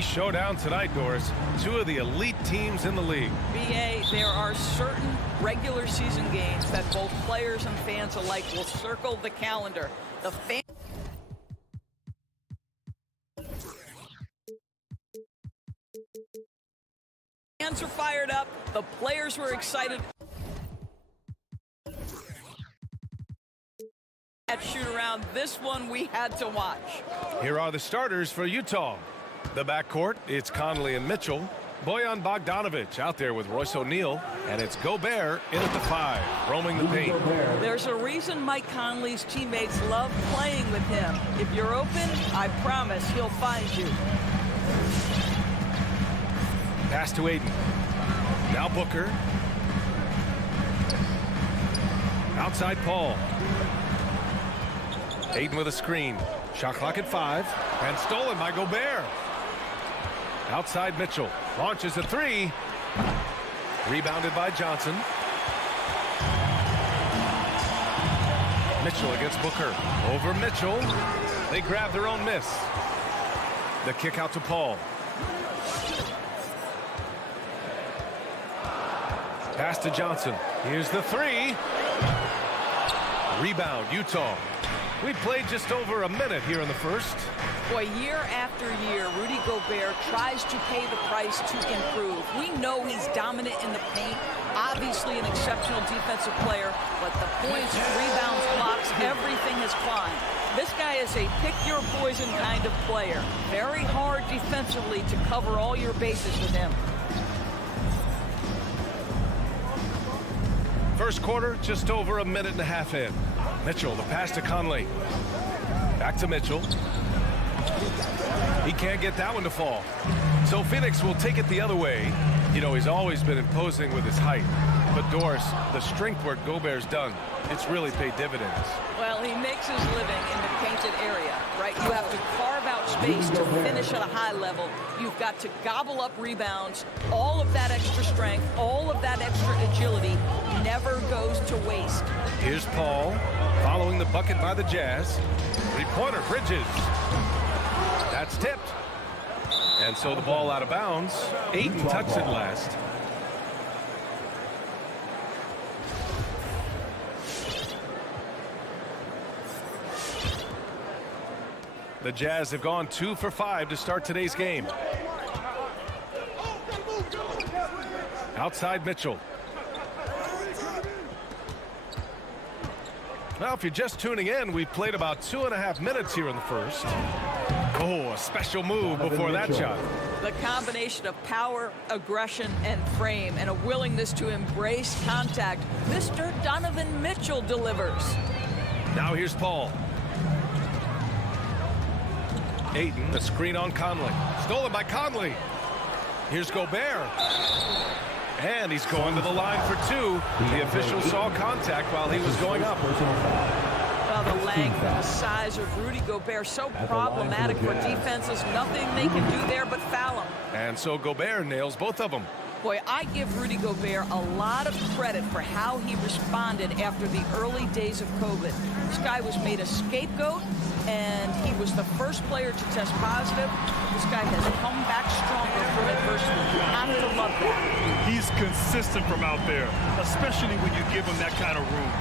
The showdown tonight, Doris. Two of the elite teams in the league. BA, there are certain regular season games that both players and fans alike will circle the calendar. The fans are fired up. The players were excited. At shoot around, this one we had to watch. Here are the starters for Utah. The backcourt, it's Conley and Mitchell. Bojan Bogdanovic out there with Royce O'Neal. And it's Gobert in at the 5, roaming the paint. There's a reason Mike Conley's teammates love playing with him. If you're open, I promise he'll find you. Pass to Aiden. Now Booker. Outside Paul. Aiden with a screen. Shot clock at 5. And stolen by Gobert. Outside Mitchell. Launches a 3. Rebounded by Johnson. Mitchell against Booker. Over Mitchell. They grab their own miss. The kick out to Paul. Pass to Johnson. Here's the 3. Rebound, Utah. We played just over a minute here in the first. Boy, year after year, Rudy Gobert tries to pay the price to improve. We know he's dominant in the paint, obviously an exceptional defensive player, but the points, rebounds, blocks, everything has climbed. This guy is a pick-your-poison kind of player. Very hard defensively to cover all your bases with him. First quarter, just over a minute and a half in. Mitchell, the pass to Conley. Back to Mitchell. He can't get that one to fall. So Phoenix will take it the other way. You know, he's always been imposing with his height. But Doris, the strength work Gobert's done, it's really paid dividends. Well, he makes his living in the painted area, right? You have to carve out space to finish at a high level. You've got to gobble up rebounds. All of that extra strength, all of that extra agility never goes to waste. Here's Paul, following the bucket by the Jazz. Three-pointer, Bridges. That's tipped. And so the ball out of bounds. Aiden touched it last. The Jazz have gone 2 for 5 to start today's game. Outside Mitchell. Now, if you're just tuning in, we've played about 2.5 minutes here in the first. Oh, a special move before that shot. The combination of power, aggression, and frame, and a willingness to embrace contact. Mr. Donovan Mitchell delivers. Now here's Paul. Aiden, the screen on Conley. Stolen by Conley. Here's Gobert. And he's going to the line for 2. The official saw contact while he was going up. Well, the length and the size of Rudy Gobert so problematic for defenses. Nothing they can do there but foul him. And so Gobert nails both of them. Boy, I give Rudy Gobert a lot of credit for how he responded after the early days of COVID. This guy was made a scapegoat, and he was the first player to test positive. This guy has come back stronger from adversity. You have to love that. He's consistent from out there, especially when you give him that kind of room.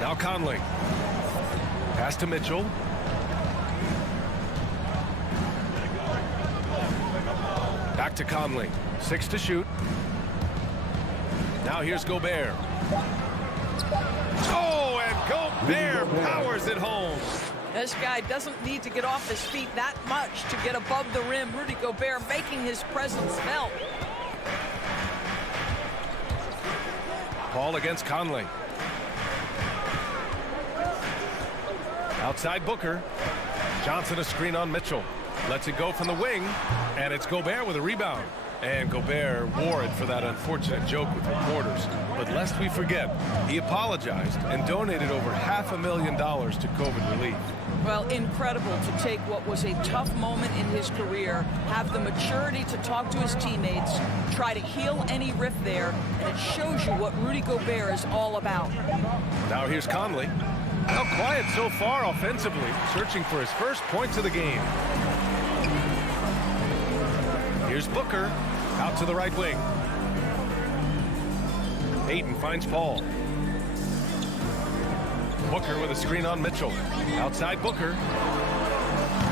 Now Conley. Pass to Mitchell. Back to Conley. 6 to shoot. Now here's Gobert. Oh, and Gobert powers it home. This guy doesn't need to get off his feet that much to get above the rim. Rudy Gobert making his presence felt. Paul against Conley. Outside Booker. Johnson a screen on Mitchell. Lets it go from the wing, and it's Gobert with a rebound. And Gobert wore it for that unfortunate joke with reporters. But lest we forget, he apologized and donated over $500,000 to COVID relief. Well, incredible to take what was a tough moment in his career, have the maturity to talk to his teammates, try to heal any rift there, and it shows you what Rudy Gobert is all about. Now here's Conley. Now quiet so far offensively, searching for his first points of the game. Here's Booker, out to the right wing. Ayton finds Paul. Booker with a screen on Mitchell. Outside Booker.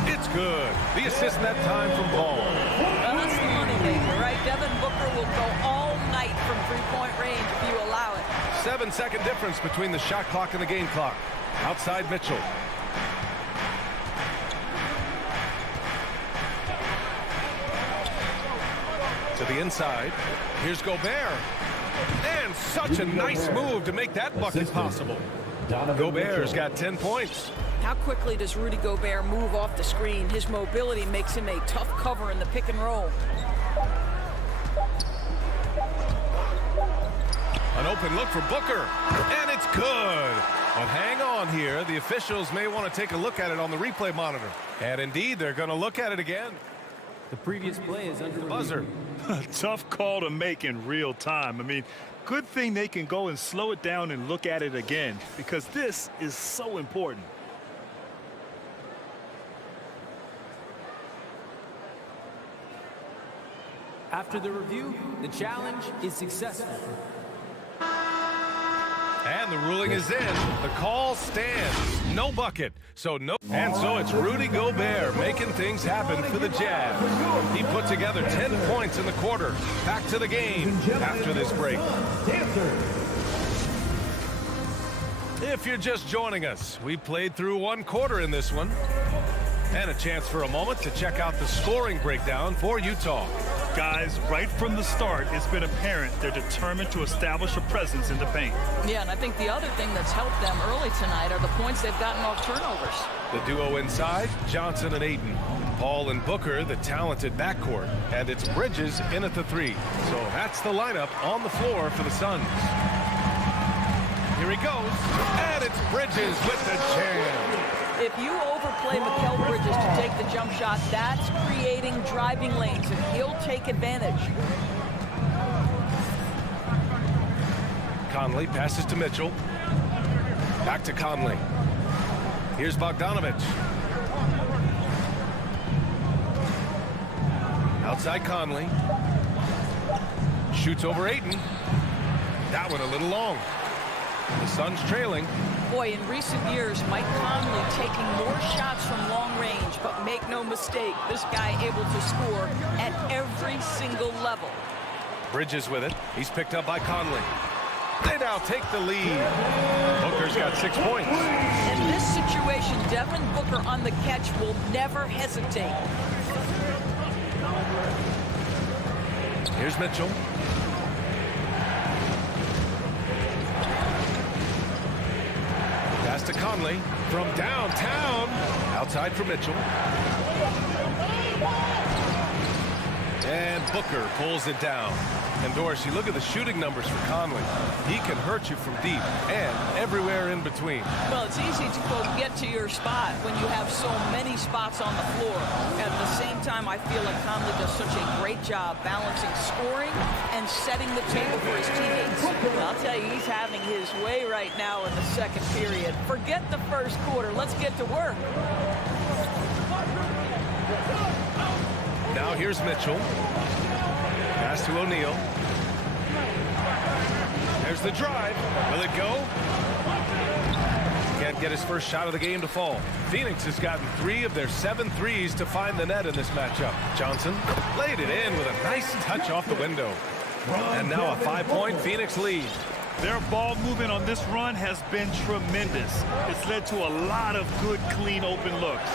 It's good. The assist that time from Paul. Well, that's the moneymaker, right? Devin Booker will go all night from three-point range if you allow it. 7-second difference between the shot clock and the game clock. Outside Mitchell. To the inside. Here's Gobert. And such a nice move to make that bucket possible. Gobert's got 10 points. How quickly does Rudy Gobert move off the screen? His mobility makes him a tough cover in the pick and roll. An open look for Booker, and it's good. But hang on here. The officials may want to take a look at it on the replay monitor. And indeed, they're going to look at it again. The previous play is under Buzzer. Tough call to make in real time. I mean, good thing they can go and slow it down and look at it again, because this is so important. After the review, the challenge is successful. And the ruling is in. The call stands. No bucket. And so it's Rudy Gobert making things happen for the Jazz. He put together 10 points in the quarter. Back to the game after this break. If you're just joining us, we played through one quarter in this one. And a chance for a moment to check out the scoring breakdown for Utah. Guys, right from the start, it's been apparent they're determined to establish a presence in the paint. Yeah, and I think the other thing that's helped them early tonight are the points they've gotten off turnovers. The duo inside, Johnson and Ayton. Paul and Booker, the talented backcourt. And it's Bridges in at the three. So that's the lineup on the floor for the Suns. Here he goes. And it's Bridges with the jam. If you overplay Mikal Bridges to take the jump shot, that's creating driving lanes, and he'll take advantage. Conley passes to Mitchell. Back to Conley. Here's Bogdanovich. Outside Conley. Shoots over Ayton. That one a little long. The Suns trailing. Boy, in recent years, Mike Conley taking more shots from long range, but make no mistake, this guy able to score at every single level. Bridges with it. He's picked up by Conley. They now take the lead. Booker's got 6 points. In this situation, Devin Booker on the catch will never hesitate. Here's Mitchell. Pass to Conley from downtown. Outside for Mitchell. And Booker pulls it down. And Doris, you look at the shooting numbers for Conley. He can hurt you from deep and everywhere in between. Well, it's easy to go get to your spot when you have so many spots on the floor. At the same time, I feel like Conley does such a great job balancing scoring and setting the table for his teammates. And I'll tell you, he's having his way right now in the second period. Forget the first quarter. Let's get to work. Now here's Mitchell. Pass to O'Neal. There's the drive. Will it go? Can't get his first shot of the game to fall. Phoenix has gotten 3 of their 7 threes to find the net in this matchup. Johnson laid it in with a nice touch off the window. And now a 5-point Phoenix lead. Their ball movement on this run has been tremendous. It's led to a lot of good, clean, open looks.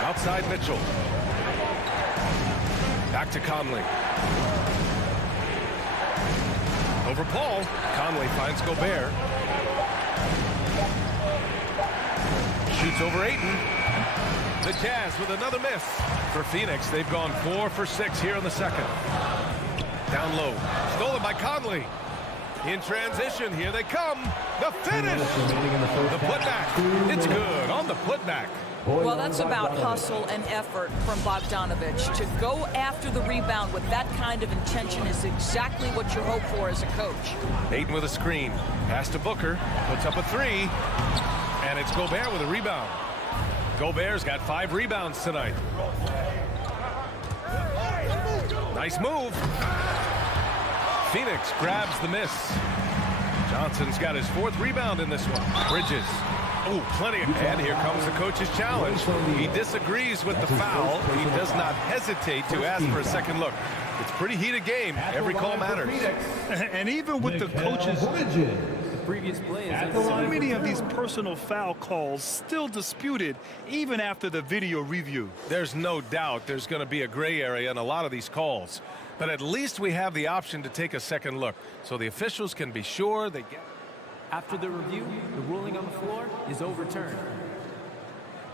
Outside Mitchell. Back to Conley. Over Paul. Conley finds Gobert. Shoots over Ayton. The Jazz with another miss. For Phoenix, they've gone 4 for 6 here in the second. Down low. Stolen by Conley. In transition, here they come. The finish. The putback. It's good on the putback. Well, that's about hustle and effort from Bogdanovich. To go after the rebound with that kind of intention is exactly what you hope for as a coach. Ayton with a screen. Pass to Booker. Puts up a 3. And it's Gobert with a rebound. Gobert's got 5 rebounds tonight. Nice move. Phoenix grabs the miss. Johnson's got his 4th rebound in this one. Bridges. Oh, plenty of... And here comes the coach's challenge. He disagrees with the foul. He does not hesitate to ask for a second look. It's a pretty heated game. Every call matters. And even with the coaches... Previous play is So many of these personal foul calls still disputed even after the video review. There's no doubt there's going to be a gray area in a lot of these calls. But at least we have the option to take a second look, so the officials can be sure they get... After the review, the ruling on the floor is overturned.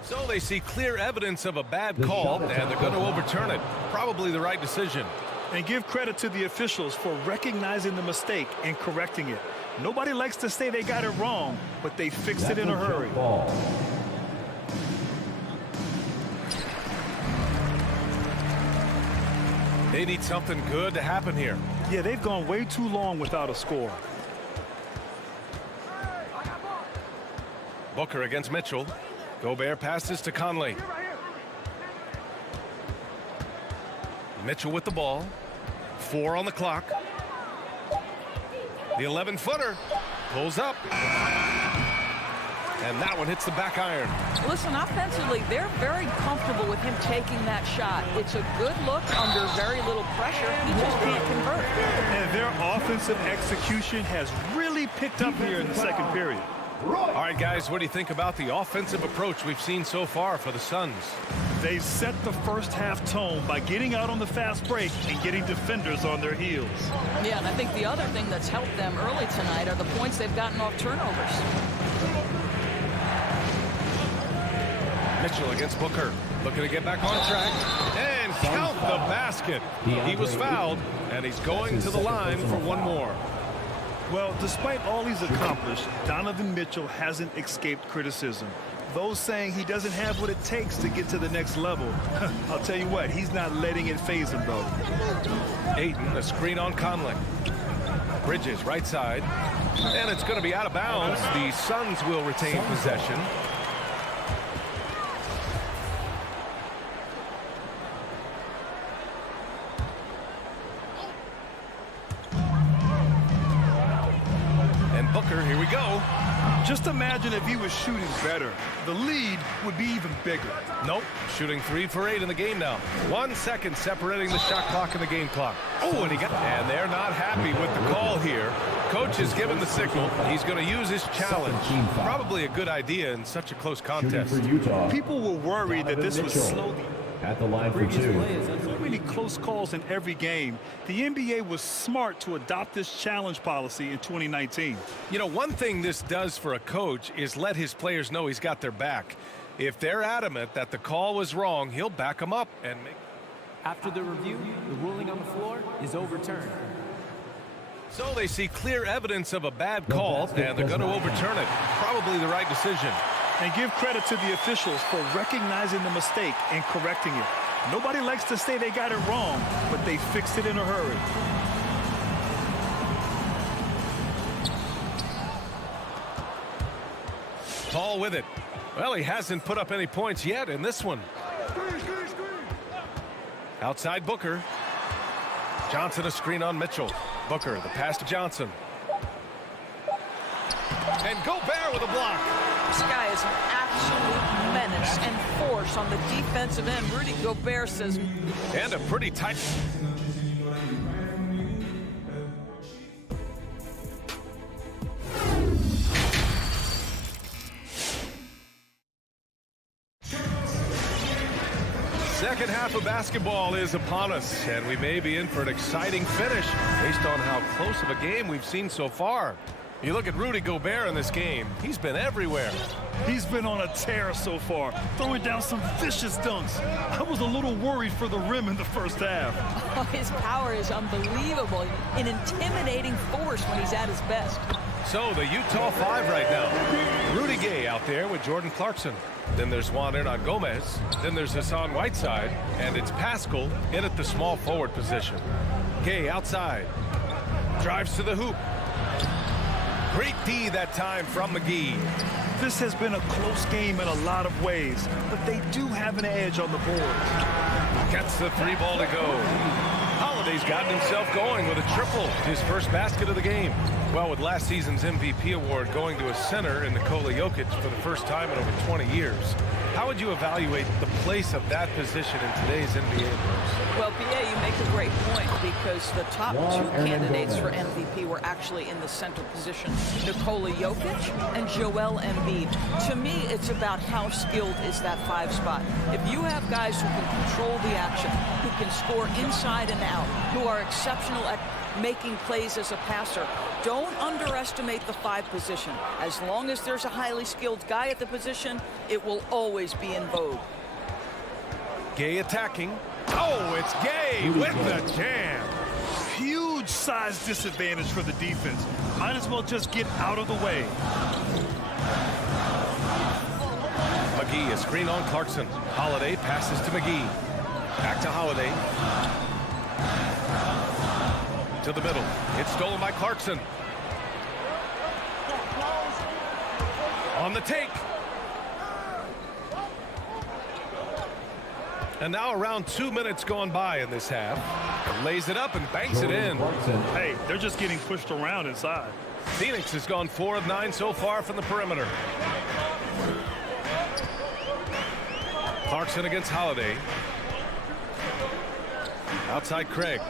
So they see clear evidence of a bad call, and they're going to overturn it. Probably the right decision. And give credit to the officials for recognizing the mistake and correcting it. Nobody likes to say they got it wrong, but they fixed it in a hurry. They need something good to happen here. Yeah, they've gone way too long without a score. Booker against Mitchell. Gobert passes to Conley. Mitchell with the ball. 4 on the clock. The 11-footer pulls up. And that one hits the back iron. Listen, offensively, they're very comfortable with him taking that shot. It's a good look under very little pressure. He just can't convert. And their offensive execution has really picked up here in the second period. All right, guys, what do you think about the offensive approach we've seen so far for the Suns? They've set the first half tone by getting out on the fast break and getting defenders on their heels. Yeah, and I think the other thing that's helped them early tonight are the points they've gotten off turnovers. Mitchell against Booker, looking to get back on track and count the basket. He was fouled, and he's going to the line for one more. Well, despite all he's accomplished, Donovan Mitchell hasn't escaped criticism. Those saying he doesn't have what it takes to get to the next level. I'll tell you what, he's not letting it faze him, though. Ayton, a screen on Conley. Bridges, right side. And it's going to be out of bounds. The Suns will retain possession. And Booker, here we go. Just imagine if he was shooting better. The lead would be even bigger. Nope. Shooting 3 for 8 in the game now. 1 second separating the shot clock and the game clock. Oh, and and they're not happy with the call here. Coach has given the signal. He's going to use his challenge. Probably a good idea in such a close contest. People were worried that this would slow the at the line for 2. So many close calls in every game. The NBA was smart to adopt this challenge policy in 2019. You know, one thing this does for a coach is let his players know he's got their back. If they're adamant that the call was wrong, he'll back them up and make... After the review, the ruling on the floor is overturned. So they see clear evidence of a bad call, and they're going to overturn it. Probably the right decision. And give credit to the officials for recognizing the mistake and correcting it. Nobody likes to say they got it wrong, but they fixed it in a hurry. Paul with it. Well, he hasn't put up any points yet in this one. Outside Booker. Johnson a screen on Mitchell. Booker, the pass to Johnson. And Gobert with a block. This guy is an absolute menace and force on the defensive end. Rudy Gobert says... And a pretty tight... Second half of basketball is upon us, and we may be in for an exciting finish based on how close of a game we've seen so far. You look at Rudy Gobert in this game. He's been everywhere. He's been on a tear so far, throwing down some vicious dunks. I was a little worried for the rim in the first half. Oh, his power is unbelievable. An intimidating force when he's at his best. So the Utah 5 right now. Rudy Gay out there with Jordan Clarkson. Then there's Juan Hernan-Gomez. Then there's Hassan Whiteside. And it's Pascal in at the small forward position. Gay outside. Drives to the hoop. Great D that time from McGee. This has been a close game in a lot of ways, but they do have an edge on the board. Gets the 3 ball to go. Holiday's gotten himself going with a triple, his first basket of the game. Well, with last season's MVP award going to a center in Nikola Jokic for the first time in over 20 years, how would you evaluate the place of that position in today's NBA? Well, B.A., you make a great point because the top 2 candidates for MVP were actually in the center position, Nikola Jokic and Joel Embiid. To me, it's about how skilled is that 5 spot. If you have guys who can control the action, who can score inside and out, who are exceptional at making plays as a passer, don't underestimate the 5 position. As long as there's a highly skilled guy at the position, it will always be in vogue. Gay attacking. Oh, it's Gay with the jam. Huge size disadvantage for the defense. Might as well just get out of the way. McGee, a screen on Clarkson. Holiday passes to McGee. Back to Holiday. To the middle. It's stolen by Clarkson. On the take. And now around 2 minutes gone by in this half. Lays it up and banks it in. Hey, they're just getting pushed around inside. Phoenix has gone 4 of 9 so far from the perimeter. Clarkson against Holiday. Outside Craig.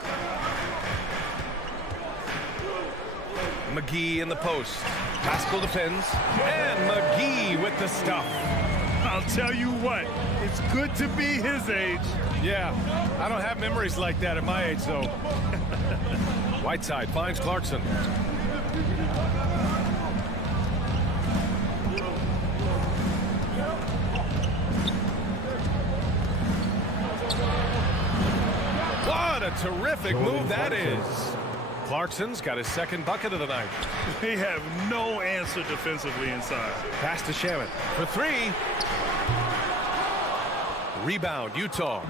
McGee in the post. Pascal defends. And McGee with the stuff. I'll tell you what, it's good to be his age. Yeah, I don't have memories like that at my age, though. Whiteside finds Clarkson. What a terrific move that is. Clarkson's got his 2nd bucket of the night. They have no answer defensively inside. Pass to Shamet for 3. Rebound, Utah.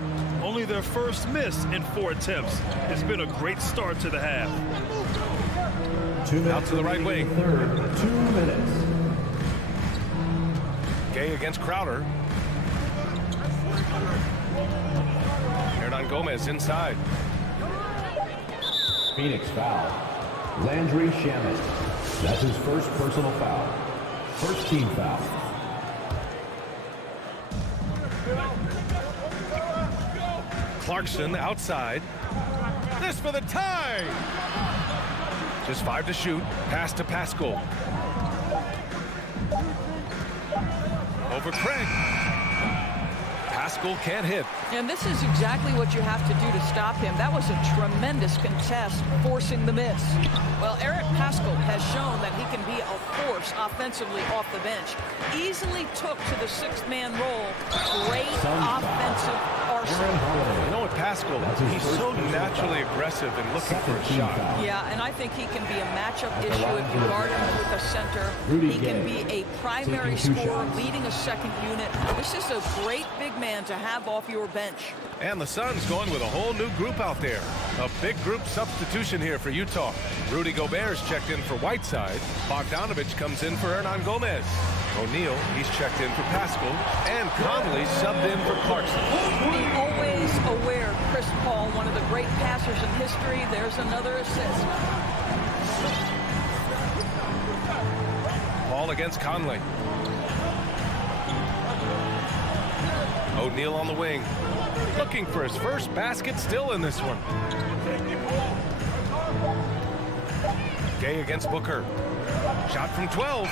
Only their first miss in 4 attempts. It's been a great start to the half. Out to the right wing. 2 minutes. Gay against Crowder. Hernan-Gomez inside. Phoenix foul. Landry Shamet. That's his first personal foul. First team foul. Clarkson outside. This for the tie. Just 5 to shoot. Pass to Pascal. Over Craig. Pascal can't hit. And this is exactly what you have to do to stop him. That was a tremendous contest, forcing the miss. Well, Eric Pascal has shown that he can be a force offensively off the bench. Easily took to the 6th-man role. Great offensive arsenal. You know what, Pascal, he's so naturally aggressive and looking for a shot. Yeah, and I think he can be a matchup issue if you guard him with a center. He can be a primary scorer, leading a 2nd unit. This is a great big man to have off your bench. And the Suns going with a whole new group out there. A big group substitution here for Utah. Rudy Gobert's checked in for Whiteside. Bogdanovich comes in for Hernan-Gomez. O'Neal, he's checked in for Pascal. And Conley subbed in for Clarkson. Be always aware, Chris Paul, one of the great passers in history. There's another assist. Paul against Conley. O'Neal on the wing. Looking for his first basket, still in this one. Gay against Booker. Shot from 12.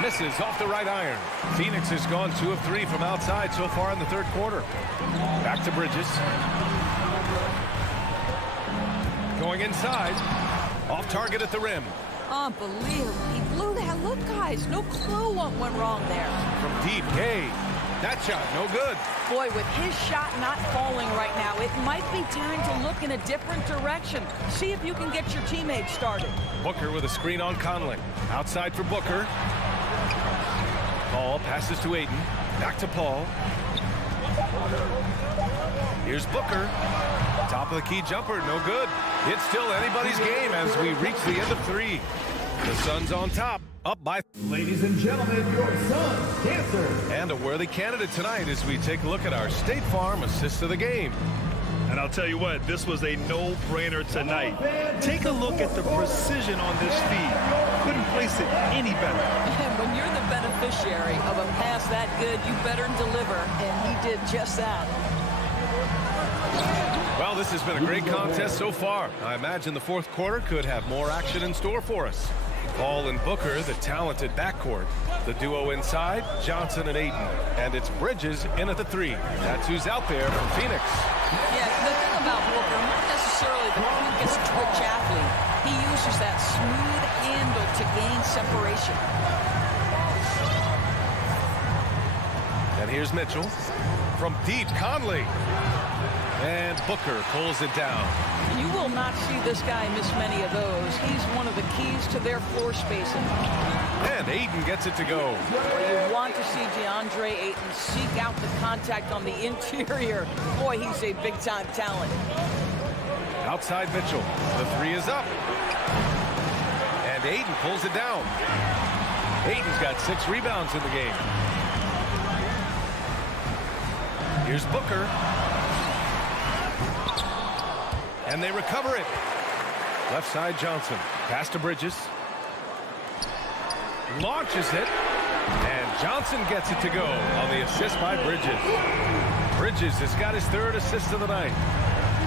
Misses off the right iron. Phoenix has gone 2 of 3 from outside so far in the 3rd quarter. Back to Bridges. Going inside. Off target at the rim. Unbelievable. He blew that. Look, guys, no clue what went wrong there. From deep, Gay. That shot, no good. Boy, with his shot not falling right now, it might be time to look in a different direction. See if you can get your teammates started. Booker with a screen on Conley. Outside for Booker. Paul passes to Ayton. Back to Paul. Here's Booker. Top of the key jumper, no good. It's still anybody's game as we reach the end of 3. The Suns on top, up by... Ladies and gentlemen, your Suns dancer. And a worthy candidate tonight as we take a look at our State Farm assist of the game. And I'll tell you what, this was a no-brainer tonight. Take a look at the precision on this feed. Couldn't place it any better. And when you're the beneficiary of a pass that good, you better deliver, and he did just that. Well, this has been a great contest so far. I imagine the fourth quarter could have more action in store for us. Paul and Booker, the talented backcourt. The duo inside, Johnson and Ayton. And it's Bridges in at the 3. That's who's out there from Phoenix. Yeah, the thing about Booker, not necessarily the quickest twitch athlete. He uses that smooth handle to gain separation. And here's Mitchell. From deep, Conley. And Booker pulls it down. You will not see this guy miss many of those. He's one of the keys to their floor spacing. And Ayton gets it to go. You want to see DeAndre Ayton seek out the contact on the interior. Boy, he's a big-time talent. Outside Mitchell. The 3 is up. And Ayton pulls it down. Ayton's got 6 rebounds in the game. Here's Booker. And they recover it. Left side Johnson. Pass to Bridges. Launches it. And Johnson gets it to go on the assist by Bridges. Bridges has got his 3rd assist of the night.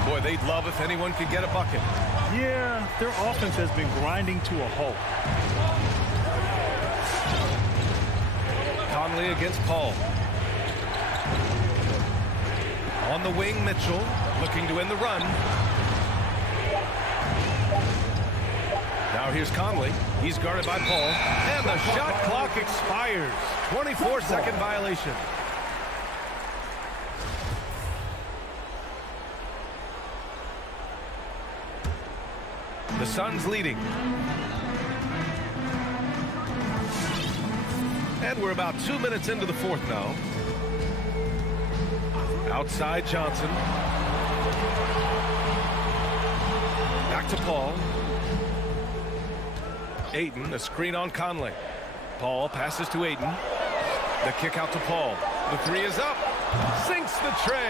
Boy, they'd love if anyone could get a bucket. Yeah, their offense has been grinding to a halt. Conley against Paul. On the wing, Mitchell looking to end the run. Now here's Conley. He's guarded by Paul. And the shot clock expires. 24-second violation. The Suns leading. And we're about 2 minutes into the fourth now. Outside Johnson. Back to Paul. Ayton, a screen on Conley. Paul passes to Ayton. The kick out to Paul. The 3 is up. Sinks the tray.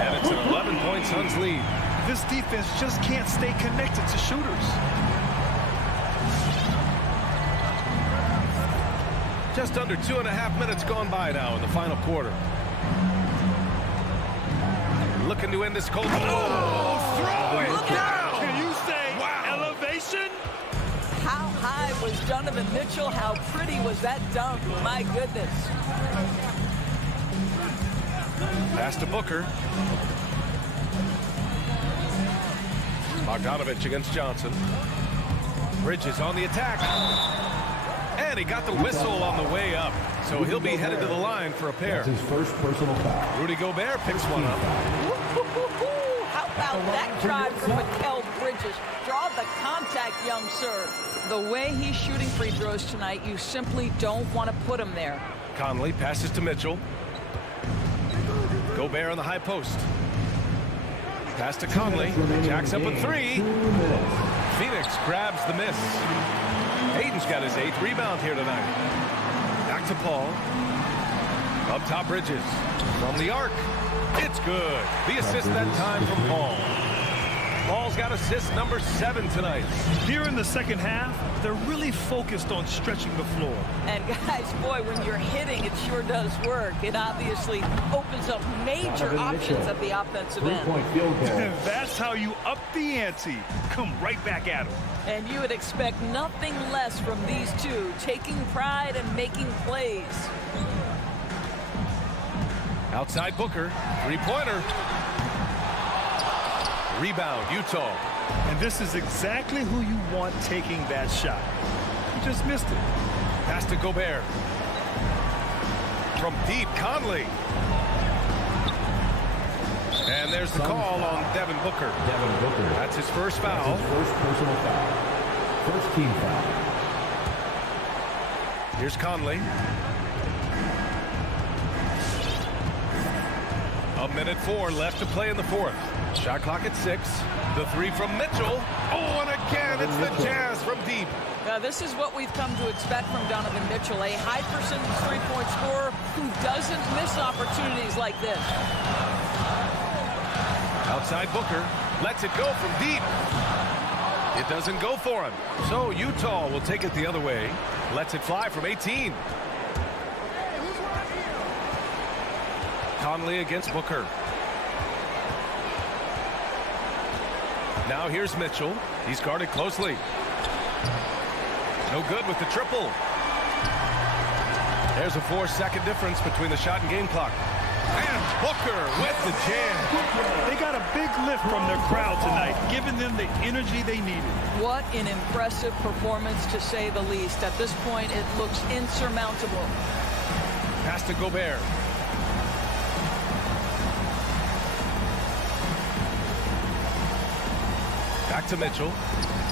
And it's an 11-point Suns lead. This defense just can't stay connected to shooters. Just under 2.5 minutes gone by now in the final quarter. Looking to end this cold. Oh, throw it down! Can you say elevation? How high was Donovan Mitchell? How pretty was that dunk? My goodness. Pass to Booker. Bogdanovich against Johnson. Bridges on the attack. And he got the whistle on the way up. So he'll be headed to the line for a pair. That's his first personal foul. Rudy Gobert picks one up. How about that drive from Mikal Bridges? Draw the contact, young sir. The way he's shooting free throws tonight, you simply don't want to put him there. Conley passes to Mitchell. Gobert on the high post. Pass to Conley. Jacks up a 3. Phoenix grabs the miss. Ayton's got his 8th rebound here tonight. Back to Paul. Up top Bridges. From the arc. It's good. The assist that time from Paul. Paul's got assist number 7 tonight. Here in the second half, they're really focused on stretching the floor. And guys, boy, when you're hitting, it sure does work. It obviously opens up major options at the offensive end. 3-point field goal. That's how you up the ante. Come right back at them. And you would expect nothing less from these two, taking pride and making plays. Outside Booker. 3-pointer. Rebound, Utah. And this is exactly who you want taking that shot. He just missed it. Pass to Gobert. From deep, Conley. And there's the call on Devin Booker. Devin Booker. That's his first That's foul. his first personal foul. First team foul. Here's Conley. A minute 4 left to play in the fourth. Shot clock at 6. The three from Mitchell. Oh, and again, it's the Jazz from deep. This is what we've come to expect from Donovan Mitchell, a high percentage three-point scorer who doesn't miss opportunities like this. Outside Booker. Lets it go from deep. It doesn't go for him. So Utah will take it the other way. Lets it fly from 18. Conley against Booker. Now here's Mitchell. He's guarded closely. No good with the triple. There's a 4-second difference between the shot and game clock. And Booker with the jam. They got a big lift from their crowd tonight, giving them the energy they needed. What an impressive performance, to say the least. At this point, it looks insurmountable. Pass to Gobert. Back to Mitchell.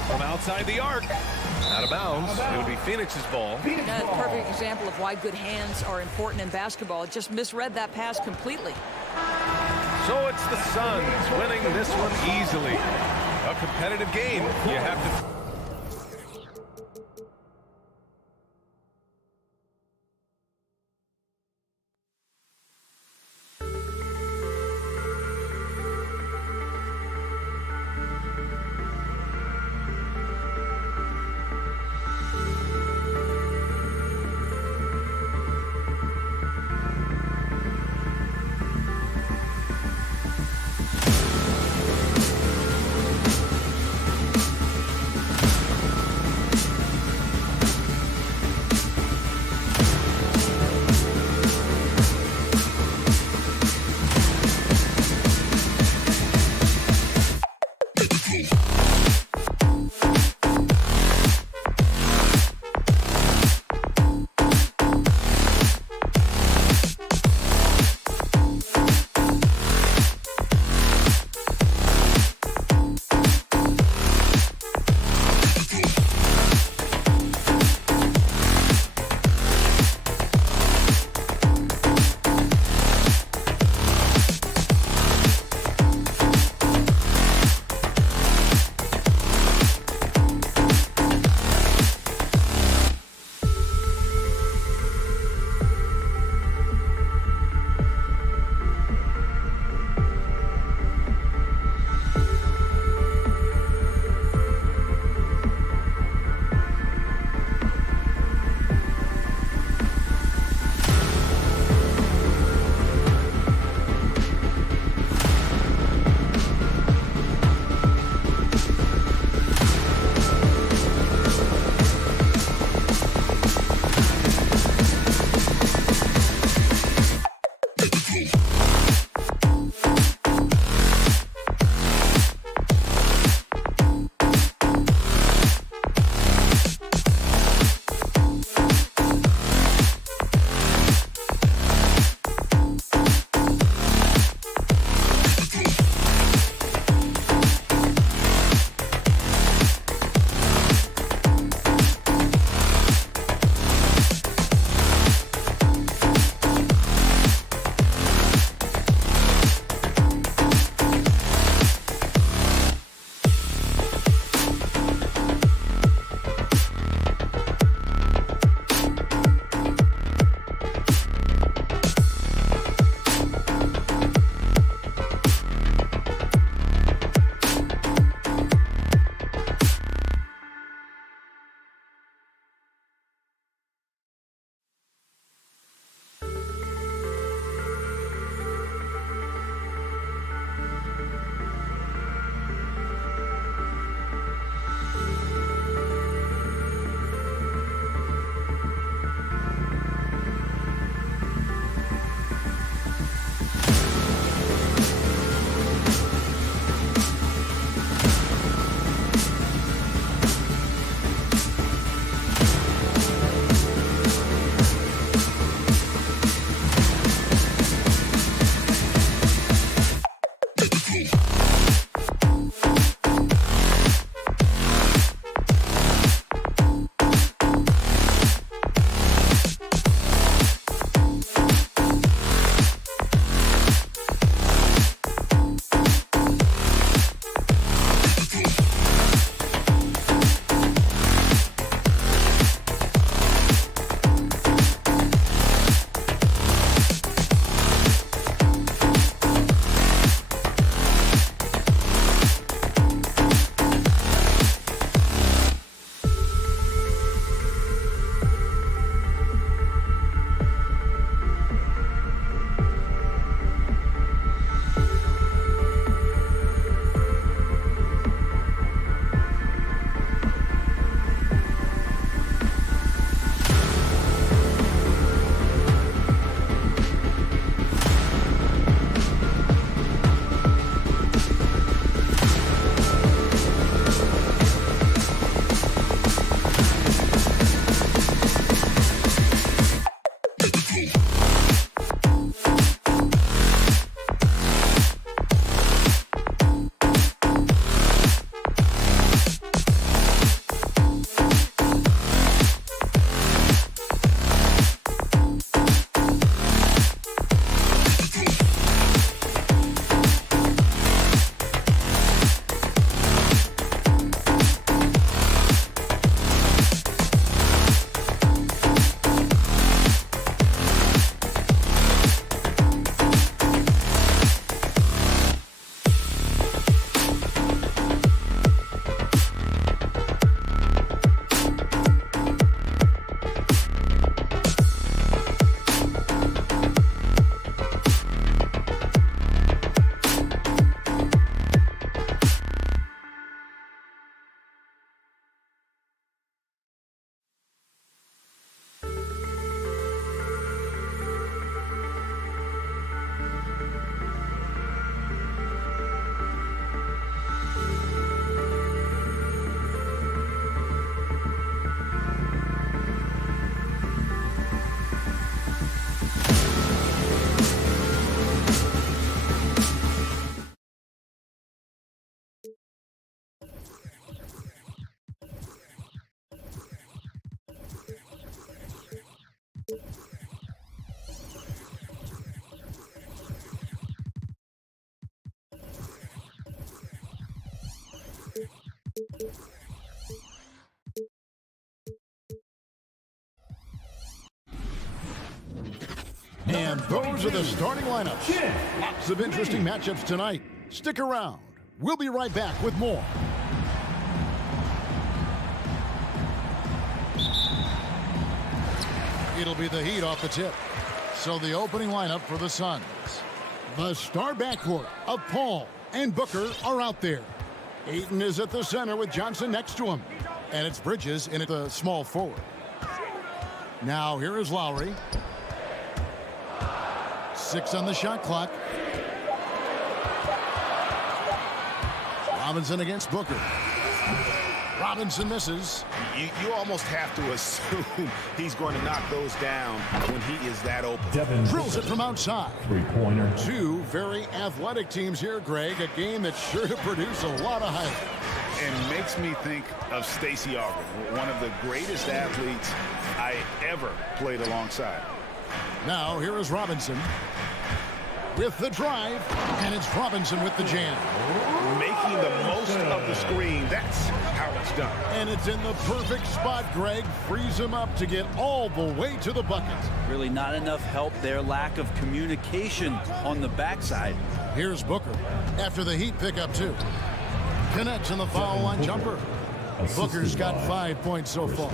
From outside the arc. Out of bounds. It would be Phoenix's ball. Yeah, a perfect example of why good hands are important in basketball. It just misread that pass completely. So it's the Suns winning this one easily. A competitive game. You have to... And those are the starting lineups. Lots of interesting matchups tonight. Stick around. We'll be right back with more. It'll be the Heat off the tip. So the opening lineup for the Suns. The star backcourt of Paul and Booker are out there. Ayton is at the center with Johnson next to him. And it's Bridges in at the small forward. Now here is Lowry. 6 on the shot clock. Robinson against Booker. Robinson misses. You almost have to assume he's going to knock those down when he is that open. Drills it from outside. Three-pointer. Two very athletic teams here, Greg. A game that's sure to produce a lot of hype. And makes me think of Stacey Augmon, one of the greatest athletes I ever played alongside. Now here is Robinson with the drive, and it's Robinson with the jam. Making the most of the screen, that's how it's done. And it's in the perfect spot, Greg. Frees him up to get all the way to the bucket. Really not enough help there. Lack of communication on the backside. Here's Booker after the Heat pick up 2. Connects in the foul line jumper. Booker's got 5 points so far.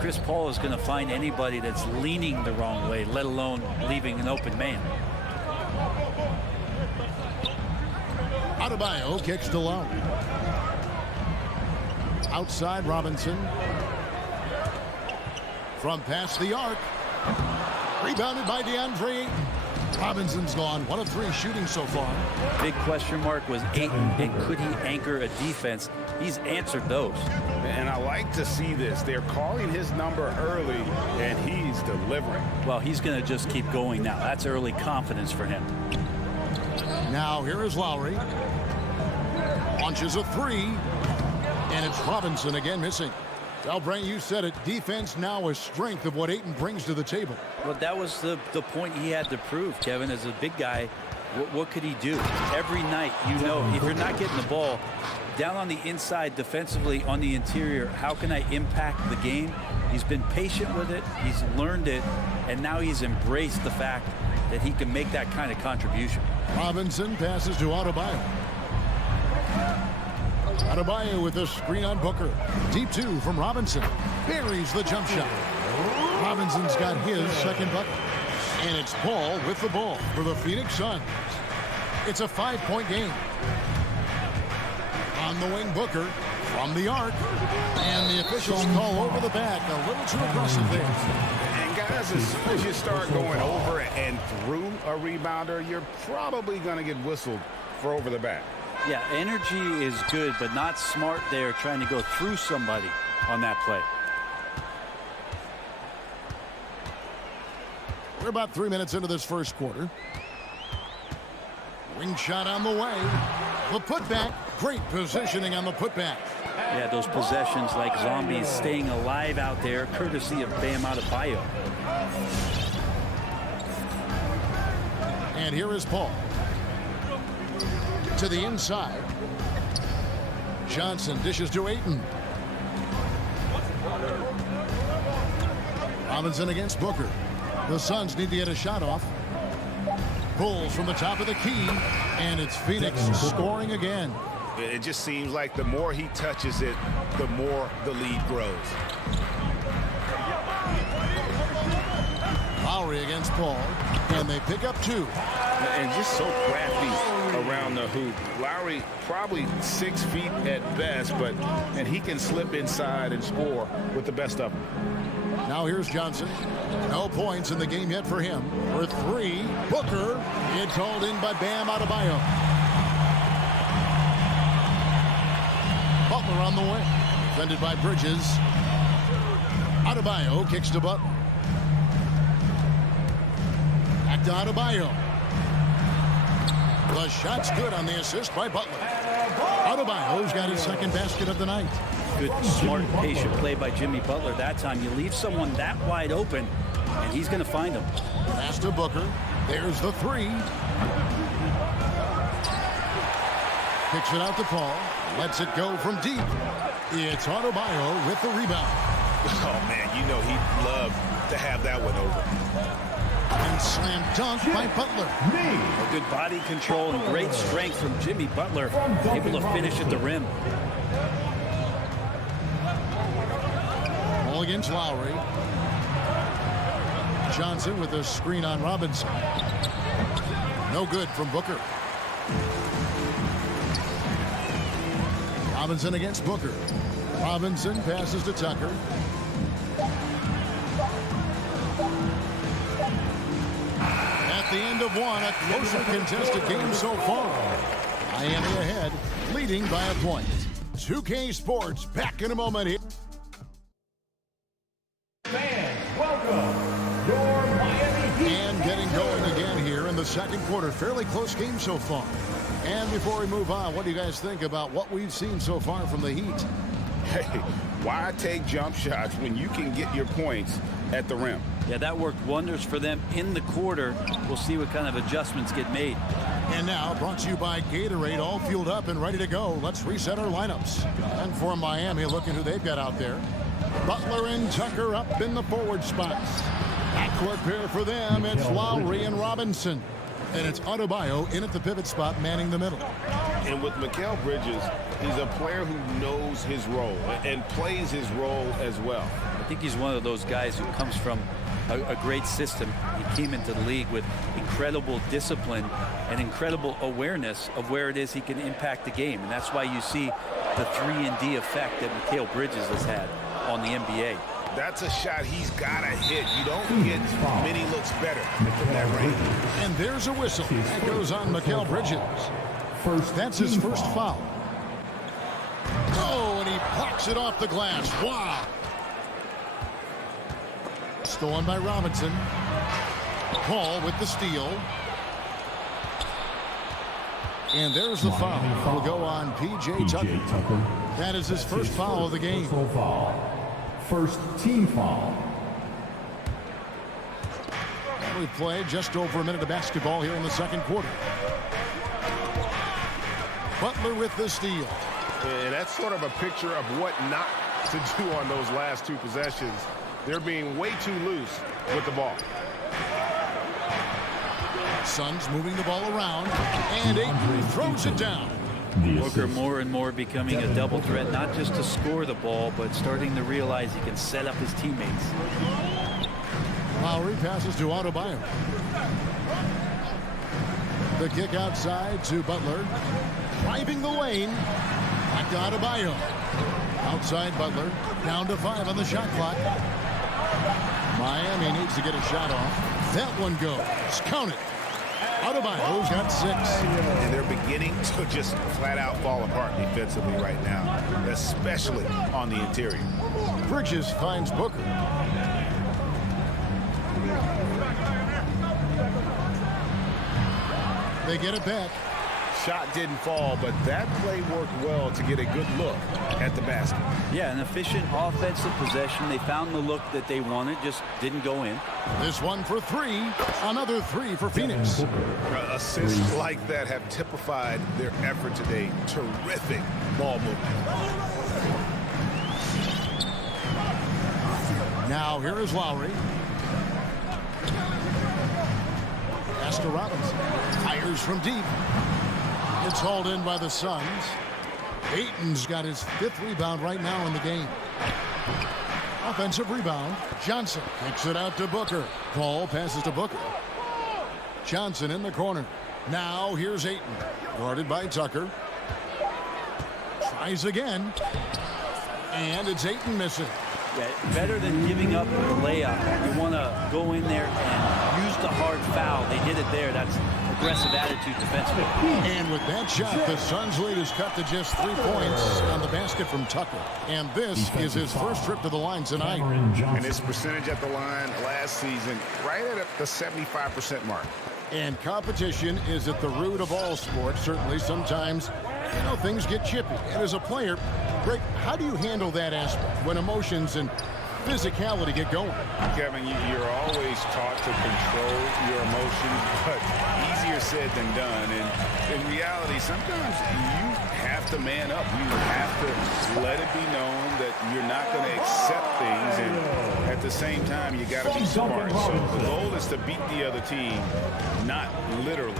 Chris Paul is going to find anybody that's leaning the wrong way, let alone leaving an open man. Adebayo kicks to Lowry. Outside Robinson. From past the arc. Rebounded by DeAndre Ayton. Robinson's gone 1 of 3 shooting so far. Big question mark was Ayton, and could he anchor a defense? He's answered those. And I like to see this. They're calling his number early, and he's delivering. Well, he's going to just keep going now. That's early confidence for him. Now here is Lowry. Launches a 3. And it's Robinson again missing. Brent, you said it. Defense now a strength of what Ayton brings to the table. Well, that was the point he had to prove, Kevin. As a big guy, what could he do? Every night, you know, if you're not getting the ball down on the inside defensively on the interior, how can I impact the game? He's been patient with it. He's learned it. And now he's embraced the fact that he can make that kind of contribution. Robinson passes to Adebayo. Adebayo with a screen on Booker. Deep 2 from Robinson. Buries the jump shot. Robinson's got his second bucket. And it's Paul with the ball for the Phoenix Suns. It's a 5-point game. On the wing, Booker from the arc. And the officials call over the back. A little too aggressive there. And guys, as soon as you start going over and through a rebounder, you're probably going to get whistled for over the back. Yeah, energy is good, but not smart there trying to go through somebody on that play. We're about 3 minutes into this first quarter. Wing shot on the way. The putback. Great positioning on the putback. Yeah, those possessions like zombies staying alive out there, courtesy of Bam Adebayo. And here is Paul. To the inside. Johnson dishes to Ayton. Robinson against Booker. The Suns need to get a shot off. Pulls from the top of the key. And it's Phoenix scoring again. It just seems like the more he touches it, the more the lead grows. Lowry against Paul. And they pick up 2. And just so crafty around the hoop. Lowry probably 6 feet at best, and he can slip inside and score with the best of them. Now here's Johnson. No points in the game yet for him. For 3, Booker. It's hauled in by Bam Adebayo. Butler on the way. Defended by Bridges. Adebayo kicks to Butler. Back to Adebayo. The shot's good on the assist by Butler. Adebayo's got his second basket of the night. Good, smart, patient play by Jimmy Butler that time. You leave someone that wide open, and he's going to find him. Pass to Booker. There's the 3. Kicks it out to Paul. Lets it go from deep. It's Adebayo with the rebound. Oh, man, you know he'd love to have that one over. And slam dunk by Butler. A good body control and great strength from Jimmy Butler, able to finish at the rim. Ball against Lowry. Johnson with a screen on Robinson. No good from Booker. Robinson against Booker. Robinson passes to Tucker. At the end of one, a closely contested game so far. Miami ahead, leading by a point. 2K Sports back in a moment here. And getting going again here in the second quarter. Fairly close game so far. And before we move on, what do you guys think about what we've seen so far from the Heat? Hey, why take jump shots when you can get your points at the rim? Yeah, that worked wonders for them in the quarter. We'll see what kind of adjustments get made. And now, brought to you by Gatorade, all fueled up and ready to go. Let's reset our lineups. And for Miami, looking who they've got out there. Butler and Tucker up in the forward spots. Backcourt pair for them, it's Lowry and Robinson. And it's Adebayo in at the pivot spot, manning the middle. And with Mikal Bridges, he's a player who knows his role and plays his role as well. I think he's one of those guys who comes from a great system. He came into the league with incredible discipline and incredible awareness of where it is he can impact the game. And that's why you see the 3-and-D effect that Mikal Bridges has had on the NBA. That's a shot he's got to hit. You don't get many looks better from that range. And there's a whistle. That goes on Mikal Bridges. That's his first foul. Oh, and he blocks it off the glass. Wow. Stolen by Robinson. Paul with the steal. And there's the foul. Will go on P.J. Tucker. That is his first foul of the game. First team foul. We've played just over a minute of basketball here in the second quarter. Butler with the steal. And that's sort of a picture of what not to do on those last two possessions. They're being way too loose with the ball. Suns moving the ball around, and Ayton throws it down. Booker more and more becoming a double threat, not just to score the ball, but starting to realize he can set up his teammates. Lowry passes to Adebayo. The kick outside to Butler. Driving the lane. Back to Adebayo. Outside Butler. Down to 5 on the shot clock. Miami needs to get a shot off. That one goes. Count it. Adebayo's got 6. And they're beginning to just flat out fall apart defensively right now, especially on the interior. Bridges finds Booker. They get it back. Shot didn't fall, but that play worked well to get a good look at the basket. Yeah, an efficient offensive possession. They found the look that they wanted, just didn't go in. This one for 3. Another 3 for Phoenix. Assists like that have typified their effort today. Terrific ball movement. Now here is Lowry. Pass to Robinson. Fires from deep. It's hauled in by the Suns. Ayton's got his 5th rebound right now in the game. Offensive rebound. Johnson kicks it out to Booker. Paul passes to Booker. Johnson in the corner. Now here's Ayton. Guarded by Tucker. Tries again. And it's Ayton missing. Yeah, better than giving up the layup. You want to go in there and use the hard foul. They did it there. That's aggressive attitude defensively. And with that shot, the Suns' lead is cut to just 3 points on the basket from Tucker. And this is his first trip to the line tonight. And his percentage at the line last season, right at the 75% mark. And competition is at the root of all sports. Certainly, sometimes, things get chippy. And as a player, Greg, how do you handle that aspect when emotions and physicality get going? Kevin, you're always taught to control your emotions, but easier said than done. And in reality, sometimes you have to man up. You have to let it be known that you're not going to accept things. And at the the same time, you got to be smart. So the goal is to beat the other team, not literally.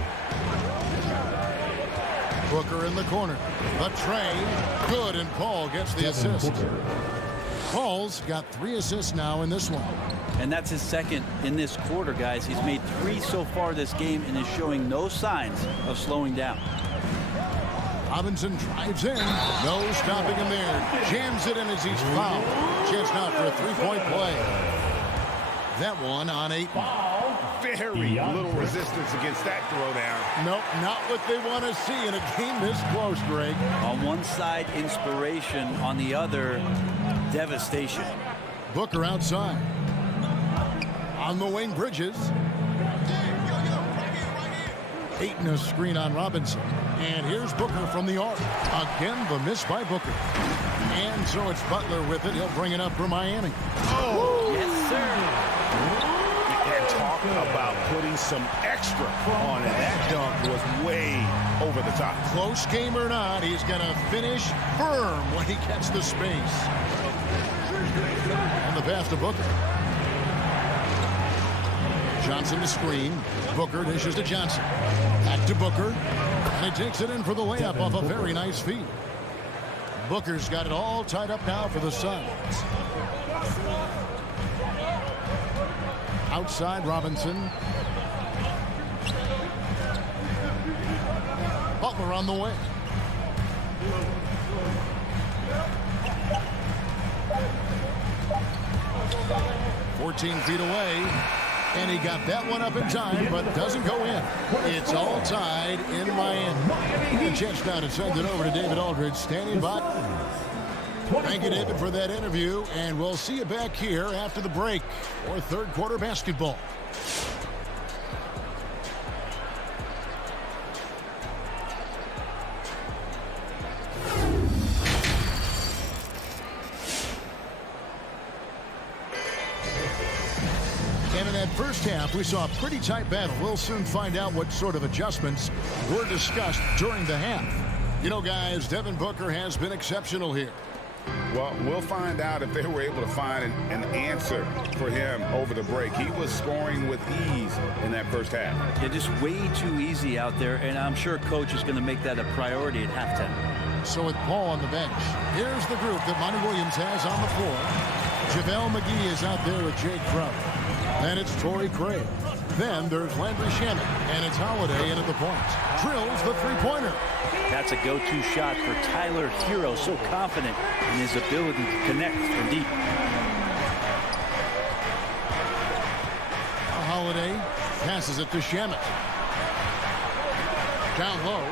Booker in the corner. The tray. Good, and Paul gets the assist. Paul's got 3 assists now in this one. And that's his second in this quarter, guys. He's made 3 so far this game and is showing no signs of slowing down. Robinson drives in. No stopping him there. Jams it in as he's fouled. Chance now for a 3-point play. That one on 8. Very little resistance against that throwdown. Nope, not what they want to see in a game this close, Greg. On one side, inspiration. On the other, devastation. Booker outside. On the wing, Bridges. Ayton a screen on Robinson. And here's Booker from the arc. Again, the miss by Booker. And so it's Butler with it. He'll bring it up for Miami. Oh, yes, sir. And talk about putting some extra on it. That dunk was way over the top. Close game or not, he's going to finish firm when he gets the space. And the pass to Booker. Johnson to screen. Booker dishes to Johnson. Back to Booker. And he takes it in for the layup off a very nice feed. Booker's got it all tied up now for the Suns. Outside Robinson. Butler on the way. "14 feet away. And he got that one up in time, but doesn't go in. It's all tied in Miami. A chance now to send it over to David Aldridge, standing by. Thank you, David, for that interview, and we'll see you back here after the break for third quarter basketball. And in that first half, we saw a pretty tight battle. We'll soon find out what sort of adjustments were discussed during the half. You know, guys, Devin Booker has been exceptional here. Well, we'll find out if they were able to find an answer for him over the break. He was scoring with ease in that first half. Yeah, just way too easy out there, and I'm sure Coach is going to make that a priority at halftime. So with Paul on the bench, here's the group that Monty Williams has on the floor. JaVale McGee is out there with Jake Crump. Then it's Torrey Craig. Then there's Landry Shamet, and it's Holiday in at the point. Drills the three-pointer. That's a go-to shot for Tyler Hero, so confident in his ability to connect from deep. Holiday passes it to Shamet. Down low.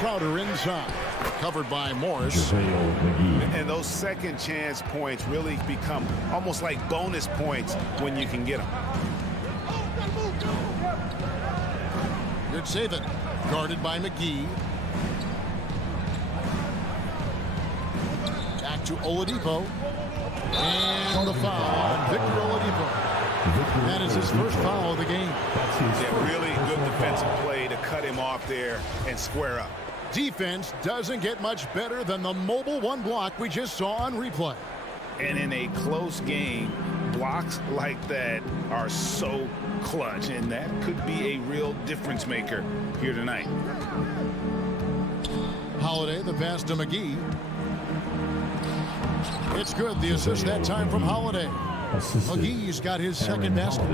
Crowder inside. Covered by Morris. And those second chance points really become almost like bonus points when you can get them. Good save it. Guarded by McGee. Back to Oladipo. And the foul. Victor Oladipo. That is his first foul of the game. Yeah, really good defensive play to cut him off there and square up. Defense doesn't get much better than the mobile one block we just saw on replay. And in a close game, blocks like that are so clutch, and that could be a real difference maker here tonight. Holiday, the pass to McGee. It's good. The assist that time from Holiday. McGee's got his second basket.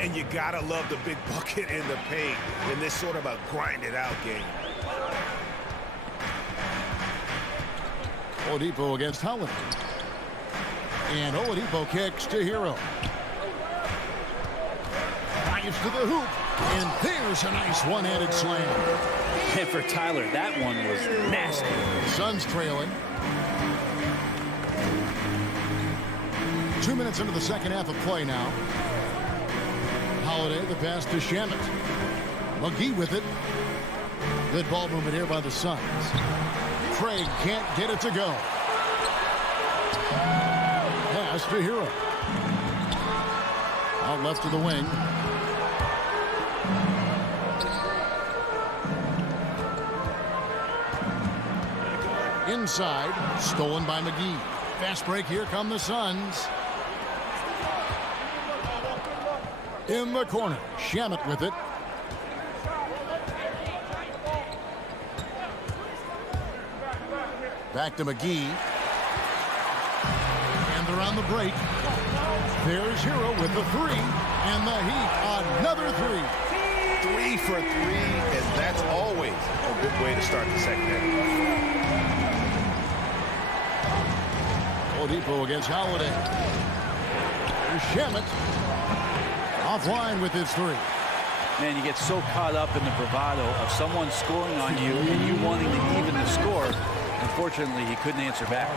And you gotta love the big bucket in the paint in this sort of a grind-it-out game. Oladipo against Holiday. And Oladipo kicks to Hero. Drives to the hoop. And there's a nice one-handed slam. And for Tyler, that one was nasty. Suns trailing. 2 minutes into the second half of play now. Holiday, the pass to Shamet. McGee with it. Good ball movement here by the Suns. Craig can't get it to go. Pass to Hero. Out left to the wing. Inside, stolen by McGee. Fast break. Here come the Suns. In the corner. Shamet with it. Back to McGee. And they're on the break. There's Hero with the three. And the Heat, another three. 3 for 3, and that's always a good way to start the second half. Oladipo against Holiday. There's Shamet. Offline with his three. Man, you get so caught up in the bravado of someone scoring on you and you wanting to even the score. Unfortunately, he couldn't answer back.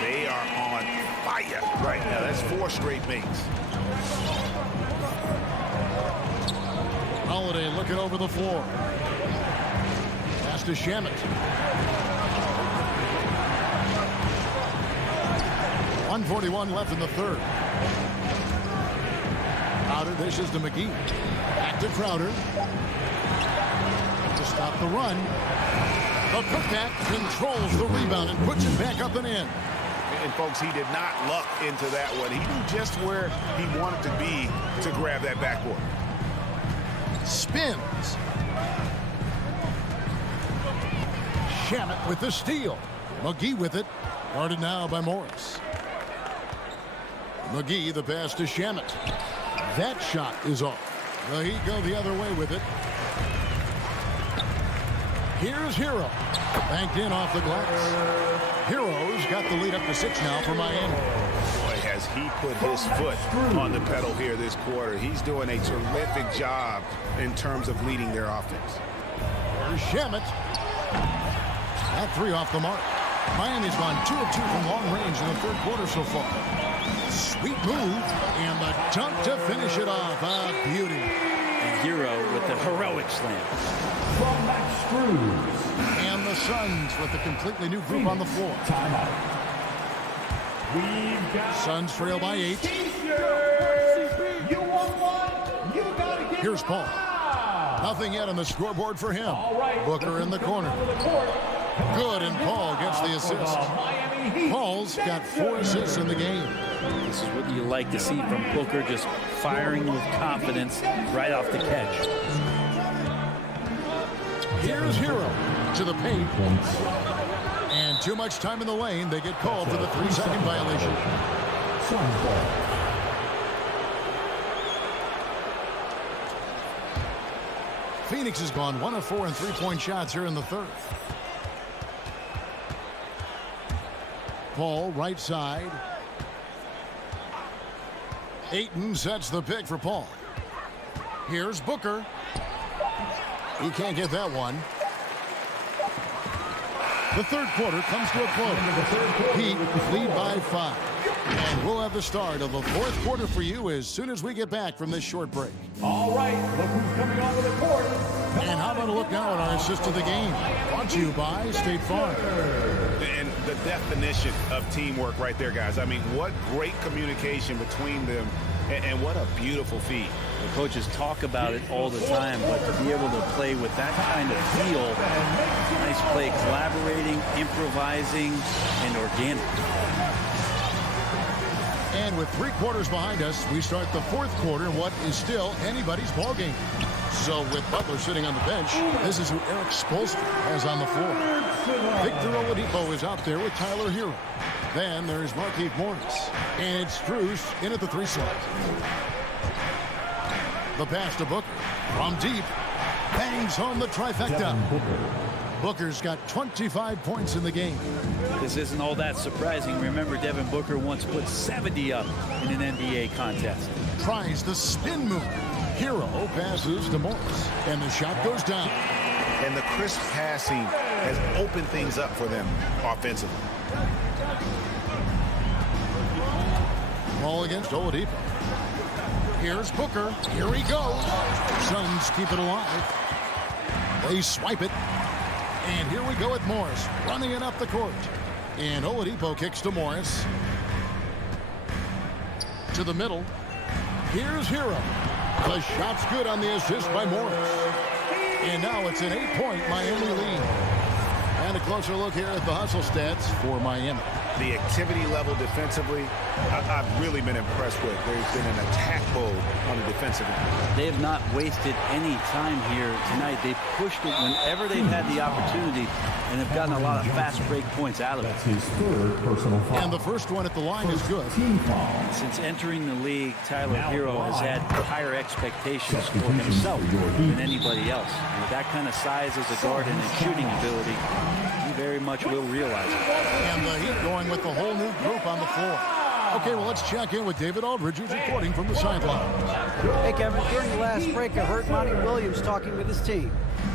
They are on fire right now. That's 4 straight makes. Holiday looking over the floor. Pass to Shamet. 1:41 left in the third. Crowder dishes to McGee. Back to Crowder. To stop the run. The putback controls the rebound and puts it back up and in. And folks, he did not luck into that one. He knew just where he wanted to be to grab that backboard. Spins. Shamet with the steal. McGee with it. Guarded now by Morris. McGee, the pass to Shamet. That shot is off. The Heat go the other way with it. Here's Hero. Banked in off the glass. Hero's got the lead up to 6 now for Miami. Boy, has he put his foot on the pedal here this quarter. He's doing a terrific job in terms of leading their offense. Here's Shamet. That three off the mark. Miami's gone 2 of 2 from long range in the third quarter so far. Sweet move, and the dunk to finish it off. A beauty. And Hero with the heroic slam. From Max Struz. And the Suns with a completely new group on the floor. Timeout. We've got Suns trail by 8. You want one? You gotta get Here's Paul. Nothing yet on the scoreboard for him. Booker in the corner. Good, and Paul gets the assist. Paul's got 4 assists in the game. This is what you like to see from Booker, just firing with confidence right off the catch. Here's Hero to the paint. And too much time in the lane. They get called for the 3-second violation. Phoenix has gone 1 of 4 in 3-point shots here in the third. Paul, right side. Ayton sets the pick for Paul. Here's Booker. He can't get that one. The third quarter comes to a close. Heat lead by 5. And we'll have the start of the fourth quarter for you as soon as we get back from this short break. All right, look who's coming onto the court. And how about a look now at our assist of the game? Brought to you by State Farm. And the definition of teamwork right there, guys. I mean, what great communication between them, and what a beautiful feat. The coaches talk about it all the time, but to be able to play with that kind of feel, nice play, collaborating, improvising, and organic. And with 3 quarters behind us, we start the fourth quarter in what is still anybody's ball game. So with Butler sitting on the bench, this is who Eric Spoelstra has on the floor. Victor Oladipo is out there with Tyler Hero. Then there's Markieff Morris. And it's Struz in at the 3 slot. The pass to Booker. From deep. Bangs home the trifecta. Booker's got 25 points in the game. This isn't all that surprising. Remember, Devin Booker once put 70 up in an NBA contest. Tries the spin move. Hero passes to Morris. And the shot goes down. And the crisp passing has opened things up for them offensively. Ball against Oladipo. Here's Booker. Here he goes. Suns keep it alive. They swipe it. And here we go with Morris running it up the court. And Oladipo kicks to Morris. To the middle. Here's Hero. The shot's good on the assist by Morris. And now it's an 8-point Miami lead. And a closer look here at the hustle stats for Miami. the activity level defensively, I've really been impressed with. There's been an attack mode on the defensive end. They have not wasted any time here tonight. They've pushed it whenever they've had the opportunity and have gotten a lot of fast break points out of it. That's his third personal foul. And the first one at the line is good. Team foul. Since entering the league, Tyler Hero has had higher expectations for himself than anybody else. And with that kind of size as a guard and his shooting ability, he very much will realize it. And the Heat going with the whole new group on the floor. Okay, well, let's check in with David Aldridge, who's reporting from the sideline. Hey, Kevin, during the last break, I heard Monty Williams talking with his team.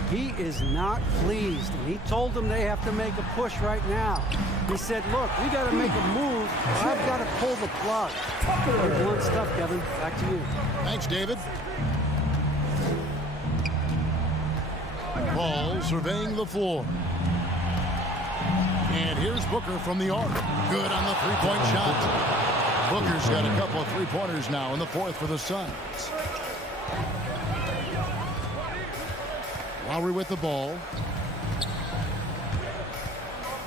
He is not pleased, and he told them they have to make a push right now. He said, look, we got to make a move. I've got to pull the plug. Very blunt stuff, Kevin. Back to you. Thanks, David. Paul surveying the floor. And here's Booker from the arc. Good on the three-point shot. Booker's got a couple of three-pointers now in the fourth for the Suns. Lowry with the ball.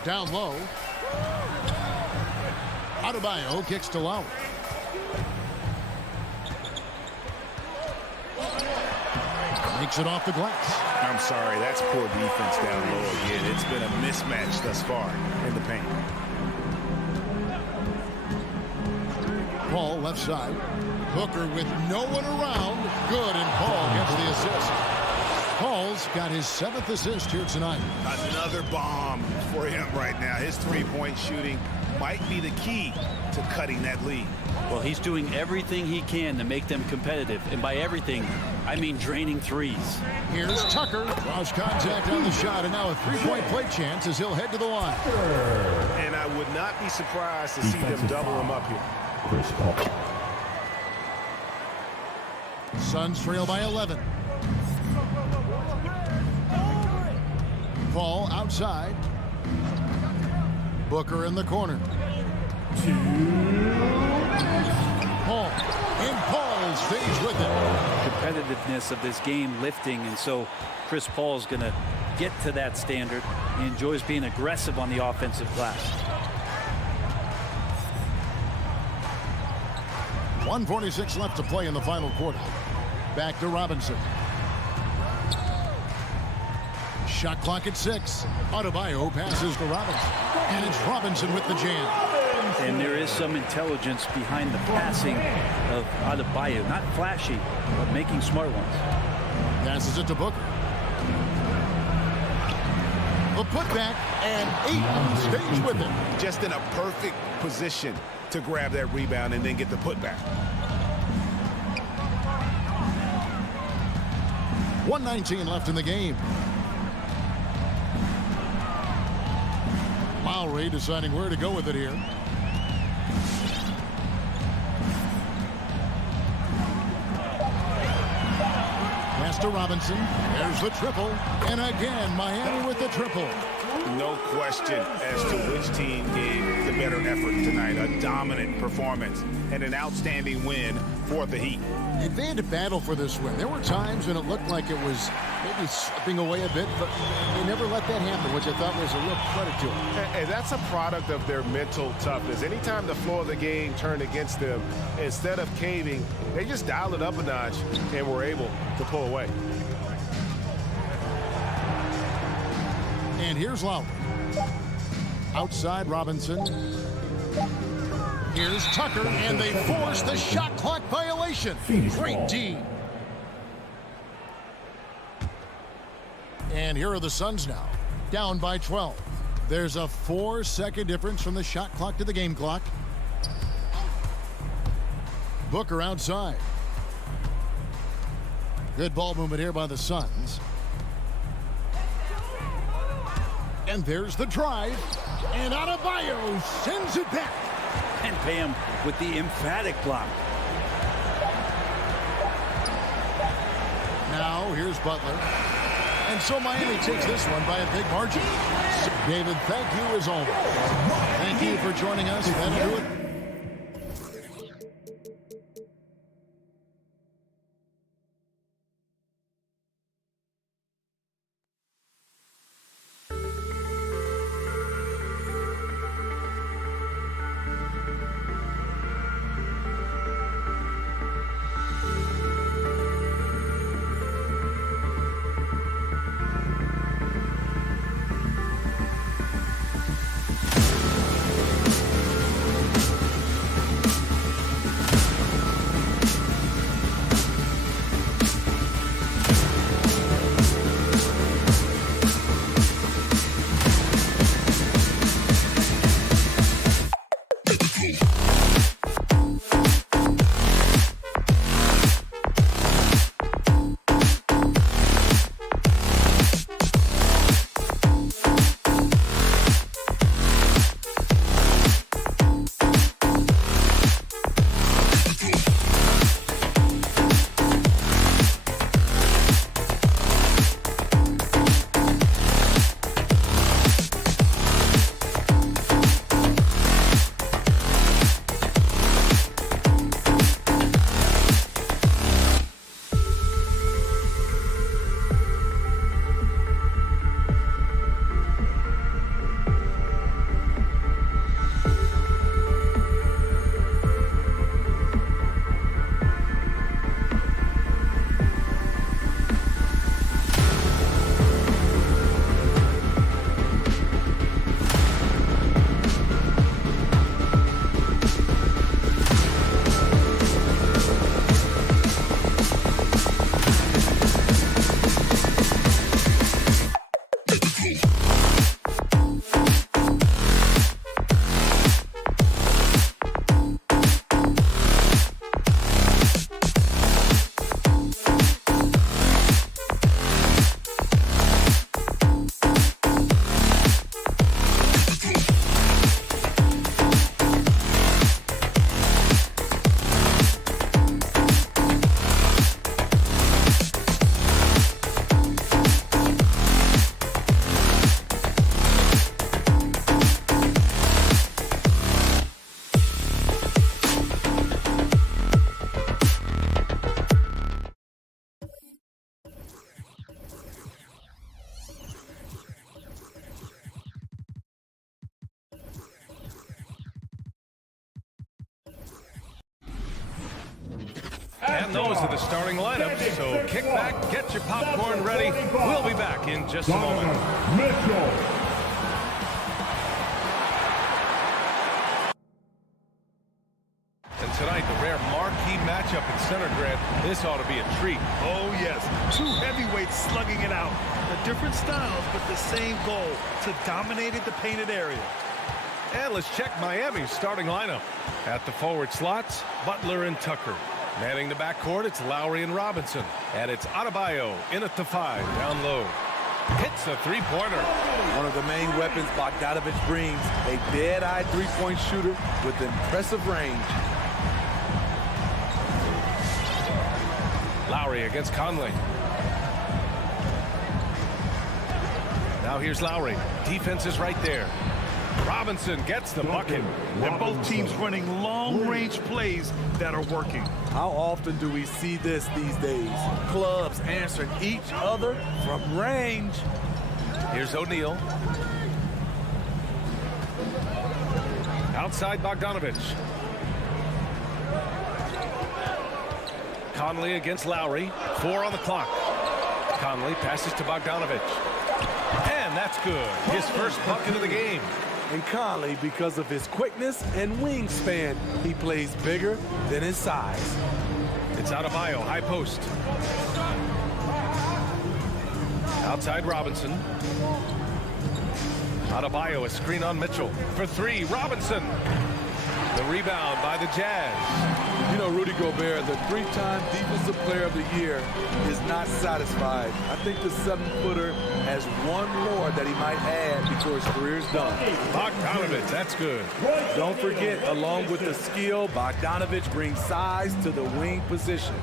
Down low. Adebayo kicks to Lowry. Makes it off the glass. I'm sorry, that's poor defense down low again. It's been a mismatch thus far in the paint. Paul left side. Booker with no one around. Good, and Paul gets the assist. Paul's got his 7th assist here tonight. Another bomb for him right now. His three-point shooting might be the key to cutting that lead. Well, he's doing everything he can to make them competitive. And by everything, I mean draining threes. Here's Tucker. Draws contact on the shot, and now a three-point play chance as he'll head to the line. And I would not be surprised to see them double him up here. Chris Paul. Suns trail by 11. Paul outside. Booker in the corner. Paul. And Paul stays with it. Competitiveness of this game lifting, and so Chris Paul's going to get to that standard. He enjoys being aggressive on the offensive glass. 1:46 left to play in the final quarter. Back to Robinson. Shot clock at 6. Adebayo passes to Robinson. And it's Robinson with the jam. And there is some intelligence behind the passing of Adebayo. Not flashy, but making smart ones. Passes it to Booker. The putback, and Ayton stays with it. Just in a perfect position to grab that rebound and then get the putback. 1:19 left in the game. Lowry deciding where to go with it here. Pass to Robinson. There's the triple. And again, Miami with the triple. No question as to which team gave the better effort tonight. A dominant performance and an outstanding win for the Heat. They had to battle for this win. There were times when it looked like it was maybe slipping away a bit, but they never let that happen, which I thought was a real credit to them. And that's a product of their mental toughness. Anytime the flow of the game turned against them, instead of caving, they just dialed it up a notch and were able to pull away. And here's Lowry. Outside Robinson. Here's Tucker, and they force the shot clock violation. Great D. And here are the Suns now, down by 12. There's a 4-second difference from the shot clock to the game clock. Booker outside. Good ball movement here by the Suns. And there's the drive. And Adebayo sends it back. And pay him with the emphatic block. Now here's Butler. And so Miami takes this one by a big margin. David, thank you as always. Thank you for joining us. That'll do it. And those are the starting lineups. So kick back, get your popcorn ready. We'll be back in just a moment. Mitchell. And tonight, the rare marquee matchup in center, Grant. This ought to be a treat. Oh, yes. Two heavyweights slugging it out. The different styles, but the same goal, to dominate the painted area. And let's check Miami's starting lineup. At the forward slots, Butler and Tucker. Manning the backcourt, it's Lowry and Robinson. And it's Adebayo in at the 5, down low. Hits a three-pointer. One of the main weapons Bogdanovich brings, a dead-eye three-point shooter with impressive range. Lowry against Conley. Now here's Lowry. Defense is right there. Robinson gets the bucket. And both teams running long-range plays that are working. How often do we see this these days? Clubs answering each other from range. Here's O'Neal. Outside Bogdanovich. Conley against Lowry. 4 on the clock. Conley passes to Bogdanovich. And that's good. His first bucket of the game. And Conley, because of his quickness and wingspan, he plays bigger than his size. It's Adebayo, high post. Outside Robinson. Adebayo, a screen on Mitchell. For 3, Robinson. The rebound by the Jazz. You know, Rudy Gobert, the 3-time Defensive Player of the Year, is not satisfied. I think the 7-footer has one more that he might add before his career's done. Bogdanovich, that's good. Don't forget, along with the skill, Bogdanovich brings size to the wing position.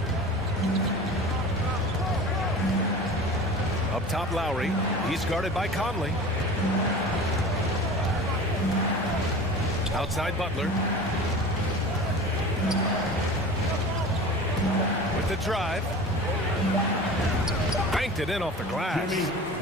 Up top, Lowry. He's guarded by Conley. Outside Butler. With the drive. Banked it in off the glass.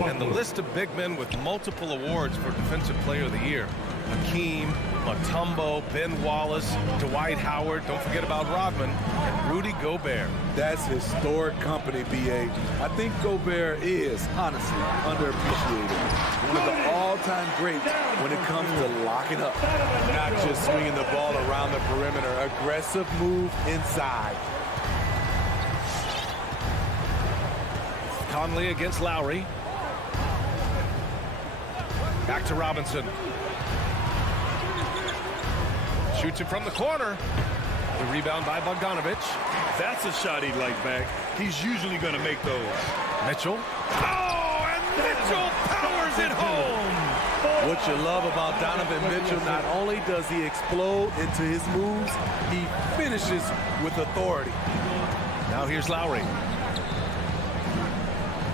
And the list of big men with multiple awards for Defensive Player of the Year. Hakeem, Mutombo, Ben Wallace, Dwight Howard, don't forget about Rodman, and Rudy Gobert. That's historic company, B.A. I think Gobert is, honestly, underappreciated. One of the all-time greats when it comes to locking up. Not just swinging the ball around the perimeter. Aggressive move inside. Conley against Lowry. Back to Robinson. Shoots it from the corner. The rebound by Bogdanovich. That's a shot he'd like back. He's usually going to make those. Mitchell. Oh, and Mitchell powers it home. What you love about Donovan Mitchell, not only does he explode into his moves, he finishes with authority. Now here's Lowry.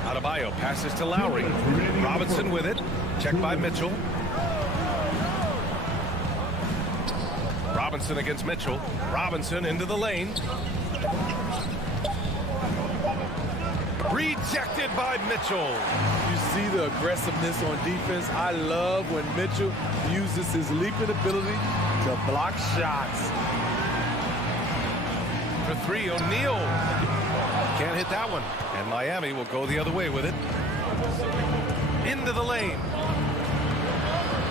Adebayo passes to Lowry. Robinson with it. Checked by Mitchell. Robinson against Mitchell. Robinson into the lane. Rejected by Mitchell. You see the aggressiveness on defense. I love when Mitchell uses his leaping ability to block shots. For 3, O'Neal. Can't hit that one. And Miami will go the other way with it. Into the lane.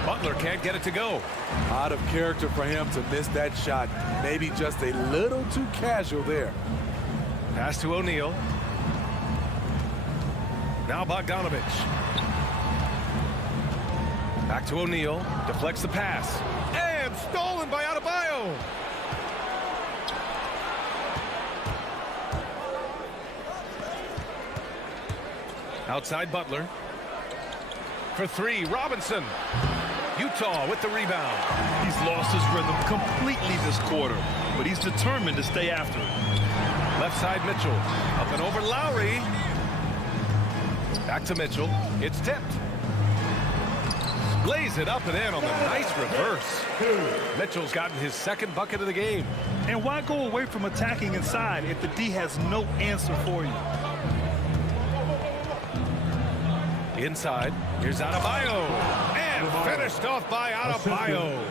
Butler can't get it to go. Out of character for him to miss that shot. Maybe just a little too casual there. Pass to O'Neal. Now Bogdanovich. Back to O'Neal. Deflects the pass. And stolen by Adebayo. Outside Butler. For 3, Robinson. Utah with the rebound. He's lost his rhythm completely this quarter, but he's determined to stay after it. Left side Mitchell. Up and over Lowry. Back to Mitchell. It's tipped. Lays it up and in on the nice reverse. Mitchell's gotten his second bucket of the game. And why go away from attacking inside if the D has no answer for you? Inside, here's Adebayo. And finished off by Adebayo.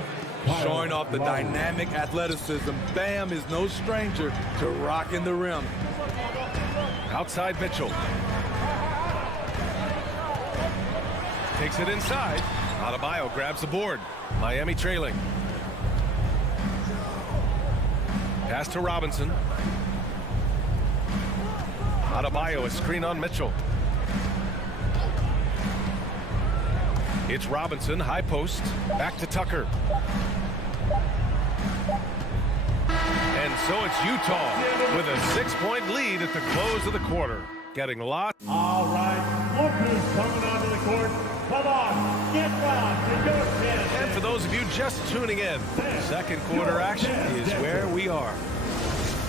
showing off the dynamic athleticism. Bam is no stranger to rocking the rim. Outside Mitchell. Takes it inside. Adebayo grabs the board. Miami trailing. Pass to Robinson. Adebayo, a screen on Mitchell. It's Robinson, high post. Back to Tucker. And so it's Utah with a 6-point lead at the close of the quarter. Getting lost. All right, look who's coming onto the court. Come on, get down to your chance. And for those of you just tuning in, second quarter action is where we are.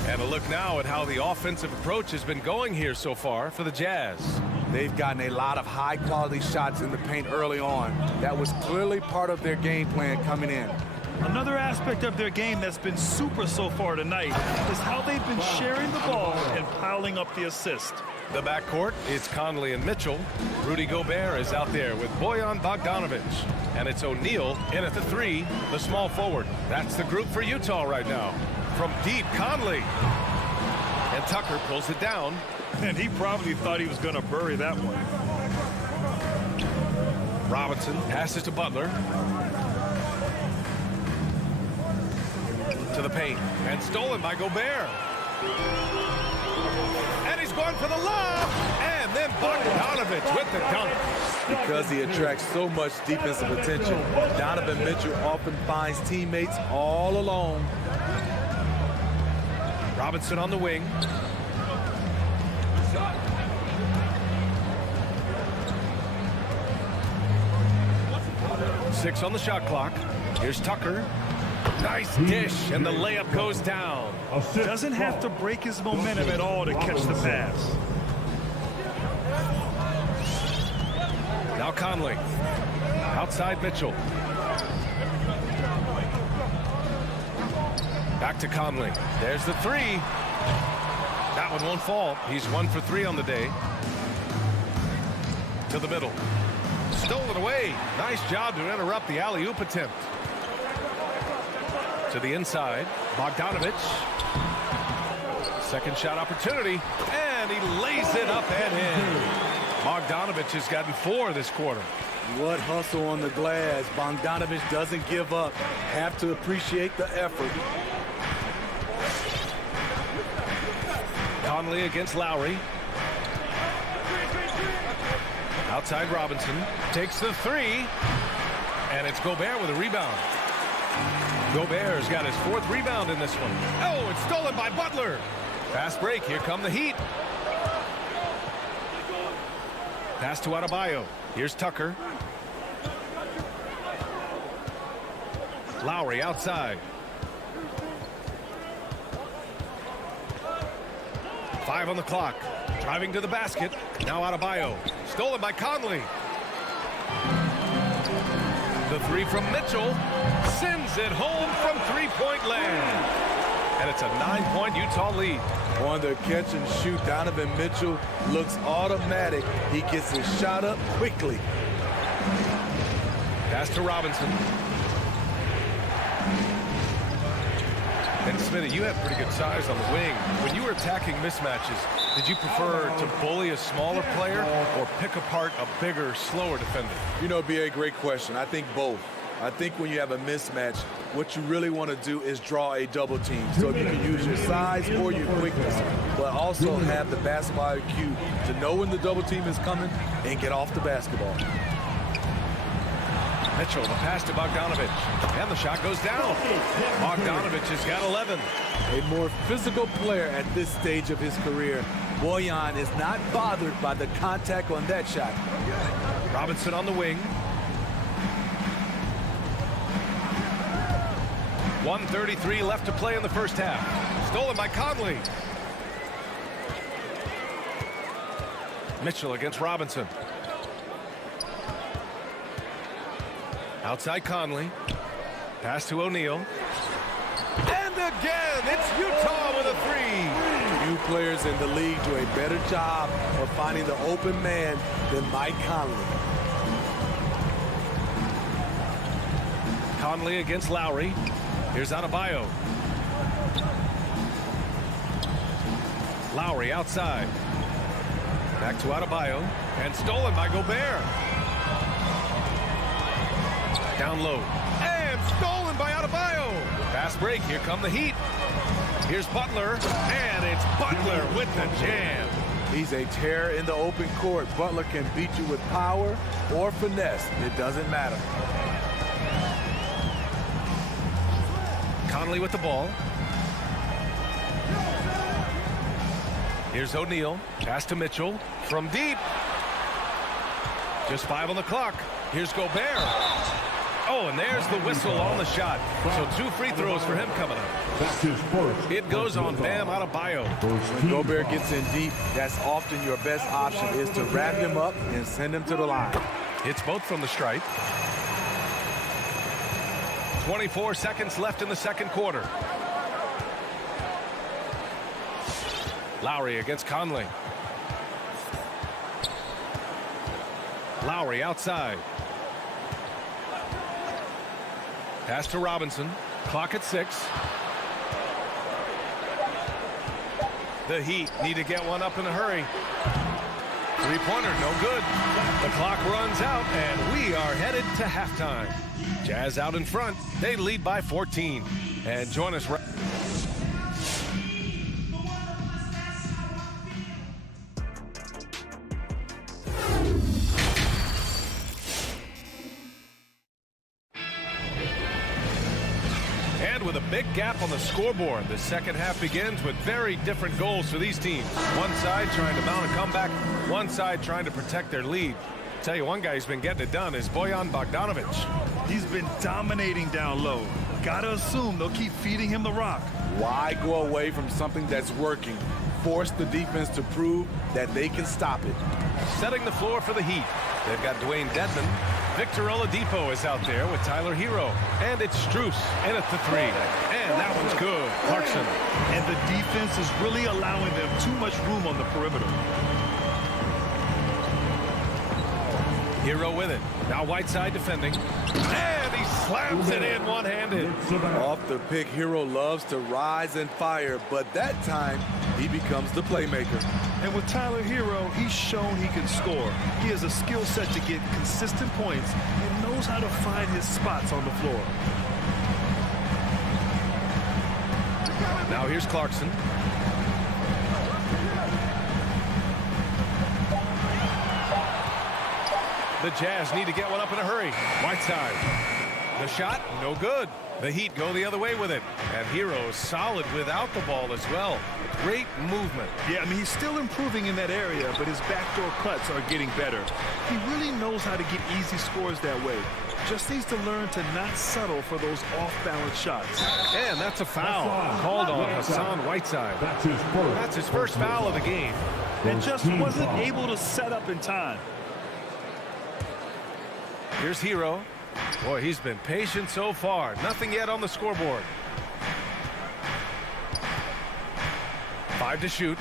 And a look now at how the offensive approach has been going here so far for the Jazz. They've gotten a lot of high-quality shots in the paint early on. That was clearly part of their game plan coming in. Another aspect of their game that's been super so far tonight is how they've been sharing the ball and piling up the assist. The backcourt is Conley and Mitchell. Rudy Gobert is out there with Bojan Bogdanovic. And it's O'Neal in at the 3, the small forward. That's the group for Utah right now. From deep, Conley. And Tucker pulls it down. And he probably thought he was going to bury that one. Robinson passes to Butler. To the paint. And stolen by Gobert. And he's going for the lob. And then Bogdanovic with the dunk. Because he attracts so much defensive attention, Donovan Mitchell often finds teammates all alone. Robinson on the wing. Six on the shot clock. Here's Tucker. Nice dish, and the layup goes down. Doesn't have to break his momentum at all to catch the pass. Now Conley. Outside Mitchell. Back to Conley. There's the 3. That one won't fall. He's 1 for 3 on the day. To the middle. Stolen away. Nice job to interrupt the alley-oop attempt. To the inside. Bogdanovic. Second shot opportunity. And he lays it up and in. Bogdanovic has gotten 4 this quarter. What hustle on the glass. Bogdanovic doesn't give up. Have to appreciate the effort. Conley against Lowry. Outside Robinson. Takes the 3. And it's Gobert with a rebound. Gobert's got his 4th rebound in this one. Oh, it's stolen by Butler. Fast break. Here come the Heat. Pass to Adebayo. Here's Tucker. Lowry outside. 5 on the clock. Driving to the basket. Now Adebayo. Stolen by Conley. The 3 from Mitchell. Sends it home from 3-point land. And it's a 9-point Utah lead. On the catch and shoot, Donovan Mitchell looks automatic. He gets his shot up quickly. Pass to Robinson. And Smitty, you have pretty good size on the wing. When you were attacking mismatches, did you prefer to bully a smaller player or pick apart a bigger, slower defender? You know, B.A., great question. I think both. I think when you have a mismatch, what you really want to do is draw a double team. So you can use your size or your quickness, but also have the basketball IQ to know when the double team is coming and get off the basketball. Mitchell, the pass to Bogdanovic. And the shot goes down. Bogdanovic has got 11. A more physical player at this stage of his career. Bojan is not bothered by the contact on that shot. Robinson on the wing. 1:33 left to play in the first half. Stolen by Conley. Mitchell against Robinson. Outside Conley. Pass to O'Neal. And again, it's Utah with a 3. Few players in the league do a better job of finding the open man than Mike Conley. Conley against Lowry. Here's Adebayo. Lowry outside. Back to Adebayo. And stolen by Gobert. Down low. And stolen by Adebayo. Fast break. Here come the Heat. Here's Butler. And it's Butler with the jam. He's a terror in the open court. Butler can beat you with power or finesse. It doesn't matter. Conley with the ball. Here's O'Neal. Pass to Mitchell. From deep. Just 5 on the clock. Here's Gobert. Oh, and there's the whistle on the shot. So 2 free throws for him coming up. That's his first. It goes on Bam Adebayo. When Gobert gets in deep, that's often your best option is to wrap him up and send him to the line. Hits both from the stripe. 24 seconds left in the second quarter. Lowry against Conley. Lowry outside. Pass to Robinson. Clock at 6. The Heat need to get one up in a hurry. Three-pointer, no good. The clock runs out, and we are headed to halftime. Jazz out in front. They lead by 14. And join us right. With a big gap on the scoreboard, the second half begins with very different goals for these teams. One side trying to mount a comeback, one side trying to protect their lead. Tell you one guy who's been getting it done is Bojan Bogdanovic. He's been dominating down low. Gotta assume they'll keep feeding him the rock. Why go away from something that's working? Force the defense to prove that they can stop it. Setting the floor for the Heat. They've got Dwayne Dedmon. Victor Oladipo is out there with Tyler Hero. And it's Strus in at the 3. And that one's good. Clarkson. And the defense is really allowing them too much room on the perimeter. Hero with it. Now Whiteside defending. And he slams it in one-handed. Off the pick, Hero loves to rise and fire, but that time he becomes the playmaker. And with Tyler Hero, he's shown he can score. He has a skill set to get consistent points and knows how to find his spots on the floor. Now here's Clarkson. The Jazz need to get one up in a hurry. Whiteside. The shot, no good. The Heat go the other way with it. And Hero is solid without the ball as well. Great movement. Yeah, I mean, he's still improving in that area, but his backdoor cuts are getting better. He really knows how to get easy scores that way. Just needs to learn to not settle for those off-balance shots. And that's a foul called on Hassan Whiteside. That's his first foul of the game. And just wasn't able to set up in time. Here's Hero. Boy, he's been patient so far. Nothing yet on the scoreboard. 5 to shoot.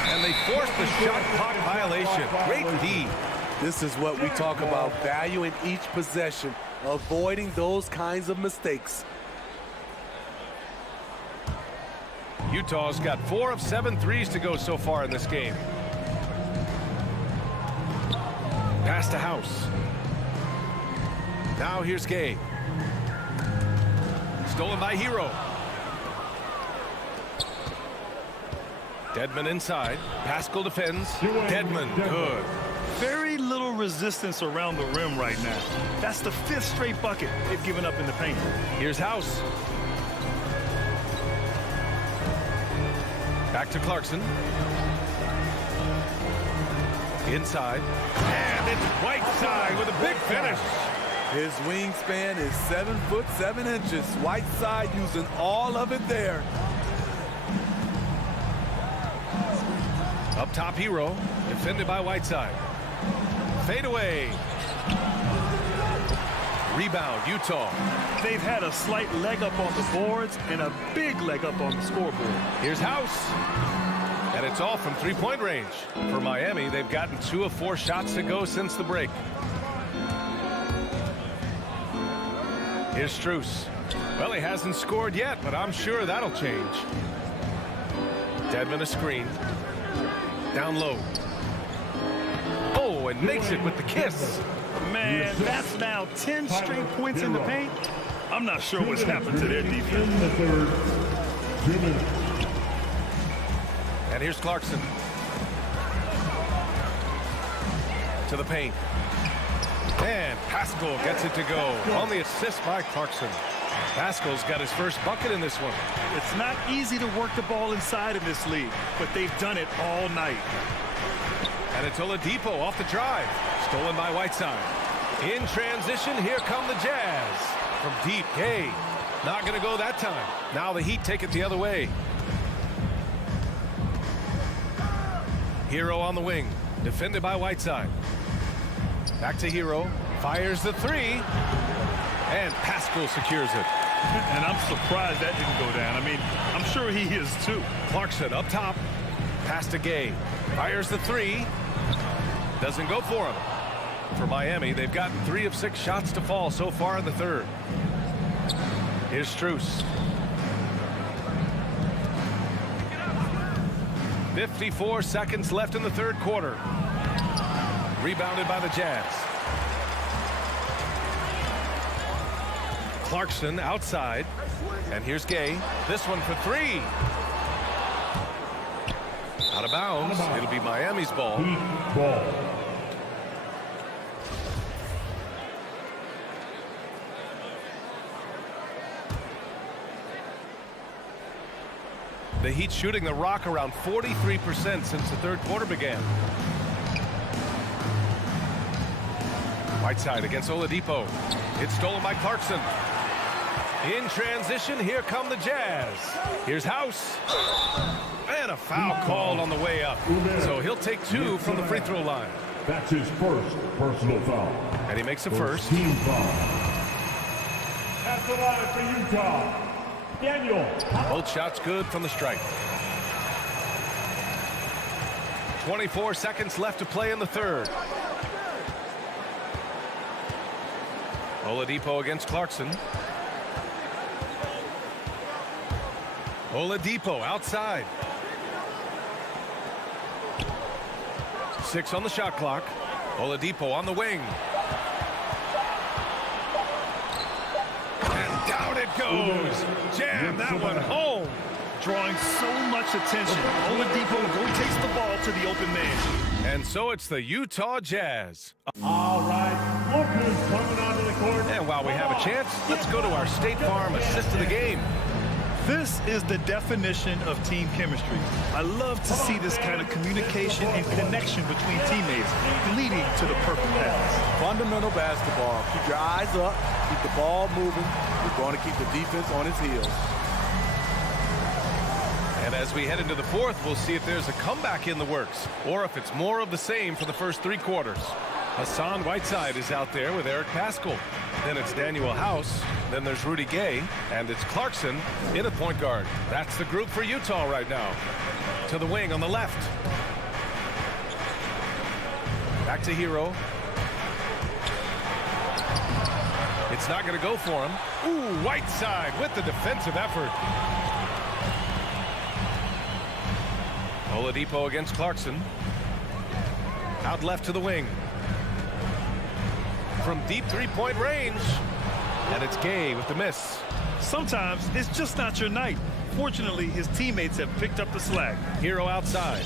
And they forced the shot clock violation. Great D. This is what we talk about, valuing each possession, avoiding those kinds of mistakes. Utah's got 4 of 7 threes to go so far in this game. Pass to House. Now here's Gay. Stolen by Hero. Dedmon inside. Pascal defends. Dedmon, good. Very little resistance around the rim right now. That's the 5th straight bucket they've given up in the paint. Here's House. Back to Clarkson. Inside. And it's Whiteside with a big finish. His wingspan is 7'7". Whiteside using all of it there. Up top, Hero. Defended by Whiteside. Fade away. Rebound, Utah. They've had a slight leg up on the boards and a big leg up on the scoreboard. Here's House. And it's all from three-point range. For Miami, they've gotten 2 of 4 shots to go since the break. Here's Strus. Well, he hasn't scored yet, but I'm sure that'll change. Dedmon a screen. Down low. Oh, and makes it with the kiss. Man, that's now 10 straight points in the paint. I'm not sure what's happened to their defense. In the third, 2 minutes. And here's Clarkson. To the paint. And Pascal gets it to go on the assist by Clarkson. Pascal's got his first bucket in this one. It's not easy to work the ball inside in this league, but they've done it all night. And it's Oladipo off the drive. Stolen by Whiteside. In transition, here come the Jazz. From deep, Gay. Not going to go that time. Now the Heat take it the other way. Hero on the wing. Defended by Whiteside. Back to Hero. Fires the 3. And Pascal secures it. And I'm surprised that didn't go down. I mean, I'm sure he is too. Clarkson up top. Pass to Gay. Fires the 3. Doesn't go for him. For Miami, they've gotten 3 of 6 shots to fall so far in the third. Here's Strus. 54 seconds left in the third quarter. Rebounded by the Jazz. Clarkson outside. And here's Gay. This one for 3. Out of bounds. It'll be Miami's ball. The Heat shooting the rock around 43% since the third quarter began. Whiteside against Oladipo. It's stolen by Clarkson. In transition, here come the Jazz. Here's House. And a foul called on the way up. So he'll take 2 from the free throw line. That's his first personal foul. And he makes the first. Team foul. At the line for Utah, Daniel. Both shots good from the stripe. 24 seconds left to play in the third. Oladipo against Clarkson. Oladipo outside. 6 on the shot clock. Oladipo on the wing. And down it goes. Jam that one home. Drawing so much attention. Oladipo rotates the ball to the open man. And so it's the Utah Jazz. All right, look who's coming onto the court. And while we have a chance, let's go to our State Farm assist of the game. This is the definition of team chemistry. I love to see this kind of communication and connection between teammates leading to the perfect pass. Fundamental basketball. Keep your eyes up. Keep the ball moving. You're going to keep the defense on its heels. And as we head into the fourth, we'll see if there's a comeback in the works or if it's more of the same for the first 3 quarters. Hassan Whiteside is out there with Eric Pascal. Then it's Daniel House. Then there's Rudy Gay. And it's Clarkson in at point guard. That's the group for Utah right now. To the wing on the left. Back to Hero. It's not going to go for him. Ooh, Whiteside with the defensive effort. Oladipo against Clarkson. Out left to the wing. From deep 3-point range. And it's Gay with the miss. Sometimes it's just not your night. Fortunately, his teammates have picked up the slack. Hero outside.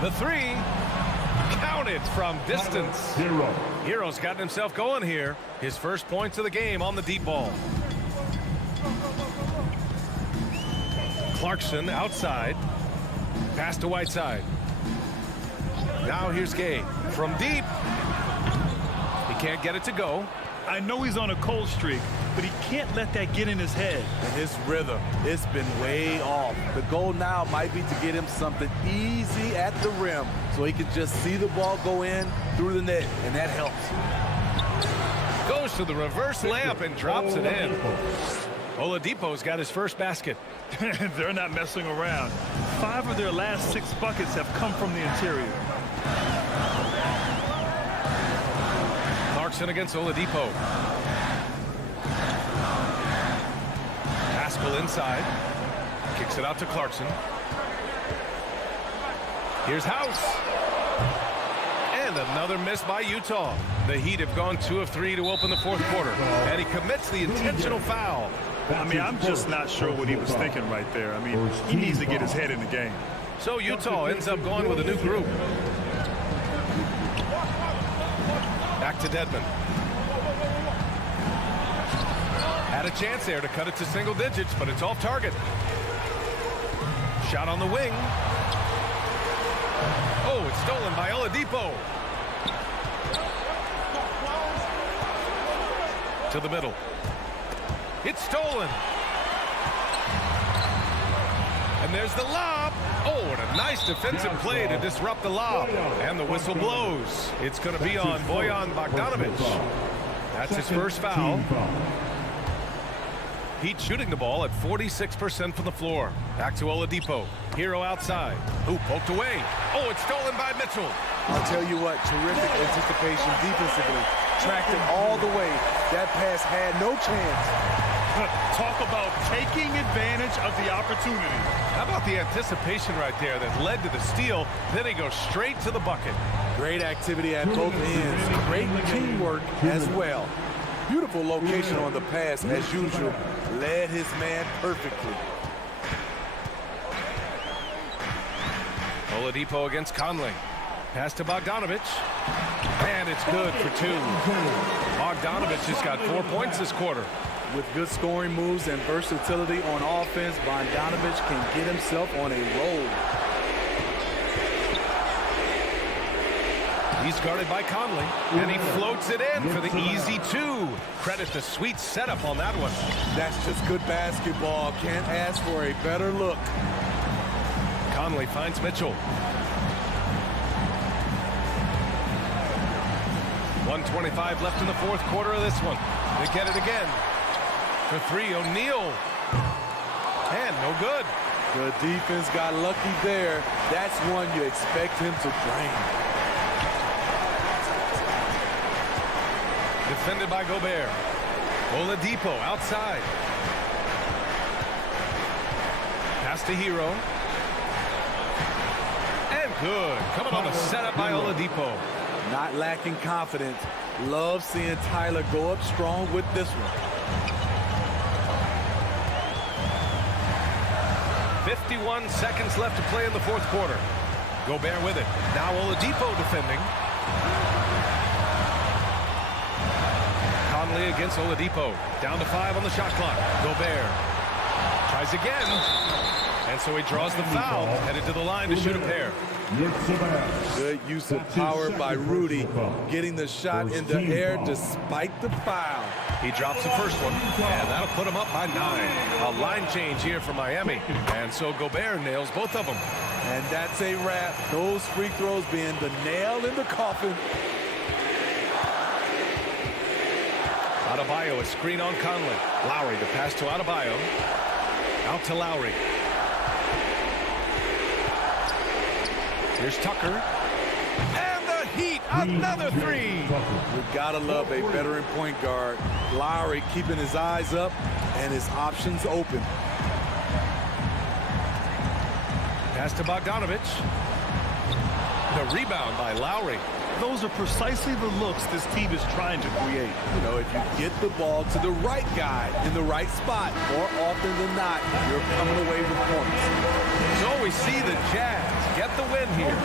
The 3. Counted from distance. Hero's gotten himself going here. His first points of the game on the deep ball. Clarkson outside. Pass to Whiteside. Now here's Gay. From deep. He can't get it to go. I know he's on a cold streak, but he can't let that get in his head. And his rhythm, it's been way off. The goal now might be to get him something easy at the rim so he can just see the ball go in through the net, and that helps. Goes to the reverse layup and drops it in. Oladipo's got his first basket. They're not messing around. 5 of their last 6 buckets have come from the interior. Clarkson against Oladipo. Haskell inside. Kicks it out to Clarkson. Here's House. And another miss by Utah. The Heat have gone 2 of 3 to open the fourth quarter. And he commits the intentional foul. I mean, I'm just not sure what he was thinking right there. I mean, he needs to get his head in the game. So Utah ends up going with a new group. Back to Dedmon. Had a chance there to cut it to single digits, but it's off target. Shot on the wing. Oh, it's stolen by Oladipo. To the middle. It's stolen. And there's the lob. Oh, and a nice defensive play to disrupt the lob. And the whistle blows. It's going to be on Bojan Bogdanovic. That's his first foul. Heat shooting the ball at 46% from the floor. Back to Oladipo. Hero outside. Who poked away. Oh, it's stolen by Mitchell. I'll tell you what, terrific anticipation defensively. Tracked it all the way. That pass had no chance. Talk about taking advantage of the opportunity. How about the anticipation right there that led to the steal? Then he goes straight to the bucket. Great activity at both ends. Great teamwork as well. Beautiful location on the pass as usual. Led his man perfectly. Oladipo against Conley. Pass to Bogdanovic. And it's good for 2. Bogdanovic has got 4 points this quarter. With good scoring moves and versatility on offense, Bogdanovic can get himself on a roll. He's guarded by Conley, and he floats it in for the easy 2. Credit the sweet setup on that one. That's just good basketball. Can't ask for a better look. Conley finds Mitchell. 1:25 left in the fourth quarter of this one. They get it again. For 3, O'Neal. And no good. The defense got lucky there. That's one you expect him to drain. Defended by Gobert. Oladipo outside. Pass to Hero. And good. Coming on a setup by Oladipo. Not lacking confidence. Love seeing Tyler go up strong with this one. 51 seconds left to play in the fourth quarter. Gobert with it. Now Oladipo defending. Conley against Oladipo. Down to 5 on the shot clock. Gobert tries again. And so he draws the foul. Headed to the line to shoot a pair. Good use of power by Rudy. Getting the shot in the air despite the foul. He drops the first one, and that'll put him up by 9. A line change here for Miami. And so Gobert nails both of them. And that's a wrap. Those free throws being the nail in the coffin. Adebayo, a screen on Conley. Lowry, the pass to Adebayo. Out to Lowry. Here's Tucker. And the Heat, another 3. We gotta love a veteran point guard. Lowry keeping his eyes up and his options open. Pass to Bogdanovic. The rebound by Lowry. Those are precisely the looks this team is trying to create. You know, if you get the ball to the right guy in the right spot, more often than not, you're coming away with points. So we see the Jazz get the win here.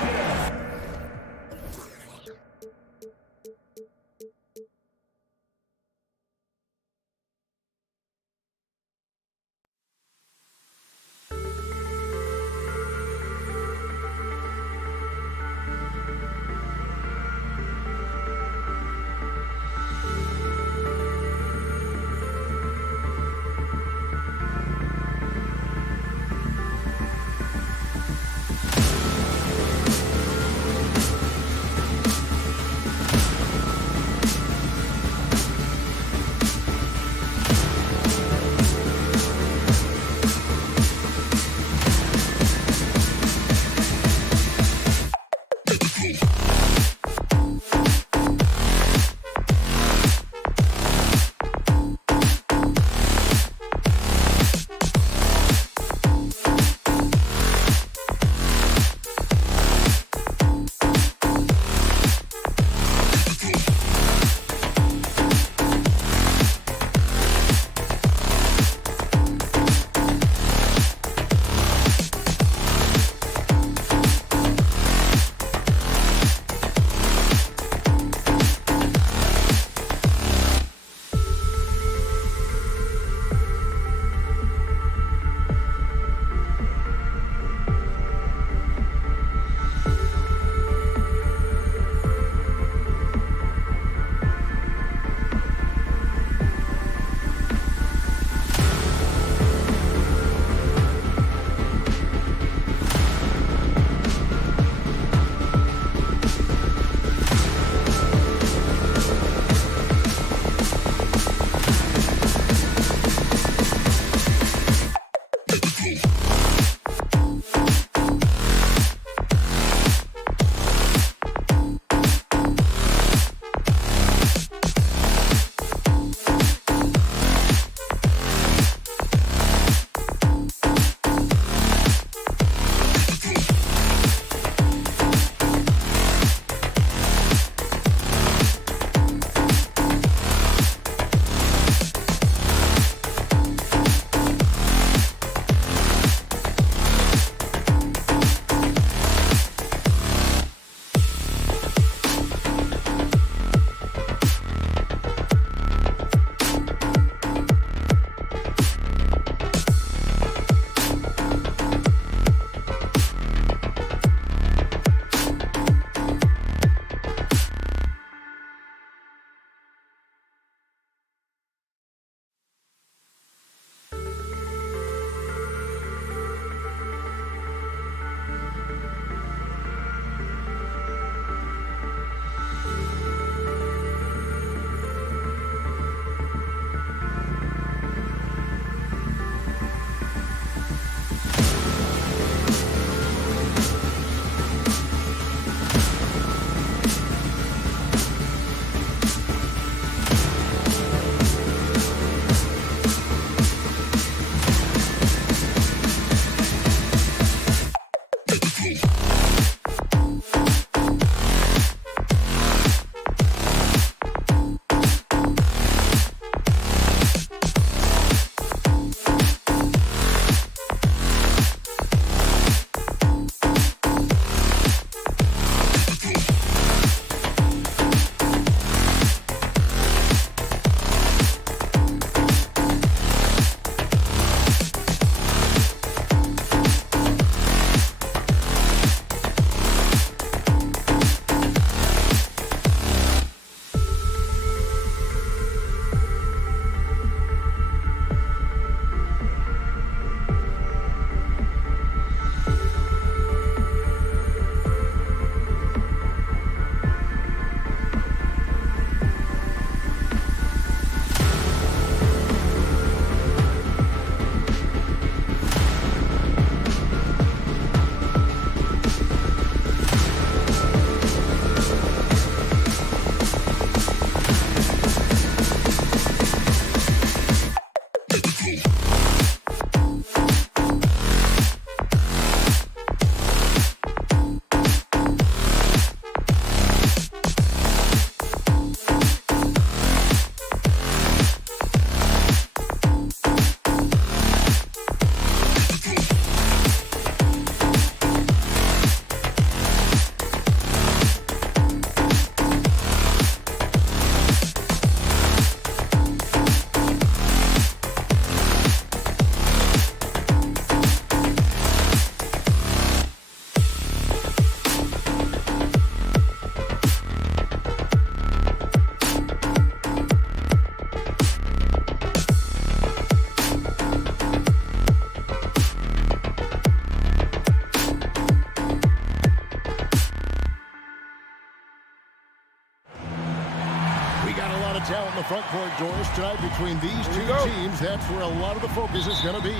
Talent in the front court, Doris, tonight between these two teams. That's where a lot of the focus is going to be.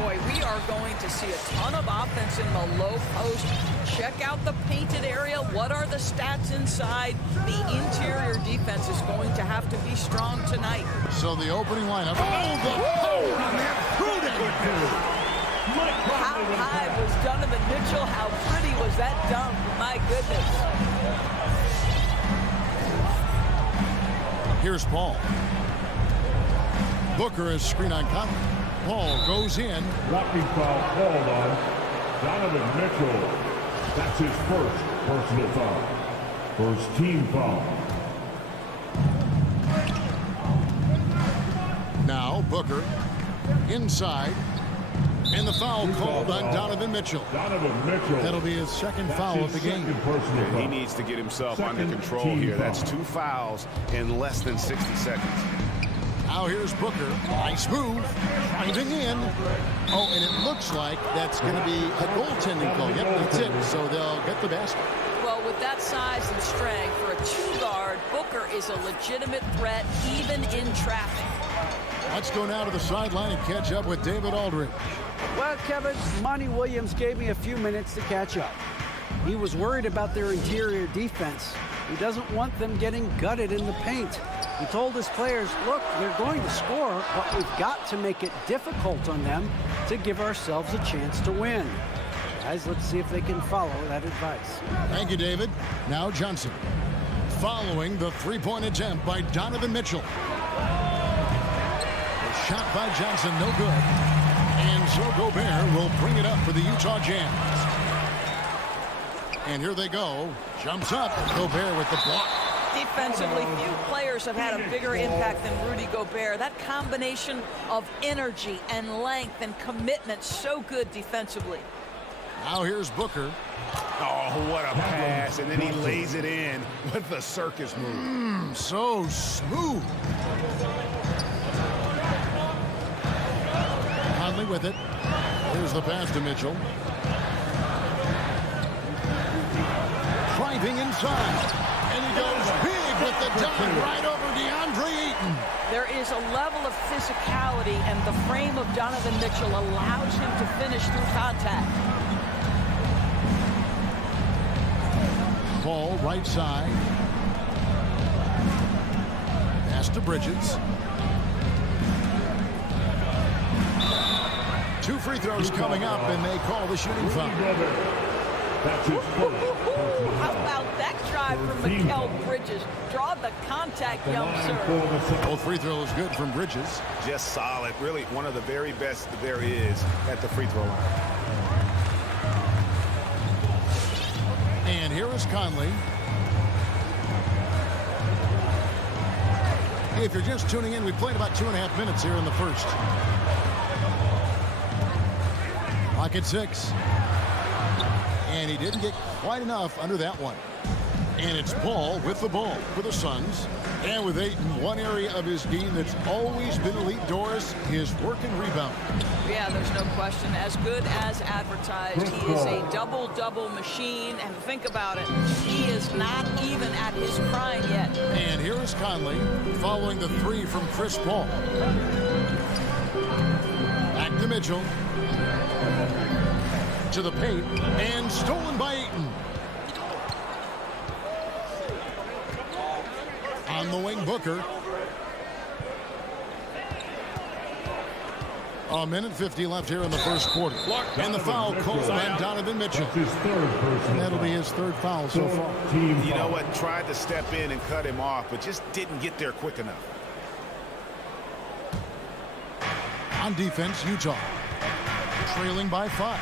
Boy, we are going to see a ton of offense in the low post. Check out the painted area. What are the stats inside? The interior defense is going to have to be strong tonight. So the opening lineup. Oh, the power on that prudent. How high was Donovan Mitchell? How pretty was that dunk? My goodness. Here's Paul. Booker is screen on Conley. Paul goes in. Blocking foul called on Donovan Mitchell. That's his first personal foul. First team foul. Now Booker inside. And the foul called on Donovan Mitchell. Donovan Mitchell. That'll be his second foul of the game. Yeah, he needs to get himself under control here. That's 2 fouls in less than 60 seconds. Now here's Booker. Nice move. Driving in. Oh, and it looks like that's going to be a goaltending call. Yep, that's it. So they'll get the basket. Well, with that size and strength for a 2-guard, Booker is a legitimate threat even in traffic. Let's go now to the sideline and catch up with David Aldridge. Well, Kevin, Monty Williams gave me a few minutes to catch up. He was worried about their interior defense. He doesn't want them getting gutted in the paint. He told his players, look, they're going to score, but we've got to make it difficult on them to give ourselves a chance to win. Guys, let's see if they can follow that advice. Thank you, David. Now Johnson. Following the three-point attempt by Donovan Mitchell. The shot by Johnson, no good. And so Gobert will bring it up for the Utah Jazz. And here they go. Jumps up. Gobert with the block. Defensively, few players have had a bigger impact than Rudy Gobert. That combination of energy and length and commitment, so good defensively. Now here's Booker. Oh, what a pass. And then he lays it in with the circus move. So smooth. Conley with it. Here's the pass to Mitchell. Driving inside. And he goes big with the dunk right over DeAndre Ayton. There is a level of physicality, and the frame of Donovan Mitchell allows him to finish through contact. Ball right side. Pass to Bridges. 2 free throws coming up, and they call the shooting foul. That's his first personal How foul. about that drive from Mikal Bridges? Draw the contact, young sir. Both free throws good from Bridges. Just solid. Really one of the very best there is at the free throw line. And here is Conley. If you're just tuning in, we played about 2.5 minutes here in the first. Clock at 6. And he didn't get quite enough under that one. And it's Paul with the ball for the Suns. And with Ayton, one area of his game that's always been elite, Doris, his work and rebound. Yeah, there's no question. As good as advertised, he is a double-double machine. And think about it, he is not even at his prime yet. And here is Conley following the three from Chris Paul. Back to Mitchell. To the paint. And stolen by Ayton. On the wing, Booker. 1:50 left here in the first quarter. And the foul called on Donovan Mitchell. That'll be his third foul so far. You know what? Tried to step in and cut him off, but just didn't get there quick enough. On defense, Utah. Trailing by 5.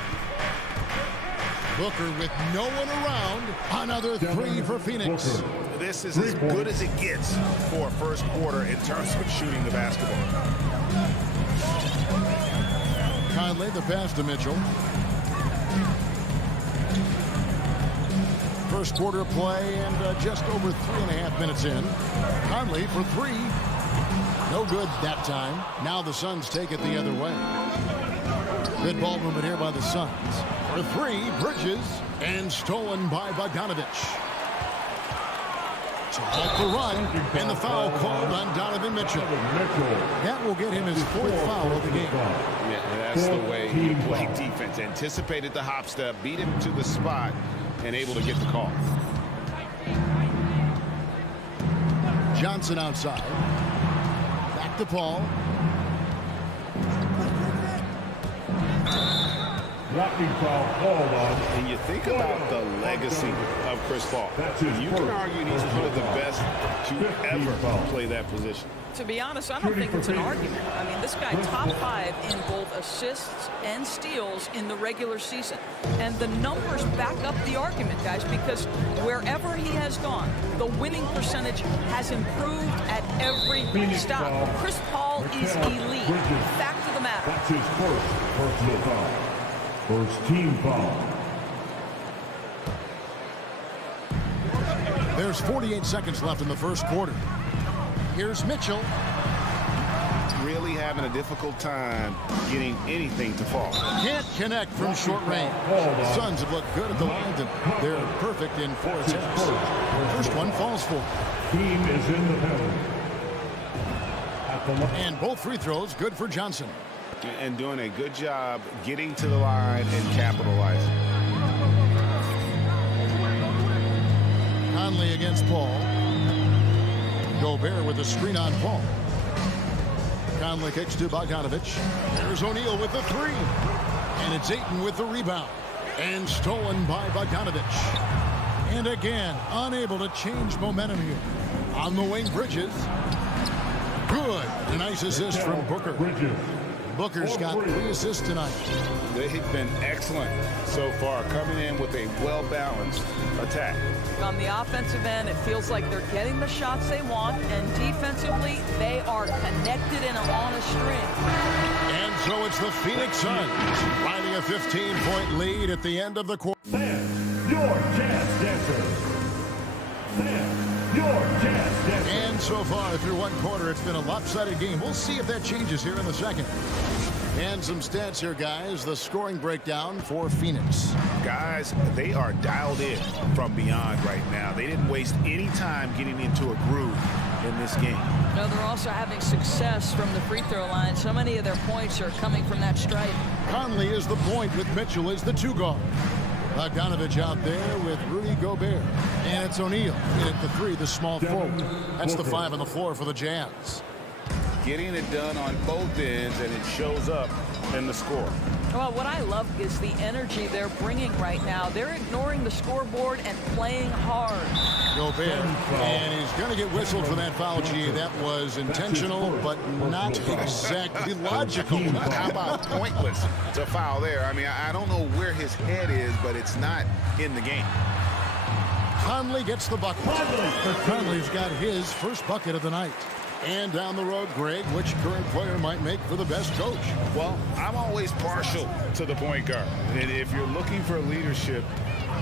Booker with no one around. Another three for Phoenix. This is as good as it gets for a first quarter in terms of shooting the basketball. Conley, the pass to Mitchell. First quarter play and just over 3.5 minutes in. Conley for 3. No good that time. Now the Suns take it the other way. Good ball movement here by the Suns. For 3, Bridges, and stolen by Bogdanovich. To halt the run, and the foul called on Donovan Mitchell. That will get him his 4th foul of the game. Yeah, that's the way you play defense. Anticipated the hop step, beat him to the spot, and able to get the call. Johnson outside. Back to Paul. Blocking foul called on. And you think about the legacy of Chris Paul. You can argue he's one of the best to ever play that position. To be honest, I don't think it's an argument. I mean, this guy top 5 in both assists and steals in the regular season. And the numbers back up the argument, guys, because wherever he has gone, the winning percentage has improved at every stop. Chris Paul is elite. Fact of the matter. That's his first personal foul. First team foul. There's 48 seconds left in the first quarter. Here's Mitchell. Really having a difficult time getting anything to fall. Can't connect from short range. Suns have looked good at the line, and they're perfect in 4 attempts. First one falls for. Team is in the penalty. And both free throws good for Johnson. And doing a good job getting to the line and capitalizing. Conley against Paul. Gobert with a screen on Paul. Conley kicks to Bogdanovich. There's O'Neal with the 3. And it's Ayton with the rebound. And stolen by Bogdanovich. And again, unable to change momentum here. On the wing, Bridges. Good. A nice assist from Booker. Booker's got 3 assists tonight. They've been excellent so far, coming in with a well-balanced attack. On the offensive end, it feels like they're getting the shots they want, and defensively, they are connected and on a string. And so it's the Phoenix Suns riding a 15-point lead at the end of the quarter. Your jazz dancer. Your jazz dancer. And so far through one quarter, it's been a lopsided game. We'll see if that changes here in the second. And some stats here, guys. The scoring breakdown for Phoenix. Guys, they are dialed in from beyond right now. They didn't waste any time getting into a groove in this game. No, they're also having success from the free throw line. So many of their points are coming from that stripe. Conley is the point with Mitchell as the 2 guard. Bogdanovich out there with Rudy Gobert. And it's O'Neal in at the 3, the small forward. That's the 5 on the floor for the Jazz. Getting it done on both ends, and it shows up in the score. Well, what I love is the energy they're bringing right now. They're ignoring the scoreboard and playing hard. Gobert, and he's going to get whistled for that foul, G. That was intentional, but not exactly logical. How about pointless? It's a foul there. I mean, I don't know where his head is, but it's not in the game. Conley gets the bucket. Conley's got his first bucket of the night. And down the road, Greg, which current player might make for the best coach? Well, I'm always partial to the point guard. And if you're looking for leadership,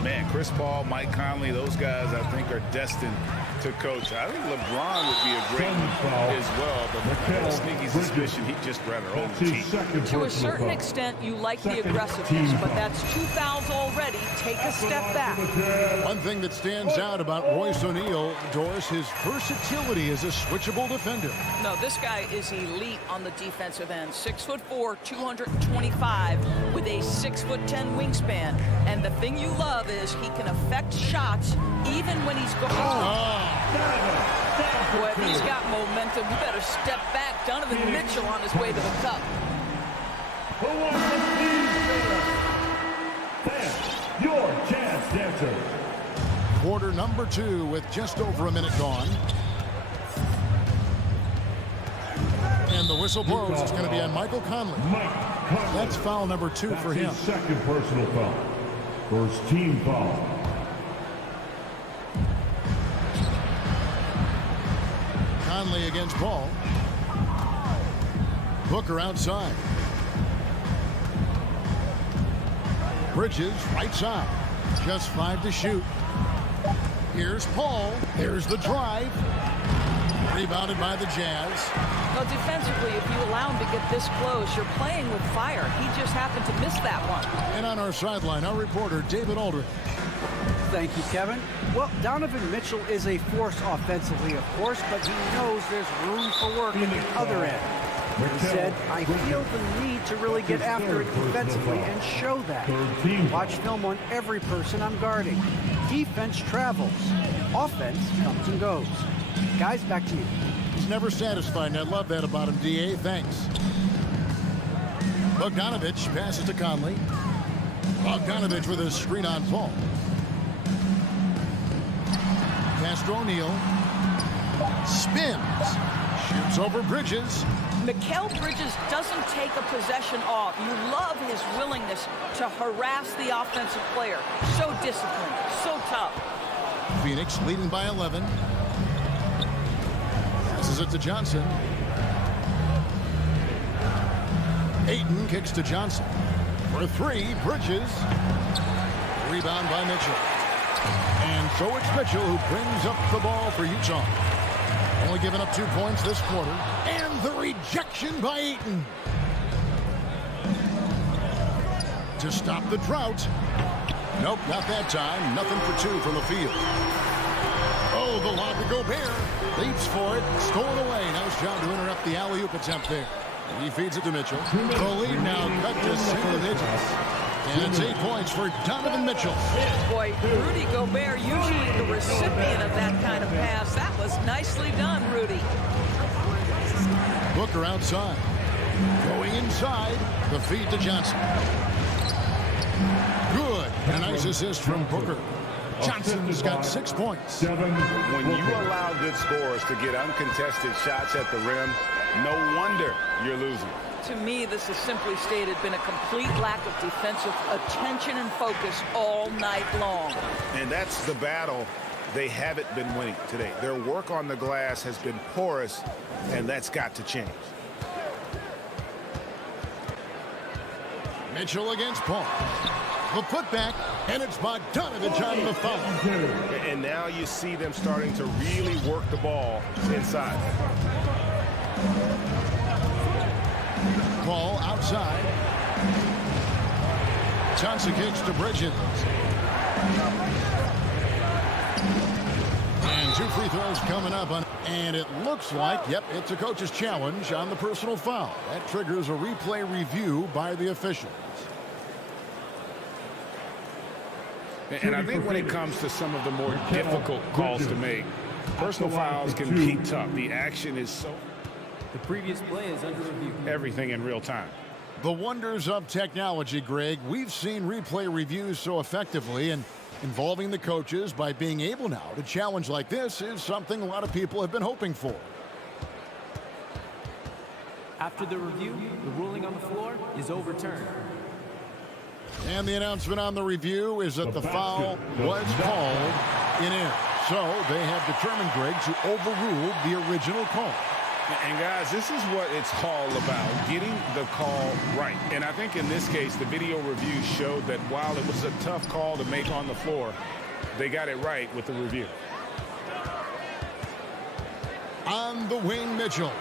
man, Chris Paul, Mike Conley, those guys I think are destined to coach. I think LeBron would be a great one as well, but I have a sneaky suspicion he'd just rather hold the team. To a certain extent, you like the aggressiveness, but that's 2 fouls already. Take a step back. One thing that stands out about Royce O'Neal, Doris, his versatility as a switchable defender. No, this guy is elite on the defensive end. 6'4", 225 with a 6'10" wingspan. And the thing you love is he can affect shots even when he's going. Boy, if he's got momentum, you better step back. Donovan Mitchell on his way to the cup. Your chance dancer. Quarter number 2 with just over a minute gone. And the whistle blows. It's going to be on Michael Conley. That's foul number 2 for him. Second personal foul. First team foul. Conley against Paul. Booker outside. Bridges right side. Just 5 to shoot. Here's Paul. There's the drive. Rebounded by the Jazz. Well, defensively, if you allow him to get this close, you're playing with fire. He just happened to miss that one. And on our sideline, our reporter, David Aldridge. Thank you, Kevin. Well, Donovan Mitchell is a force offensively, of course, but he knows there's room for work at the other end. He said, I feel the need to really get after it defensively and show that. Watch film on every person I'm guarding. Defense travels. Offense comes and goes. Guys, back to you. He's never satisfied, and I love that about him, D.A. Thanks. Bogdanovich passes to Conley. Bogdanovich with a screen on Paul. Pass to O'Neal. Spins. Shoots over Bridges. Mikal Bridges doesn't take a possession off. You love his willingness to harass the offensive player. So disciplined, so tough. Phoenix leading by 11. Passes it to Johnson. Ayton kicks to Johnson. For 3, Bridges. Rebound by Mitchell. And so it's Mitchell who brings up the ball for Utah. Only giving up 2 points this quarter. And the rejection by Ayton. To stop the drought. Nope, not that time. Nothing for 2 from the field. Oh, the lob to Gobert. Leaps for it. Stolen away. Nice job to interrupt the alley-oop attempt there. He feeds it to Mitchell. The lead now cut to single digits. And it's 8 points for Donovan Mitchell. Boy, Rudy Gobert, usually the recipient of that kind of pass. That was nicely done, Rudy. Booker outside. Going inside. The feed to Johnson. Good. A nice assist from Booker. Johnson's got 6 points. When you allow good scorers to get uncontested shots at the rim, no wonder you're losing. To me, this has simply stated been a complete lack of defensive attention and focus all night long. And that's the battle they haven't been winning today. Their work on the glass has been porous, and that's got to change. Mitchell against Paul. The putback, and it's Bogdanovich on the foul. And now you see them starting to really work the ball inside. Paul outside. Johnson kicks to Bridges. And 2 free throws coming up. And it looks like, yep, it's a coach's challenge on the personal foul. That triggers a replay review by the officials. And I think when it comes to some of the more difficult calls to make, personal fouls can be tough. The action is so... The previous play is under review. Everything in real time. The wonders of technology, Greg. We've seen replay reviews so effectively, and involving the coaches by being able now to challenge like this is something a lot of people have been hoping for. After the review, the ruling on the floor is overturned. And the announcement on the review is that the foul was called in air. So they have determined, Greg, to overrule the original call. And guys, this is what it's all about, getting the call right. And I think in this case, the video review showed that while it was a tough call to make on the floor, they got it right with the review. On the wing, Mitchell.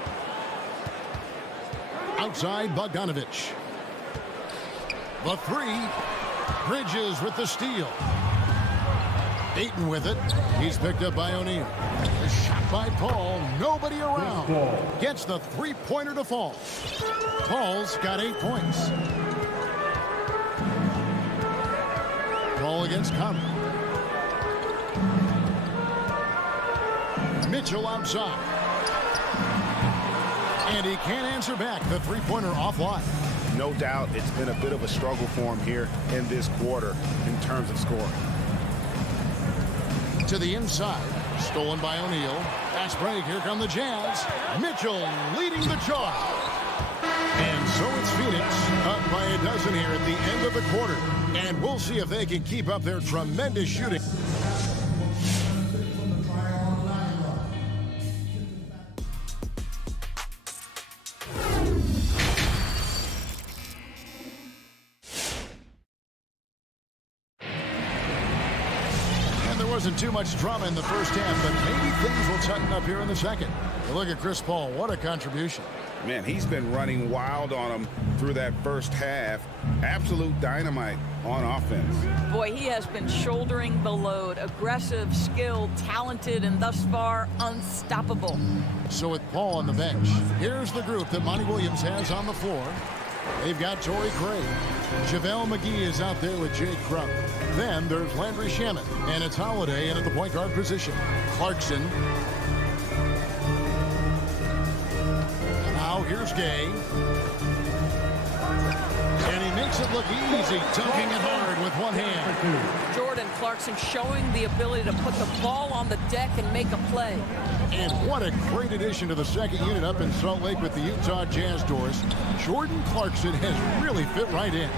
Outside, Bogdanovich. The three. Bridges with the steal. Ayton with it. He's picked up by O'Neal. A shot by Paul. Nobody around. Gets the three-pointer to fall. Paul's got 8 points. Paul against Conley. Mitchell outside. And he can't answer back. The three-pointer offline. No doubt it's been a bit of a struggle for him here in this quarter in terms of scoring. To the inside. Stolen by O'Neal. Fast break. Here come the Jazz. Mitchell leading the charge. And so it's Phoenix up by a dozen here at the end of the quarter. And we'll see if they can keep up their tremendous shooting. Wasn't too much drama in the first half, but maybe things will tighten up here in the second. But look at Chris Paul. What a contribution. Man, he's been running wild on him through that first half. Absolute dynamite on offense. Boy, he has been shouldering the load. Aggressive, skilled, talented, and thus far unstoppable. So with Paul on the bench, here's the group that Monty Williams has on the floor. They've got Torrey Craig. JaVale McGee is out there with Jake Crump. Then there's Landry Shamet, and it's Holiday in at the point guard position. Clarkson. Now here's Gay. And he makes it look easy, dunking it hard with one hand. Jordan Clarkson showing the ability to put the ball on the deck and make a play. And what a great addition to the second unit up in Salt Lake with the Utah Jazz doors. Jordan Clarkson has really fit right in.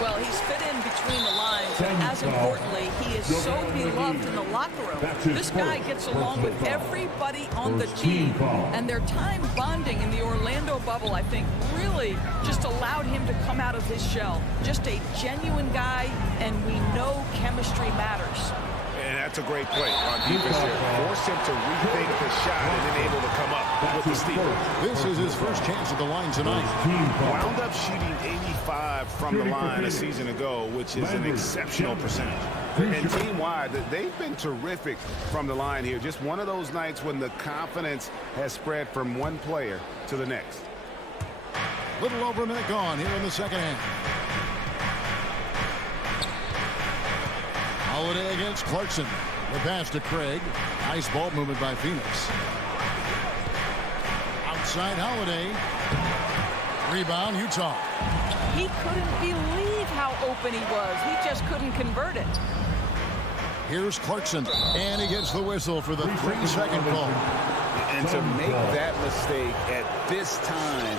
Well, he's fit in between the lines, and as importantly, he is so beloved in the locker room. This guy gets along with everybody on the team, and their time bonding in the Orlando bubble, I think, really just allowed him to come out of his shell. Just a genuine guy, and we know chemistry matters. And that's a great play on defense there. Force him to rethink the shot and then able to come up with the steal. This is his first chance at the line tonight. Wound up shooting 85 from the line a season ago, which is an exceptional percentage. And team-wide, they've been terrific from the line here. Just one of those nights when the confidence has spread from one player to the next. Little over a minute gone here in the second half. Holiday against Clarkson. The pass to Craig. Nice ball movement by Phoenix. Outside Holiday. Rebound Utah. He couldn't believe how open he was. He just couldn't convert it. Here's Clarkson. And he gets the whistle for the 3-second call. And to make that mistake at this time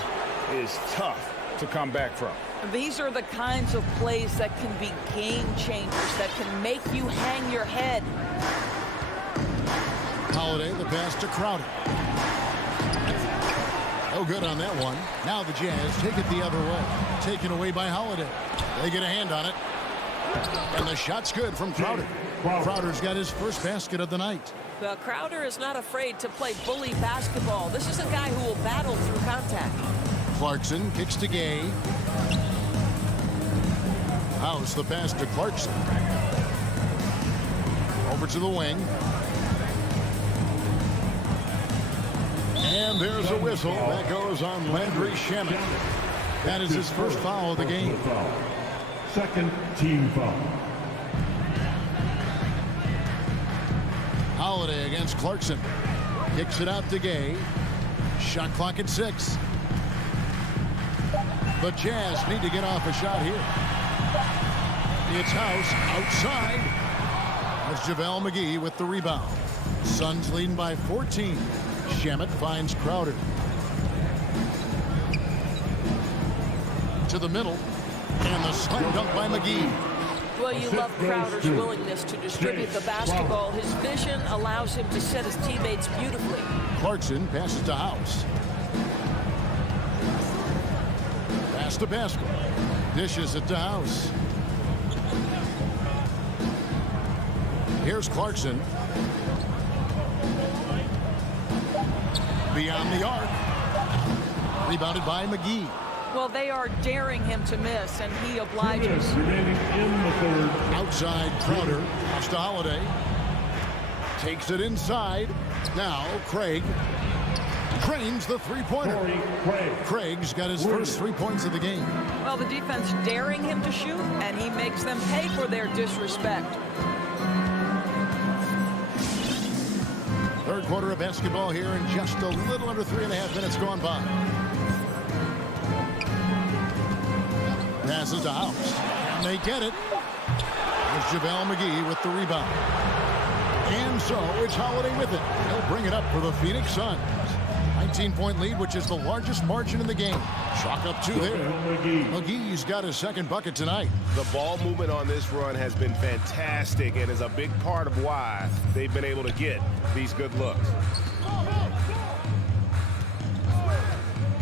is tough to come back from. These are the kinds of plays that can be game changers, that can make you hang your head. Holiday, the pass to Crowder. No good on that one. Now the Jazz take it the other way. Taken away by Holiday. They get a hand on it. And the shot's good from Crowder. Crowder's got his first basket of the night. Well, Crowder is not afraid to play bully basketball. This is a guy who will battle through contact. Clarkson kicks to Gay. House the pass to Clarkson. Over to the wing. And there's a whistle. That goes on Landry Shamet. That is his first foul of the game. Second team foul. Holiday against Clarkson. Kicks it out to Gay. Shot clock at 6. The Jazz need to get off a shot here. It's House outside. That's JaVale McGee with the rebound. Suns leading by 14. Shamet finds Crowder. To the middle. And the slam dunk by McGee. Well, you love Crowder's willingness to distribute the basketball. His vision allows him to set his teammates beautifully. Clarkson passes to House. Pass to Pascal. Dishes it to House. Here's Clarkson. Beyond the arc. Rebounded by McGee. Well, they are daring him to miss, and he obliges. Remaining in the third. Outside Crowder. Pass to Holiday. Takes it inside. Now Craig. Trains the three-pointer. Craig's got his first 3 points of the game. Well, the defense daring him to shoot, and he makes them pay for their disrespect. Third quarter of basketball here in just a little under 3.5 minutes gone by. Passes to House. And they get it. There's JaVale McGee with the rebound. And so it's Holiday with it. He'll bring it up for the Phoenix Suns. 19-point lead, which is the largest margin in the game. Chalk up 2 there. McGee's got his second bucket tonight. The ball movement on this run has been fantastic and is a big part of why they've been able to get these good looks.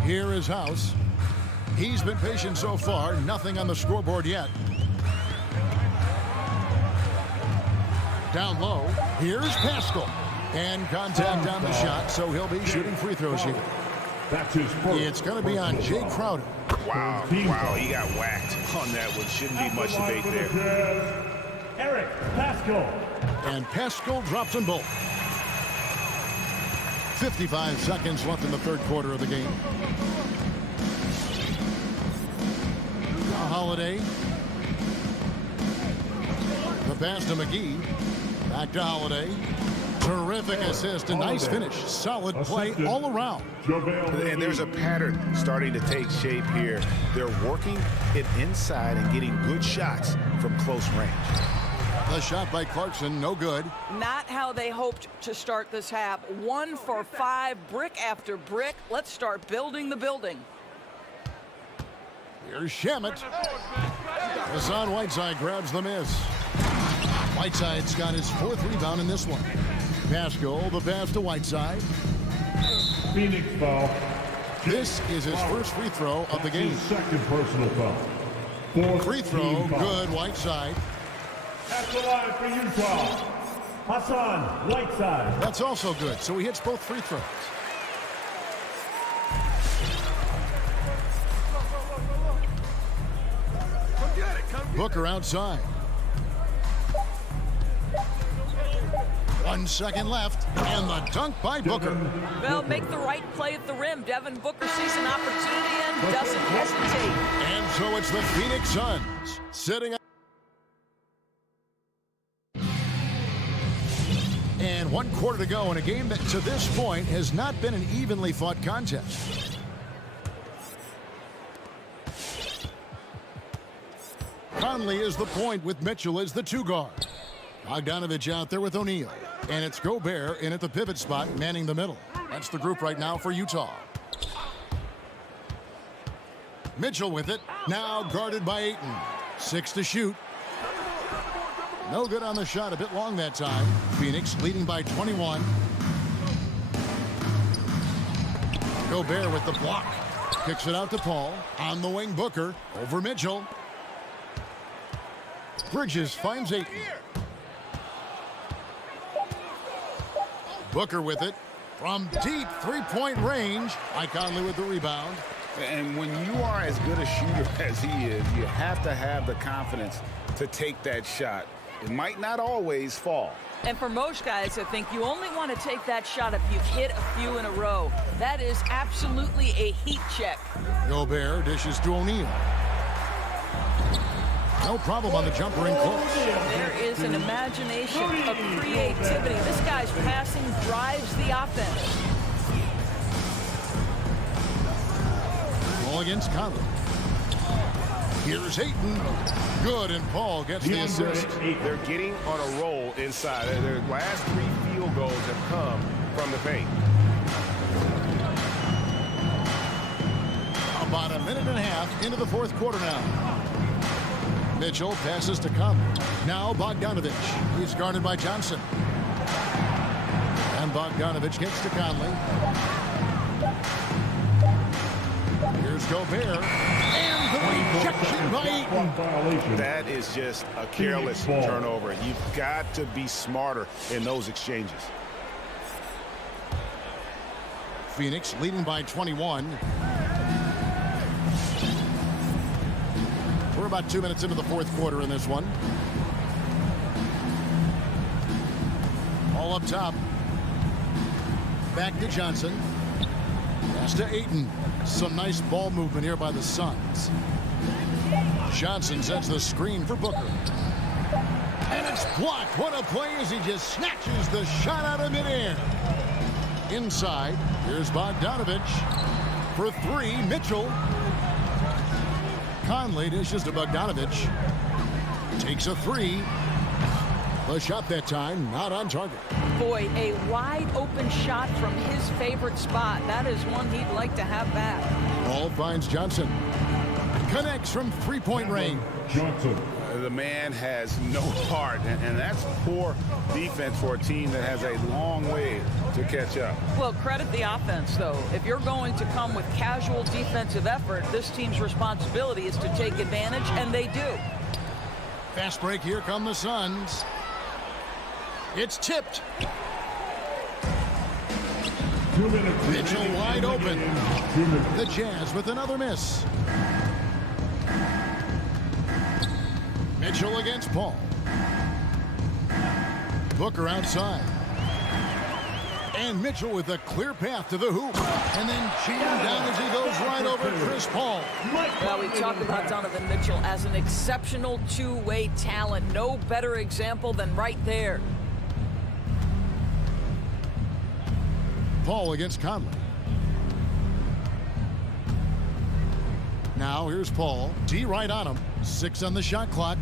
Here is House. He's been patient so far. Nothing on the scoreboard yet. Down low. Here's Pascal. And contact on the shot, so he'll be shooting free throws here. That's his first. It's going to be on Jay Crowder. Wow, he got whacked on that one. Shouldn't be much debate there. Eric Pascal. And Pascal drops them both. 55 seconds left in the third quarter of the game. Holiday. The pass to McGee. Back to Holiday. Terrific assist, a nice finish. Solid play all around. And there's a pattern starting to take shape here. They're working it inside and getting good shots from close range. The shot by Clarkson, no good. Not how they hoped to start this half. 1 for 5, brick after brick. Let's start building the building. Here's Shamet. Hassan Whiteside grabs the miss. Whiteside's got his 4th rebound in this one. Pascal, the pass to Whiteside. Phoenix foul. This is his first free throw of the game. Second personal foul. Free throw, good, Whiteside. At the line for Utah, Hassan Whiteside. That's also good, so he hits both free throws. Booker outside. 1 second left, and the dunk by Booker. Well, make the right play at the rim. Devin Booker sees an opportunity and doesn't hesitate. And so it's the Phoenix Suns sitting up. And 1 quarter to go in a game that to this point has not been an evenly fought contest. Conley is the point with Mitchell as the 2 guard. Bogdanovich out there with O'Neal. And it's Gobert in at the pivot spot, manning the middle. That's the group right now for Utah. Mitchell with it, now guarded by Ayton. 6 to shoot. No good on the shot, a bit long that time. Phoenix leading by 21. Gobert with the block. Kicks it out to Paul. On the wing, Booker. Over Mitchell. Bridges finds Ayton. Booker with it. From deep three-point range. Conley with the rebound. And when you are as good a shooter as he is, you have to have the confidence to take that shot. It might not always fall. And for most guys, I think you only want to take that shot if you've hit a few in a row. That is absolutely a heat check. Gobert dishes to O'Neal. No problem on the jumper in close. There is an imagination of creativity. This guy's passing drives the offense. Ball against Conley. Here's Ayton. Good, and Paul gets the assist. They're getting on a roll inside. Their last 3 field goals have come from the paint. About a minute and a half into the fourth quarter now. Mitchell passes to Conley. Now Bogdanovich. He's guarded by Johnson. And Bogdanovich gets to Conley. Here's Gobert. And the rejection by Ayton. That is just a careless turnover. You've got to be smarter in those exchanges. Phoenix leading by 21. We're about 2 minutes into the fourth quarter in this one. All up top. Back to Johnson. Pass to Ayton. Some nice ball movement here by the Suns. Johnson sets the screen for Booker. And it's blocked. What a play as he just snatches the shot out of midair. Inside, here's Bogdanovich. For 3, Mitchell. Conley dishes to Bogdanovich. Takes a 3. The shot that time not on target. Boy, a wide open shot from his favorite spot. That is one he'd like to have back. Ball finds Johnson. Connects from 3-point range. Johnson. The man has no heart, and that's poor defense for a team that has a long way to catch up. Well, credit the offense, though. If you're going to come with casual defensive effort, this team's responsibility is to take advantage, and they do. Fast break. Here come the Suns. It's tipped. 2 minutes. Mitchell wide open. The Jazz with another miss. Mitchell against Paul. Booker outside. And Mitchell with a clear path to the hoop. And then cheating down as he goes right over Chris Paul. Well, we talk about Donovan Mitchell as an exceptional two-way talent. No better example than right there. Paul against Conley. Now here's Paul. D right on him. 6 on the shot clock.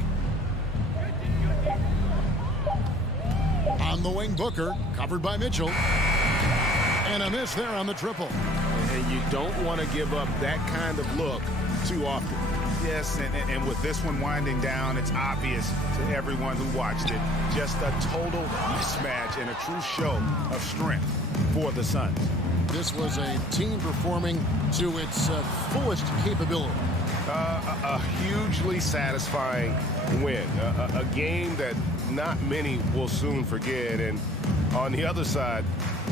On the wing, Booker. Covered by Mitchell. And a miss there on the triple. And you don't want to give up that kind of look too often. Yes, and with this one winding down, it's obvious to everyone who watched it. Just a total mismatch and a true show of strength for the Suns. This was a team performing to its fullest capability. A hugely satisfying win. A game that not many will soon forget. And on the other side,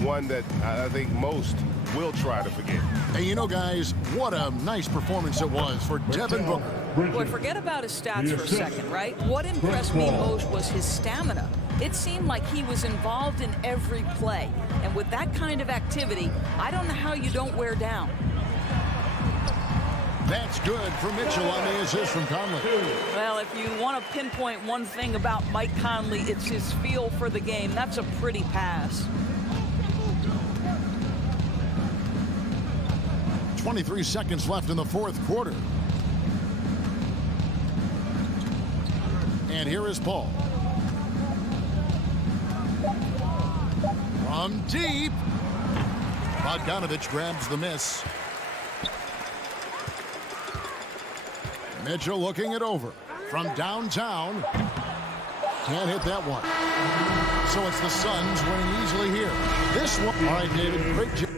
one that I think most will try to forget. Hey, you know, guys, what a nice performance it was for Devin Booker. Boy, forget about his stats for a second, right? What impressed me most was his stamina. It seemed like he was involved in every play. And with that kind of activity, I don't know how you don't wear down. That's good for Mitchell on the assist from Conley. Well, if you want to pinpoint one thing about Mike Conley, it's his feel for the game. That's a pretty pass. 23 seconds left in the fourth quarter. And here is Paul. From deep. Bogdanovich grabs the miss. Mitchell looking it over. From downtown. Can't hit that one. So it's the Suns winning easily here. This one. All right, David. Great job.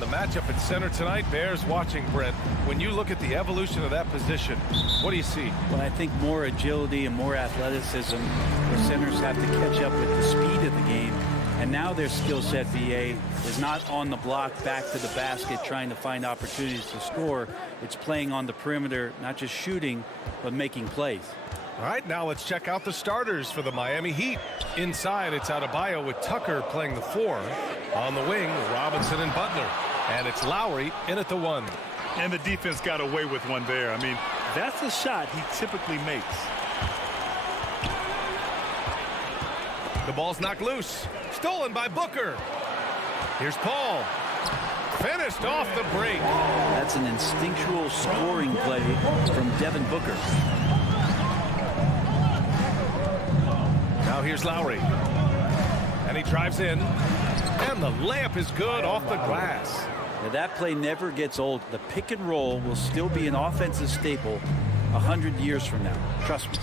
And the matchup at center tonight bears watching, Brent. When you look at the evolution of that position, what do you see? Well, I think more agility and more athleticism. The centers have to catch up with the speed of the game. And now their skill set, VA, is not on the block back to the basket trying to find opportunities to score. It's playing on the perimeter, not just shooting, but making plays. All right, now let's check out the starters for the Miami Heat. Inside, it's Adebayo with Tucker playing the 4. On the wing, Robinson and Butler. And it's Lowry in at the 1. And the defense got away with one there. I mean, that's a shot he typically makes. The ball's knocked loose. Stolen by Booker. Here's Paul. Finished off the break. That's an instinctual scoring play from Devin Booker. Now here's Lowry. And he drives in. And the layup is good off the glass. Now that play never gets old. The pick and roll will still be an offensive staple 100 years from now. Trust me.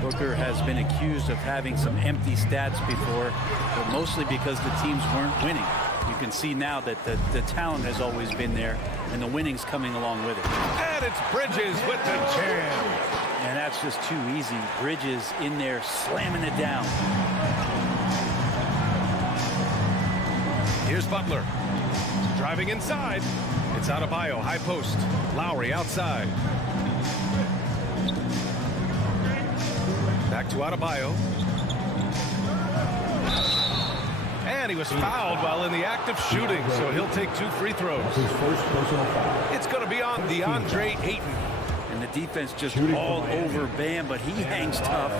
Booker has been accused of having some empty stats before, but mostly because the teams weren't winning. You can see now that the talent has always been there, and the winning's coming along with it. And it's Bridges with the jam. And that's just too easy. Bridges in there slamming it down. Here's Butler. Driving inside. It's Adebayo, high post. Lowry outside. Back to Adebayo. And he was fouled while in the act of shooting, so he'll take 2 free throws. That's his first personal foul. It's going to be on DeAndre Ayton. And the defense just all over Bam, but he hangs tough.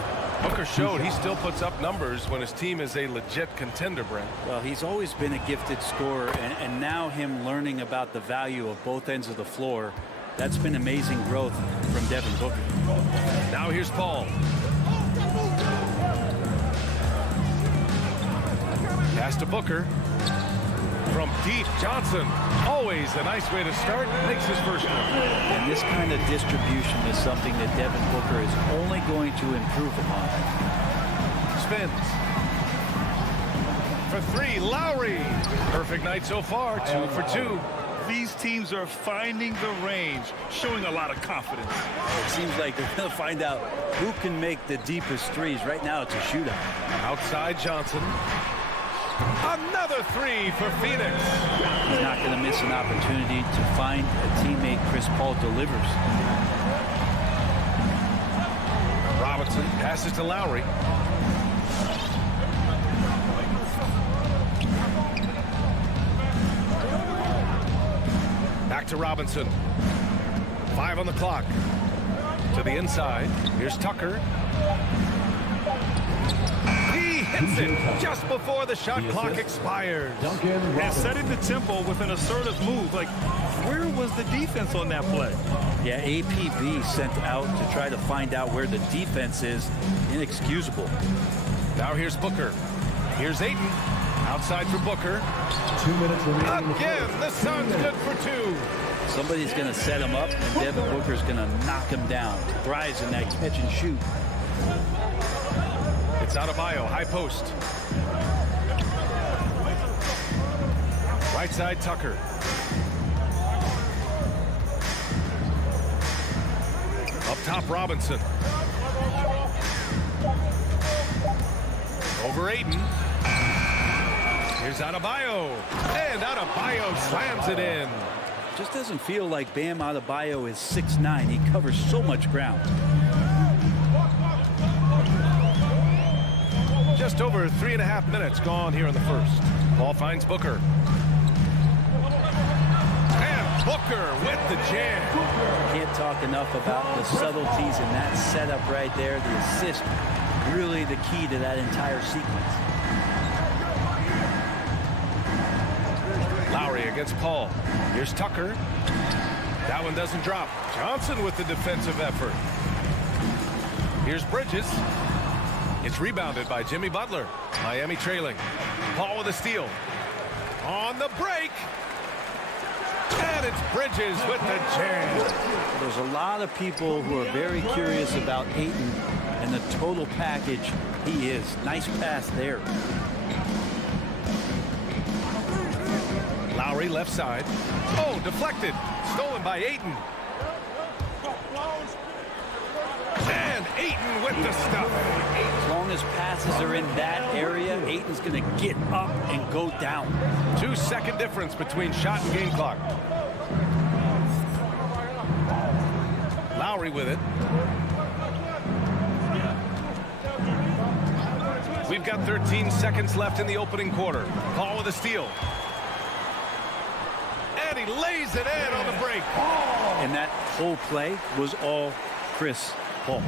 Booker showed he still puts up numbers when his team is a legit contender, Brent. Well, he's always been a gifted scorer, and now him learning about the value of both ends of the floor, that's been amazing growth from Devin Booker. Now here's Paul. Pass to Booker. From deep, Johnson. Always a nice way to start. Makes his first one. And this kind of distribution is something that Devin Booker is only going to improve upon. Spins. For 3, Lowry. Perfect night so far, 2 for 2. These teams are finding the range, showing a lot of confidence. It seems like they're going to find out who can make the deepest threes. Right now, it's a shootout. Outside Johnson. Another 3 for Phoenix. He's not going to miss an opportunity to find a teammate. Chris Paul delivers. Robinson passes to Lowry. Back to Robinson. 5 on the clock. To the inside. Here's Tucker. He hits it just before the shot clock expires. And setting the tempo with an assertive move. Like, where was the defense on that play? Yeah, APB sent out to try to find out where the defense is. Inexcusable. Now here's Booker. Here's Ayton. Outside for Booker. 2 minutes remaining. Again, the Suns good for 2. Somebody's going to set him up, and Devin Booker's going to knock him down. Thrives in that catch and shoot. It's Adebayo, high post. Right side, Tucker. Up top, Robinson. Over Ayton. Here's Adebayo. And Adebayo slams it in. Just doesn't feel like Bam Adebayo is 6'9". He covers so much ground. Just over 3.5 minutes gone here in the first. Ball finds Booker. And Booker with the jam. Can't talk enough about the subtleties in that setup right there. The assist, really the key to that entire sequence. Lowry against Paul. Here's Tucker. That one doesn't drop. Johnson with the defensive effort. Here's Bridges. It's rebounded by Jimmy Butler. Miami trailing. Paul with a steal. On the break. And it's Bridges with the jam. There's a lot of people who are very curious about Ayton and the total package he is. Nice pass there. Lowry Lowry left side. Oh, deflected. Stolen by Ayton. And Ayton with the stuff. As long as passes are in that area, Ayton's going to get up and go down. 2-second difference between shot and game clock. Lowry with it. We've got 13 seconds left in the opening quarter. Paul with a steal. And he lays it in on the break. And that whole play was all Chris Paul.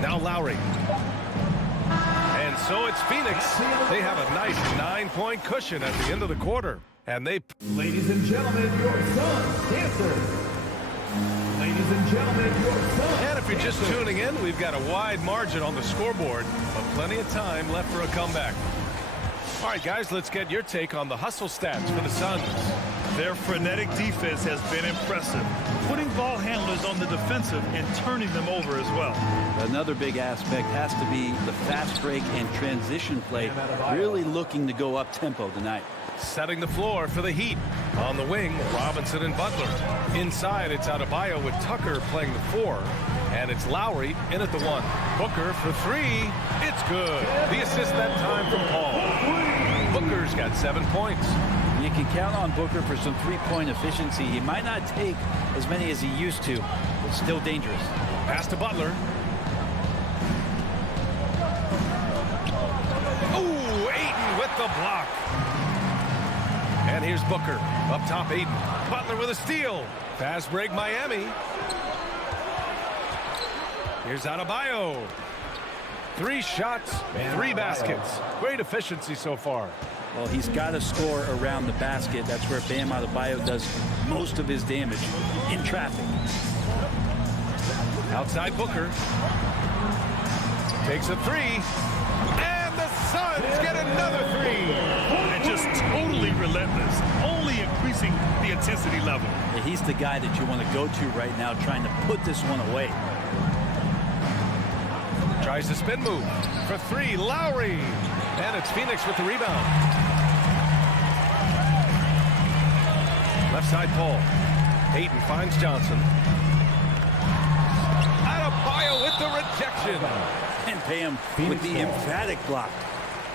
Now Lowry. And so it's Phoenix. They have a nice 9-point cushion at the end of the quarter. And they... Ladies and gentlemen, your son's dancer. Ladies and gentlemen, your son's And if you're just tuning in, we've got a wide margin on the scoreboard, but plenty of time left for a comeback. All right, guys, let's get your take on the hustle stats for the Suns. Their frenetic defense has been impressive, putting ball handlers on the defensive and turning them over as well. Another big aspect has to be the fast break and transition play, really looking to go up tempo tonight. Setting the floor for the Heat. On the wing, Robinson and Butler. Inside, it's Adebayo with Tucker playing the 4. And it's Lowry in at the 1. Booker for 3. It's good. The assist that time from Paul. Booker's got 7 points. You can count on Booker for some three-point efficiency. He might not take as many as he used to, but still dangerous. Pass to Butler. Ooh, Ayton with the block. And here's Booker. Up top, Ayton. Butler with a steal. Fast break, Miami. Here's Adebayo. 3 shots, 3 baskets. Great efficiency so far. Well, he's got to score around the basket. That's where Bam Adebayo does most of his damage, in traffic. Outside Booker. Takes a 3. And the Suns get another 3. And just totally relentless, only increasing the intensity level. Yeah, he's the guy that you want to go to right now, trying to put this one away. Tries the spin move for 3. Lowry. And it's Phoenix with the rebound. Left side, Paul. Ayton finds Johnson. Adebayo with the rejection. And Bam with the emphatic block.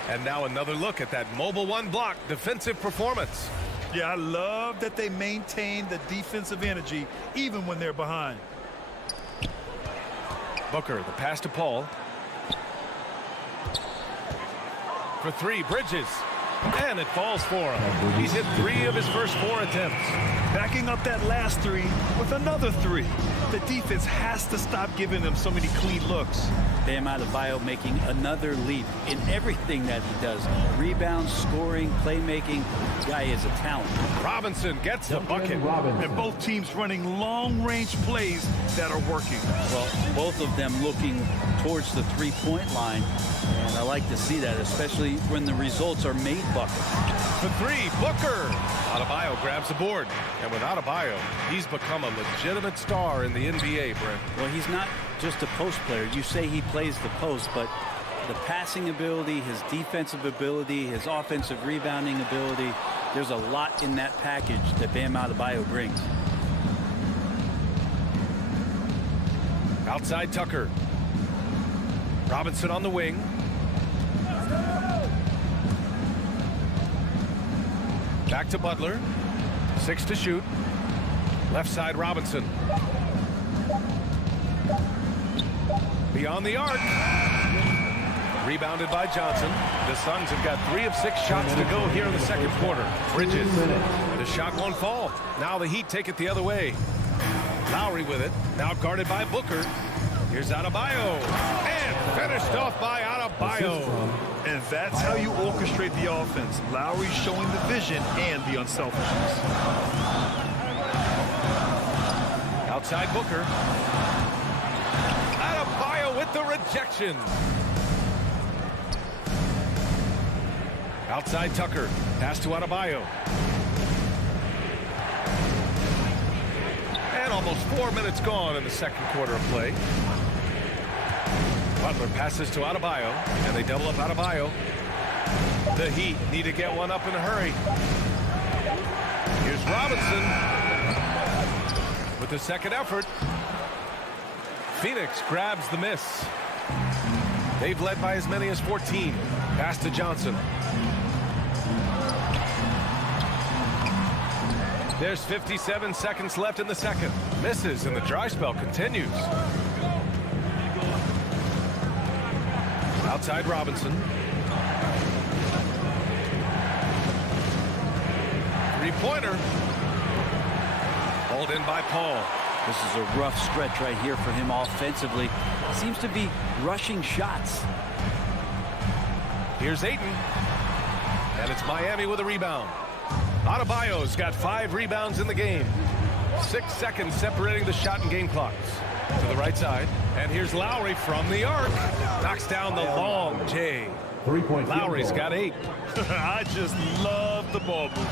And now another look at that mobile 1 block defensive performance. Yeah, I love that they maintain the defensive energy even when they're behind. Booker, the pass to Paul. For 3, Bridges. And it falls for him. He's hit 3 of his first 4 attempts. Backing up that last 3 with another 3. The defense has to stop giving them so many clean looks. Bam Adebayo making another leap in everything that he does. Rebounds, scoring, playmaking. The guy is a talent. Robinson gets the bucket. And both teams running long-range plays that are working. Well, both of them looking towards the three-point line. And I like to see that, especially when the results are made buckets. For 3, Booker. Adebayo grabs the board. And with Adebayo, he's become a legitimate star in the NBA, Brent. Well, he's not just a post player. You say he plays the post, but the passing ability, his defensive ability, his offensive rebounding ability, there's a lot in that package that Bam Adebayo brings. Outside Tucker. Robinson on the wing. Back to Butler. 6 to shoot. Left side Robinson. Beyond the arc. Rebounded by Johnson. The Suns have got 3 of 6 shots to go here in the second quarter. Bridges. The shot won't fall. Now the Heat take it the other way. Lowry with it. Now guarded by Booker. Here's Adebayo. And finished off by Adebayo. And that's how you orchestrate the offense. Lowry showing the vision and the unselfishness. Outside Booker. Adebayo with the rejection. Outside Tucker. Pass to Adebayo. And almost 4 minutes gone in the second quarter of play. Butler passes to Adebayo, and they double up Adebayo. The Heat need to get one up in a hurry. Here's Robinson with the second effort. Phoenix grabs the miss. They've led by as many as 14. Pass to Johnson. There's 57 seconds left in the second. Misses, and the dry spell continues. Outside Robinson. Three-pointer. Hauled in by Paul. This is a rough stretch right here for him offensively. Seems to be rushing shots. Here's Ayton. And it's Miami with a rebound. Adebayo's got 5 rebounds in the game. 6 seconds separating the shot and game clocks. To the right side. And here's Lowry from the arc. Knocks down the long J. Lowry's got 8. I just love the ball move.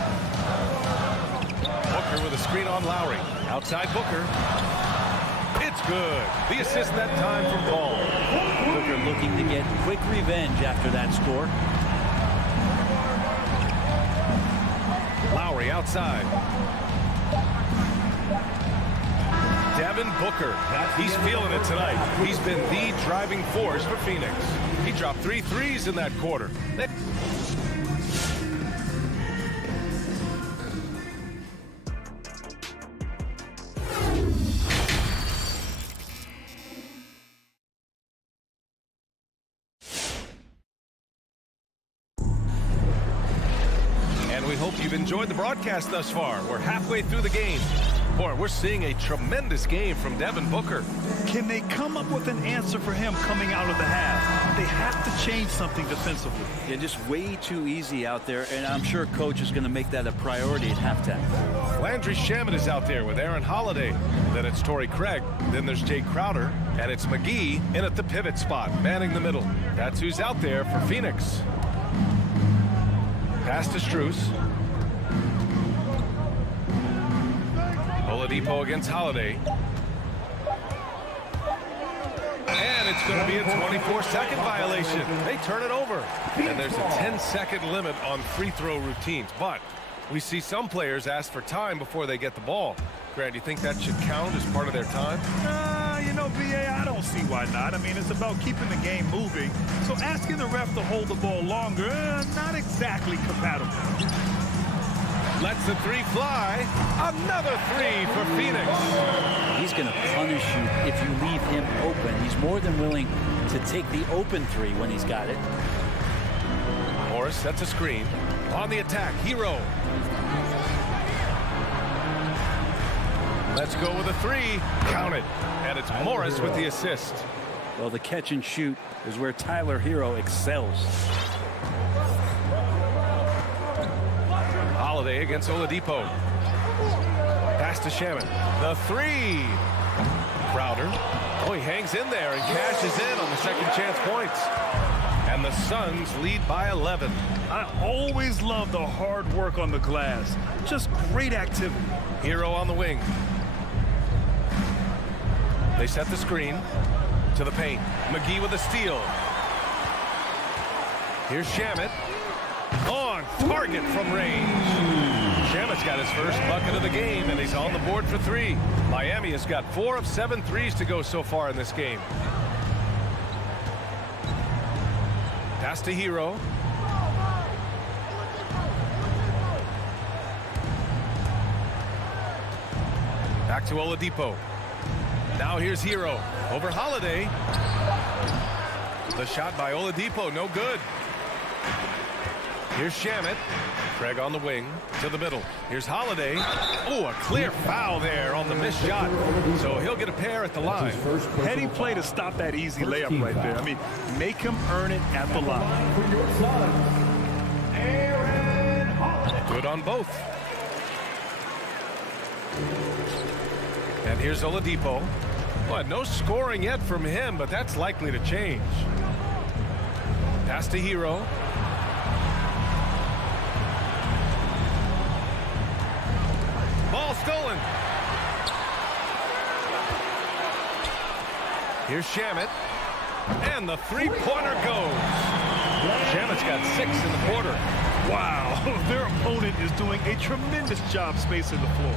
Booker with a screen on Lowry. Outside Booker. It's good. The assist that time from Paul. Booker looking to get quick revenge after that score. Lowry outside. Devin Booker. He's feeling it tonight. He's been the driving force for Phoenix. He dropped 3 threes in that quarter. And we hope you've enjoyed the broadcast thus far. We're halfway through the game. Boy, we're seeing a tremendous game from Devin Booker. Can they come up with an answer for him coming out of the half? They have to change something defensively. Yeah, just way too easy out there, and I'm sure coach is going to make that a priority at halftime. Landry Shamet is out there with Aaron Holiday. Then it's Torrey Craig. Then there's Jay Crowder. And it's McGee in at the pivot spot, manning the middle. That's who's out there for Phoenix. Pass to Strus. Oladipo against Holiday. And it's going to be a 24-second violation. They turn it over. And there's a 10-second limit on free throw routines. But we see some players ask for time before they get the ball. Grant, do you think that should count as part of their time? You know, BA, I don't see why not. I mean, it's about keeping the game moving. So asking the ref to hold the ball longer, not exactly compatible. Lets the 3 fly. Another 3 for Phoenix. He's going to punish you if you leave him open. He's more than willing to take the open 3 when he's got it. Morris sets a screen. On the attack, Hero. Let's go with a 3. Count it. And it's Morris with the assist. Well, the catch and shoot is where Tyler Hero excels. Holiday against Oladipo. Pass to Shamet. The 3. Crowder. Oh, he hangs in there and cashes in on the second chance points. And the Suns lead by 11. I always love the hard work on the glass. Just great activity. Hero on the wing. They set the screen to the paint. McGee with a steal. Here's Shamet. On target from range. Shamet's got his first bucket of the game, and he's on the board for 3. Miami has got 4 of 7 threes to go so far in this game. Pass to Hero. Back to Oladipo. Now here's Hero over Holiday. The shot by Oladipo, no good. Here's Shamet. Craig on the wing to the middle. Here's Holiday. Oh, a clear foul there on the missed shot. So he'll get a pair at the line. Heady play to stop that easy layup right there. I mean, make him earn it at the line. Good on both. And here's Oladipo. Well, no scoring yet from him, but that's likely to change. Pass to Hero. Ball stolen. Here's Shamet. And the 3-pointer goes. Shamit's got 6 in the quarter. Wow, their opponent is doing a tremendous job spacing the floor.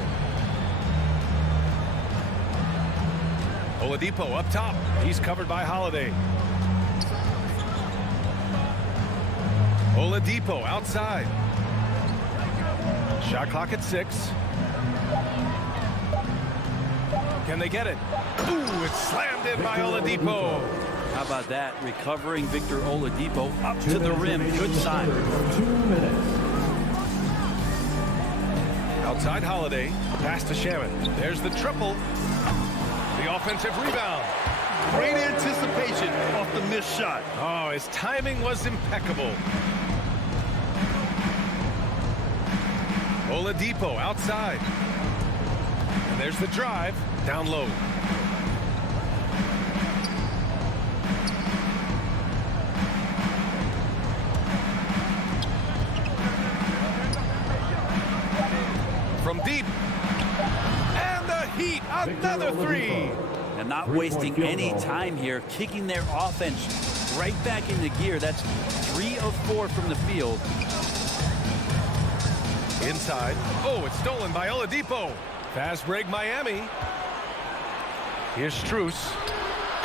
Oladipo up top. He's covered by Holiday. Oladipo outside. Shot clock at 6. Can they get it? Ooh, it's slammed in by Oladipo. How about that? Recovering Victor Oladipo up to the rim. Good sign. 2 minutes. Outside Holiday. Pass to Shamit. There's the triple. The offensive rebound. Great anticipation off the missed shot. Oh, his timing was impeccable. Oladipo outside. And there's the drive. Down low. From deep. And the Heat, another 3. And not wasting any time here, kicking their offense right back into gear. That's 3 of 4 from the field. Inside. Oh, it's stolen by Oladipo. Fast break Miami. Here's Strus.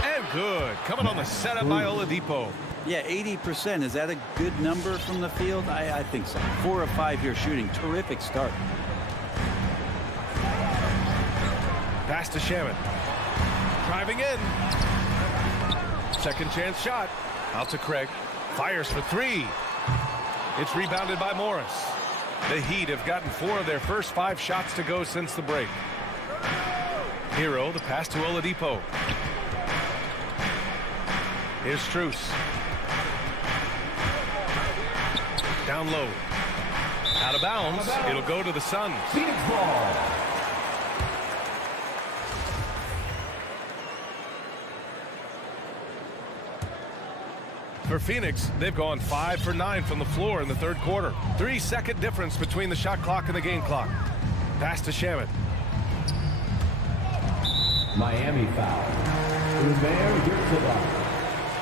And good. Coming on the setup by Oladipo. Yeah, 80%. Is that a good number from the field? I think so. 4 of 5 here shooting. Terrific start. Pass to Shamit. Driving in. Second chance shot. Out to Craig. Fires for 3. It's rebounded by Morris. The Heat have gotten 4 of their first 5 shots to go since the break. Hero, the pass to Oladipo. Here's Strus. Down low. Out of bounds. It'll go to the Suns. Phoenix ball. For Phoenix, they've gone 5 for 9 from the floor in the third quarter. 3-second difference between the shot clock and the game clock. Pass to Shamit. Miami foul. Umair Yurtseven.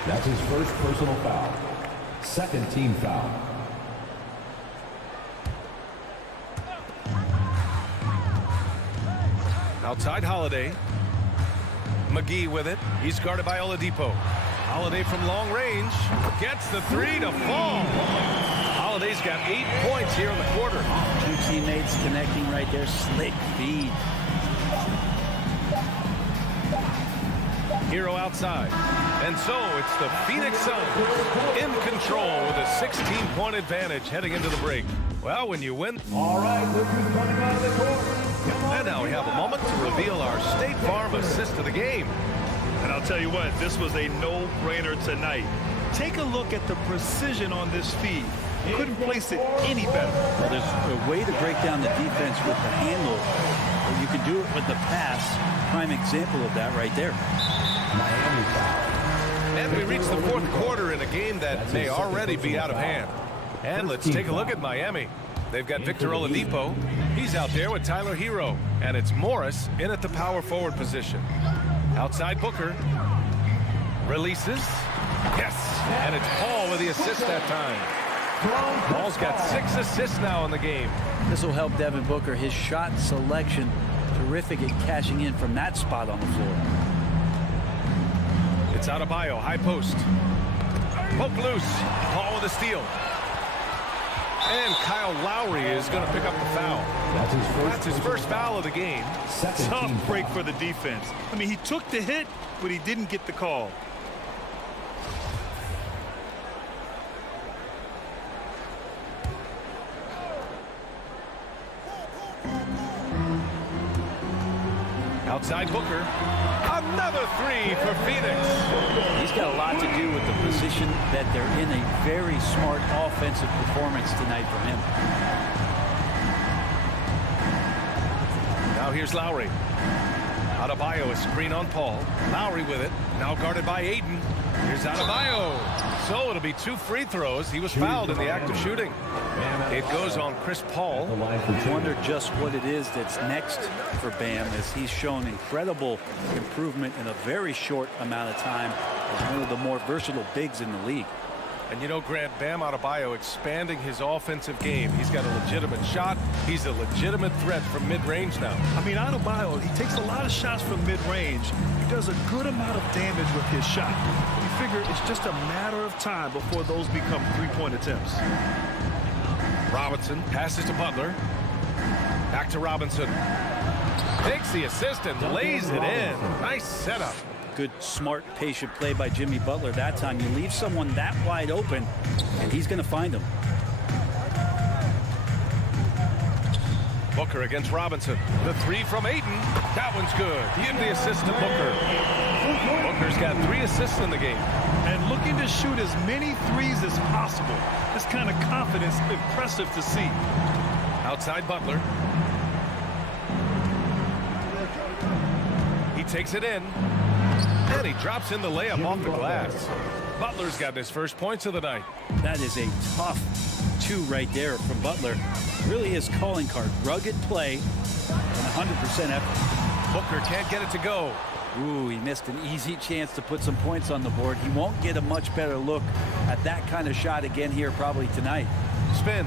That's his first personal foul. Second team foul. Outside Holiday. McGee with it. He's guarded by Oladipo. Holiday from long range. Gets the 3 to fall. Holiday's got 8 points here in the quarter. 2 teammates connecting right there. Slick feed. Hero outside. And so it's the Phoenix Suns in control with a 16-point advantage heading into the break. Well, when you win. All right, look who's coming out of the court. And now we have a moment to reveal our State Farm assist of the game. And I'll tell you what, this was a no-brainer tonight. Take a look at the precision on this feed. Couldn't place it any better. Well, there's a way to break down the defense with the handle. Or you can do it with the pass. Prime example of that right there. Miami foul. And we reach the fourth quarter in a game that may already be out of hand. And let's take a look at Miami. They've got Victor Oladipo. He's out there with Tyler Hero. And it's Morris in at the power forward position. Outside Booker. Releases. Yes. And it's Paul with the assist that time. Paul's got 6 assists now in the game. This will help Devin Booker. His shot selection, terrific at cashing in from that spot on the floor. It's Adebayo, high post. Poke loose. Paul with a steal. And Kyle Lowry is going to pick up the foul. That's his first foul of the game. Tough break for the defense. I mean, he took the hit, but he didn't get the call. Outside Booker. Another 3 for Phoenix. He's got a lot to do with the position that they're in. A very smart offensive performance tonight for him. Now here's Lowry. Adebayo, a screen on Paul. Lowry with it. Now guarded by Aiden. Here's Adebayo. So it'll be 2 free throws. He was fouled in the act of shooting. It goes on Chris Paul. I wonder just what it is that's next for Bam, as he's shown incredible improvement in a very short amount of time as one of the more versatile bigs in the league. And you know, Grant, Bam Adebayo expanding his offensive game. He's got a legitimate shot. He's a legitimate threat from mid-range now. I mean, Adebayo, he takes a lot of shots from mid-range. He does a good amount of damage with his shot. You figure it's just a matter of time before those become three-point attempts. Robinson passes to Butler. Back to Robinson. Takes the assist and lays it in. Nice setup. Good, smart, patient play by Jimmy Butler that time. You leave someone that wide open, and he's going to find him. Booker against Robinson. The three from Ayton. That one's good. Give the assist to Booker. Booker's got 3 assists in the game. And looking to shoot as many threes as possible. This kind of confidence, impressive to see. Outside Butler. He takes it in. And he drops in the layup off the glass. Butler's got his first points of the night. That is a tough 2 right there from Butler. Really his calling card. Rugged play and 100% effort. Booker can't get it to go. Ooh, he missed an easy chance to put some points on the board. He won't get a much better look at that kind of shot again here probably tonight. Spins.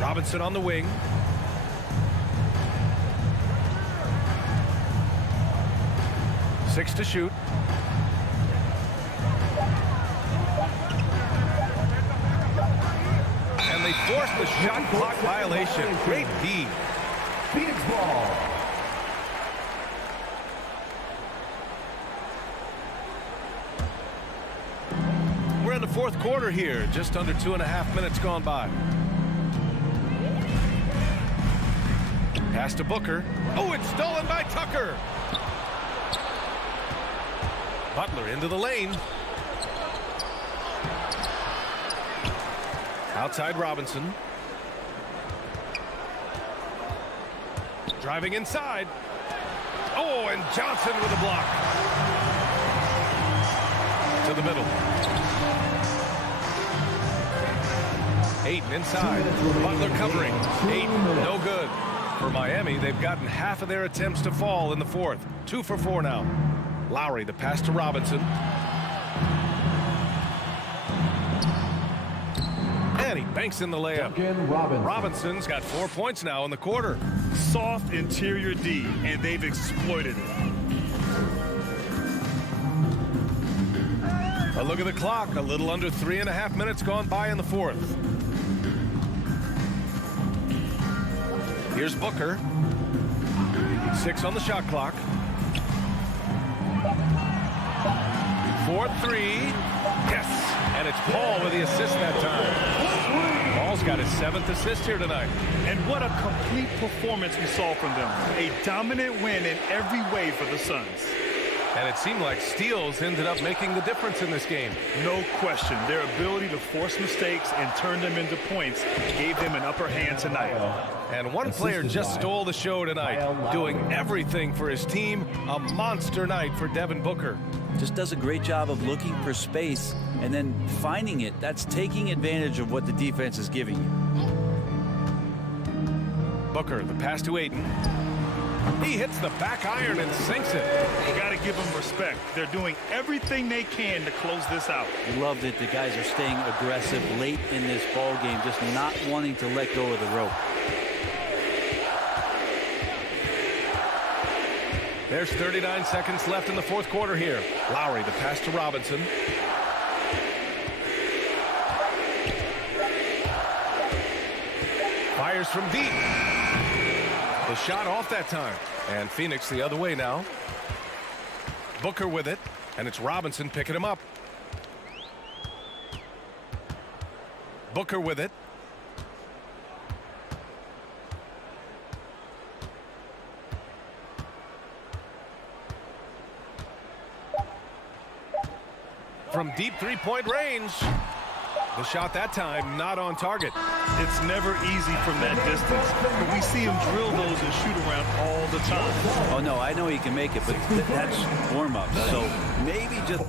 Robinson on the wing. Six to shoot. And they force the shot clock violation. Great D. Phoenix ball. We're in the fourth quarter here. Just under 2.5 minutes gone by. Pass to Booker. Oh, it's stolen by Tucker. Butler into the lane. Outside Robinson. Driving inside. Oh, and Johnson with a block. To the middle. Ayton inside. Butler covering. Ayton, no good. For Miami, they've gotten half of their attempts to fall in the fourth. 2 for 4 now. Lowry, the pass to Robinson. And he banks in the layup. Robinson's got 4 points now in the quarter. Soft interior D, and they've exploited it. A look at the clock. A little under 3.5 minutes gone by in the fourth. Here's Booker. 6 on the shot clock. 4-3. Yes. And it's Paul with the assist that time. Paul's got his 7th assist here tonight. And what a complete performance we saw from them. A dominant win in every way for the Suns. And it seemed like steals ended up making the difference in this game. No question. Their ability to force mistakes and turn them into points gave them an upper hand tonight. And one player just stole the show tonight, doing everything for his team. A monster night for Devin Booker. Just does a great job of looking for space and then finding it. That's taking advantage of what the defense is giving you. Booker, the pass to Ayton. He hits the back iron and sinks it. You got to give them respect. They're doing everything they can to close this out. Love that the guys are staying aggressive late in this ball game, just not wanting to let go of the rope. There's 39 seconds left in the fourth quarter here. Lowry, the pass to Robinson. Fires from deep. The shot off that time. And Phoenix the other way now. Booker with it. And it's Robinson picking him up. Booker with it. From deep three-point range. The shot that time not on target. It's never easy from that distance, but we see him drill those and shoot around all the time. Oh, no, I know he can make it, but that's warm-up. So maybe just...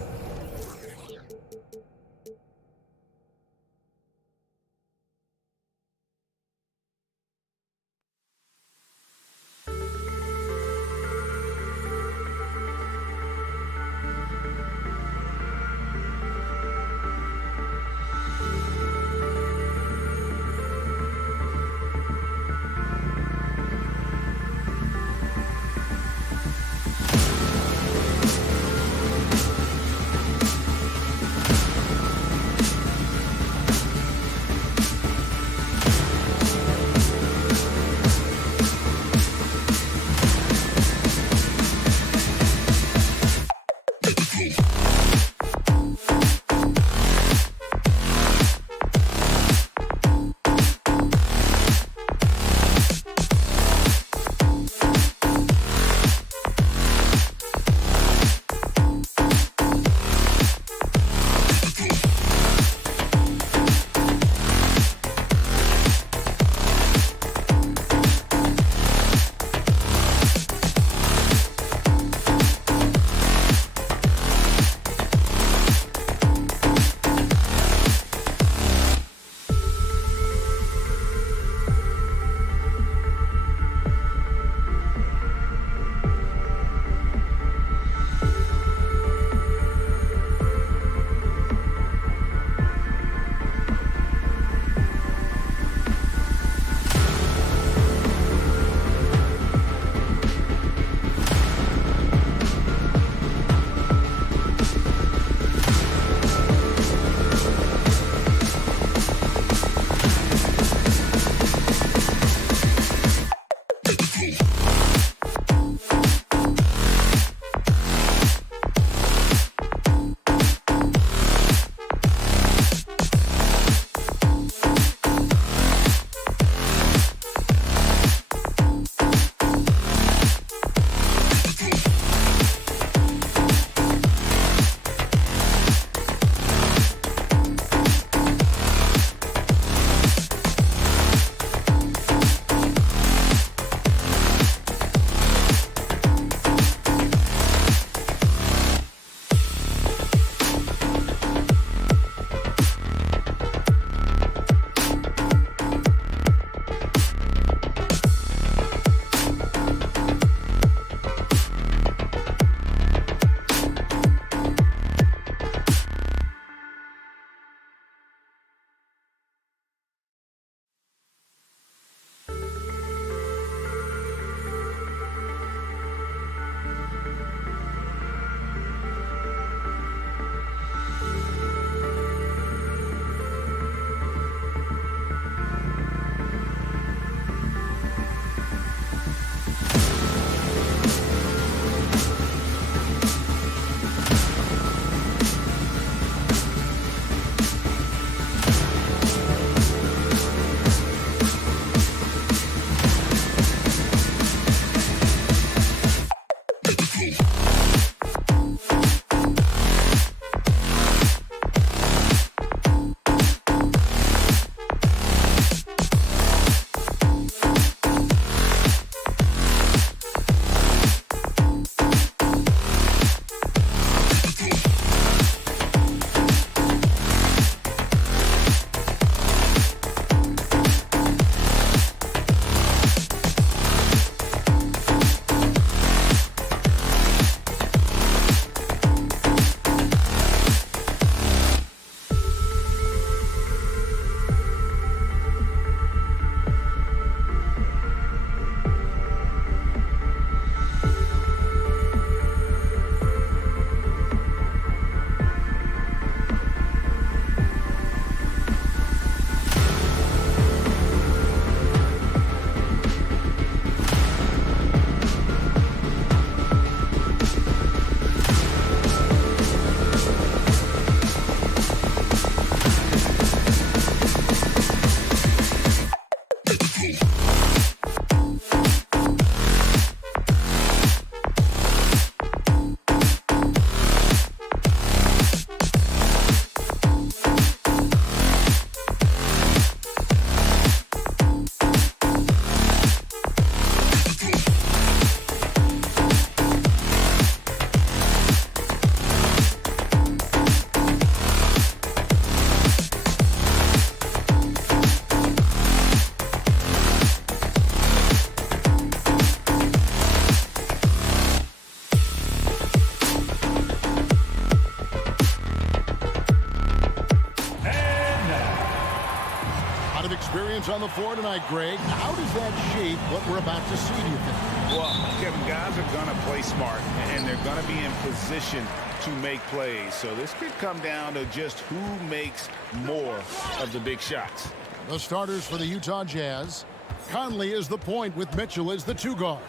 On the floor tonight, Greg. How does that shape what we're about to see, do you think? Well, Kevin, guys are going to play smart, and they're going to be in position to make plays. So this could come down to just who makes more of the big shots. The starters for the Utah Jazz. Conley is the point with Mitchell as the two guard.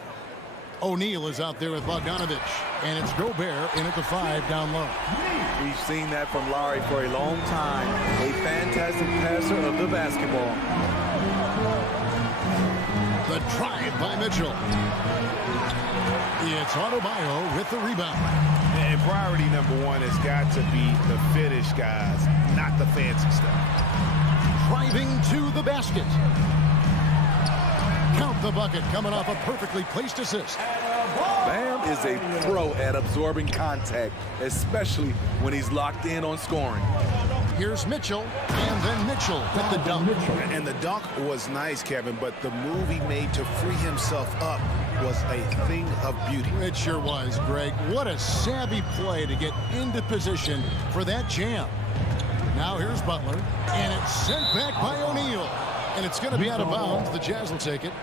O'Neal is out there with Bogdanovich, and it's Gobert in at the 5 down low. We've seen that from Lowry for a long time. A fantastic passer of the basketball. The drive by Mitchell. It's Adebayo with the rebound. And priority number one has got to be the finish, guys, not the fancy stuff. Driving to the basket. Count the bucket coming off a perfectly placed assist. Bam is a pro at absorbing contact, especially when he's locked in on scoring. Here's Mitchell, and then Mitchell with the dunk. And the dunk was nice, Kevin, but the move he made to free himself up was a thing of beauty. It sure was, Greg. What a savvy play to get into position for that jam. Now here's Butler, and it's sent back by O'Neal. And it's going to be out of bounds. The Jazz will take it.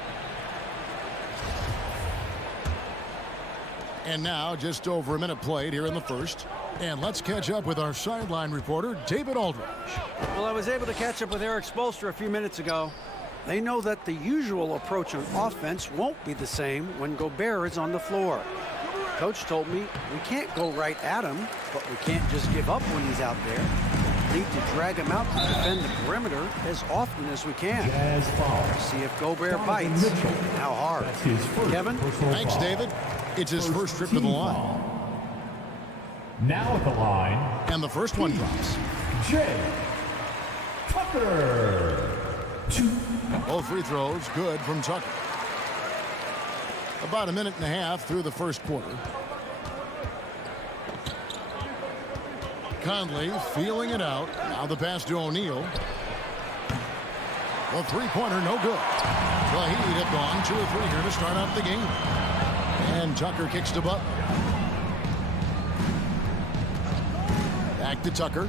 And now just over a minute played here in the first. And let's catch up with our sideline reporter, David Aldridge. Well, I was able to catch up with Eric Spoelstra a few minutes ago. They know that the usual approach on offense won't be the same when Gobert is on the floor. Coach told me we can't go right at him, but we can't just give up when he's out there. We need to drag him out to defend the perimeter as often as we can. See if Gobert bites and how hard. Kevin? Thanks, David. It's his first trip to the line. Now at the line. And the first one drops. Jay Tucker. Both free throws good from Tucker. About a minute and a half through the first quarter. Conley feeling it out. Now the pass to O'Neal. The three-pointer no good. The Heat have gone 2 or 3 here to start out the game. And Tucker kicks to Butler. Back to Tucker.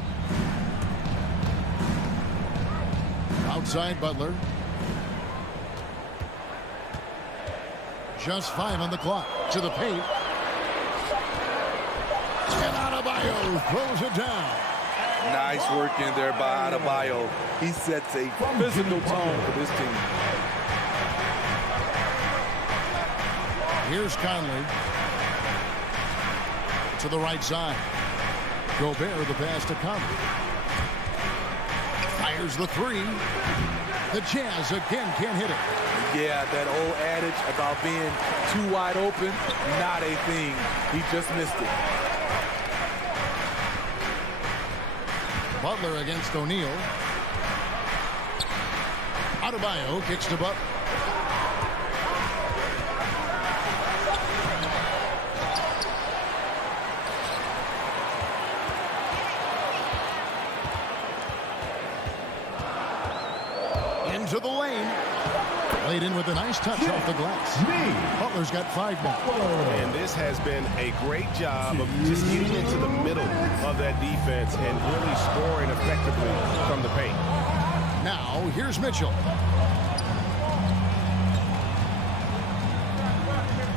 Outside Butler. Just 5 on the clock. To the paint. And Adebayo throws it down. Nice work in there by Adebayo. He sets a physical tone for this team. Here's Conley. To the right side. Gobert the pass to Conley. Fires the 3. The Jazz again can't hit it. Yeah, that old adage about being too wide open, not a thing. He just missed it. Butler against O'Neal. Adebayo kicks to Butler. Into the lane. Laid in with a nice touch off the glass. Butler's got 5 now. And this has been a great job of just getting into the middle of that defense and really scoring effectively from the paint. Now, here's Mitchell.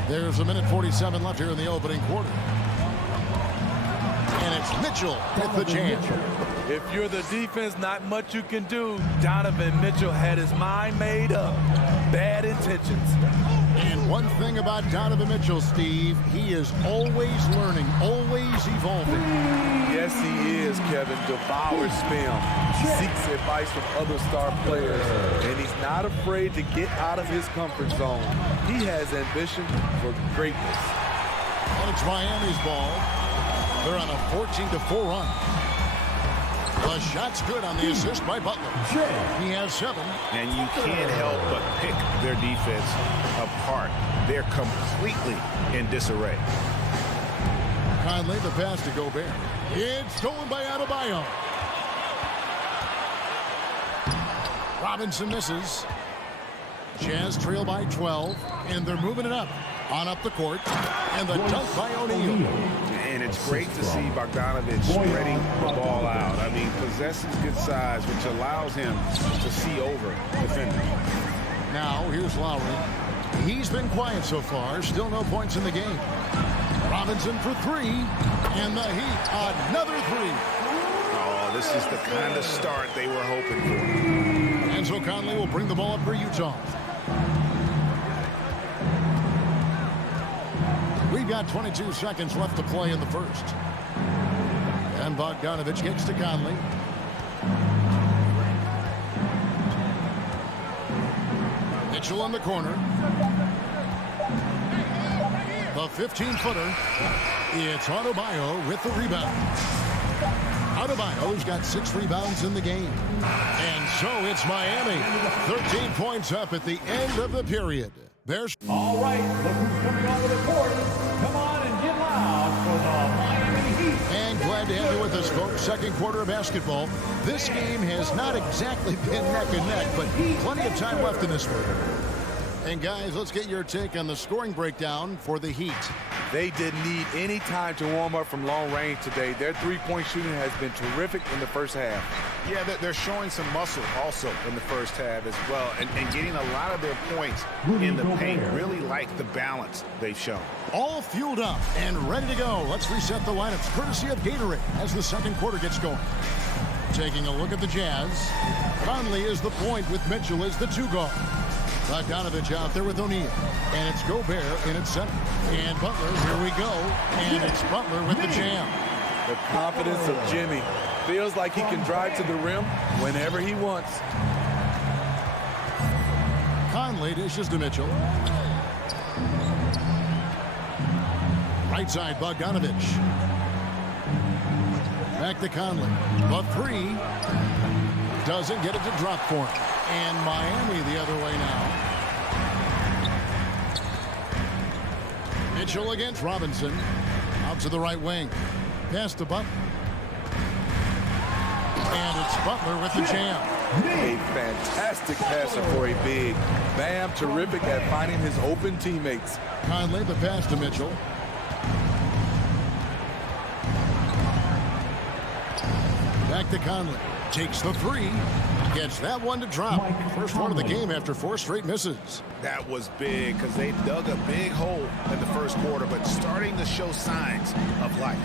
There's a minute 47 left here in the opening quarter. And it's Mitchell with the jam. If you're the defense, not much you can do. Donovan Mitchell had his mind made up. Bad intentions. And one thing about Donovan Mitchell, Steve, he is always learning, always evolving. Yes, he is, Kevin. Devours film. Seeks advice from other star players. And he's not afraid to get out of his comfort zone. He has ambition for greatness. And it's Miami's ball. They're on a 14-4 run. The shot's good on the assist by Butler. He has 7. And you can't help but pick their defense apart. They're completely in disarray. Conley, the pass to Gobert. It's stolen by Adebayo. Robinson misses. Jazz trail by 12, and they're moving it up. On up the court, and the dunk by O'Neal. And it's great to see Bogdanovich spreading the ball out. I mean, possesses good size, which allows him to see over defenders. Now, here's Lowry. He's been quiet so far. Still no points in the game. Robinson for 3, and the Heat, another 3. Oh, this is the kind of start they were hoping for. And so Conley will bring the ball up for Utah. We've got 22 seconds left to play in the first. And Bogdanovich kicks to Conley. Mitchell in the corner. The 15-footer. It's Adebayo with the rebound. Adebayo's got 6 rebounds in the game. And so it's Miami. 13 points up at the end of the period. There's... All right, look who's coming onto the court. Come on and get loud for the Miami Heat. And glad to have you with us, folks. Second quarter of basketball. This game has not exactly been neck and neck, but plenty of time left in this one. And guys, let's get your take on the scoring breakdown for the Heat. They didn't need any time to warm up from long range today. Their three-point shooting has been terrific in the first half. Yeah, they're showing some muscle also in the first half as well, and getting a lot of their points in the paint. Really like the balance they've shown. All fueled up and ready to go. Let's reset the lineups courtesy of Gatorade as the second quarter gets going. Taking a look at the Jazz. Conley is the point with Mitchell as the 2-guard. Bogdanovich out there with O'Neal. And it's Gobert in its center. And Butler, here we go. And it's Butler with the jam. The confidence of Jimmy. Feels like he can drive to the rim whenever he wants. Conley dishes to Mitchell. Right side, Bogdanovich. Back to Conley. The 3 doesn't get it to drop for him. And Miami the other way now. Mitchell against Robinson. Out to the right wing. Pass to Butler. And it's Butler with the jam. A fantastic passer for a big. Bam, terrific at finding his open teammates. Conley, the pass to Mitchell. Back to Conley. Takes the 3. Gets that one to drop. First one of the game after 4 straight misses. That was big because they dug a big hole in the first quarter, but starting to show signs of life.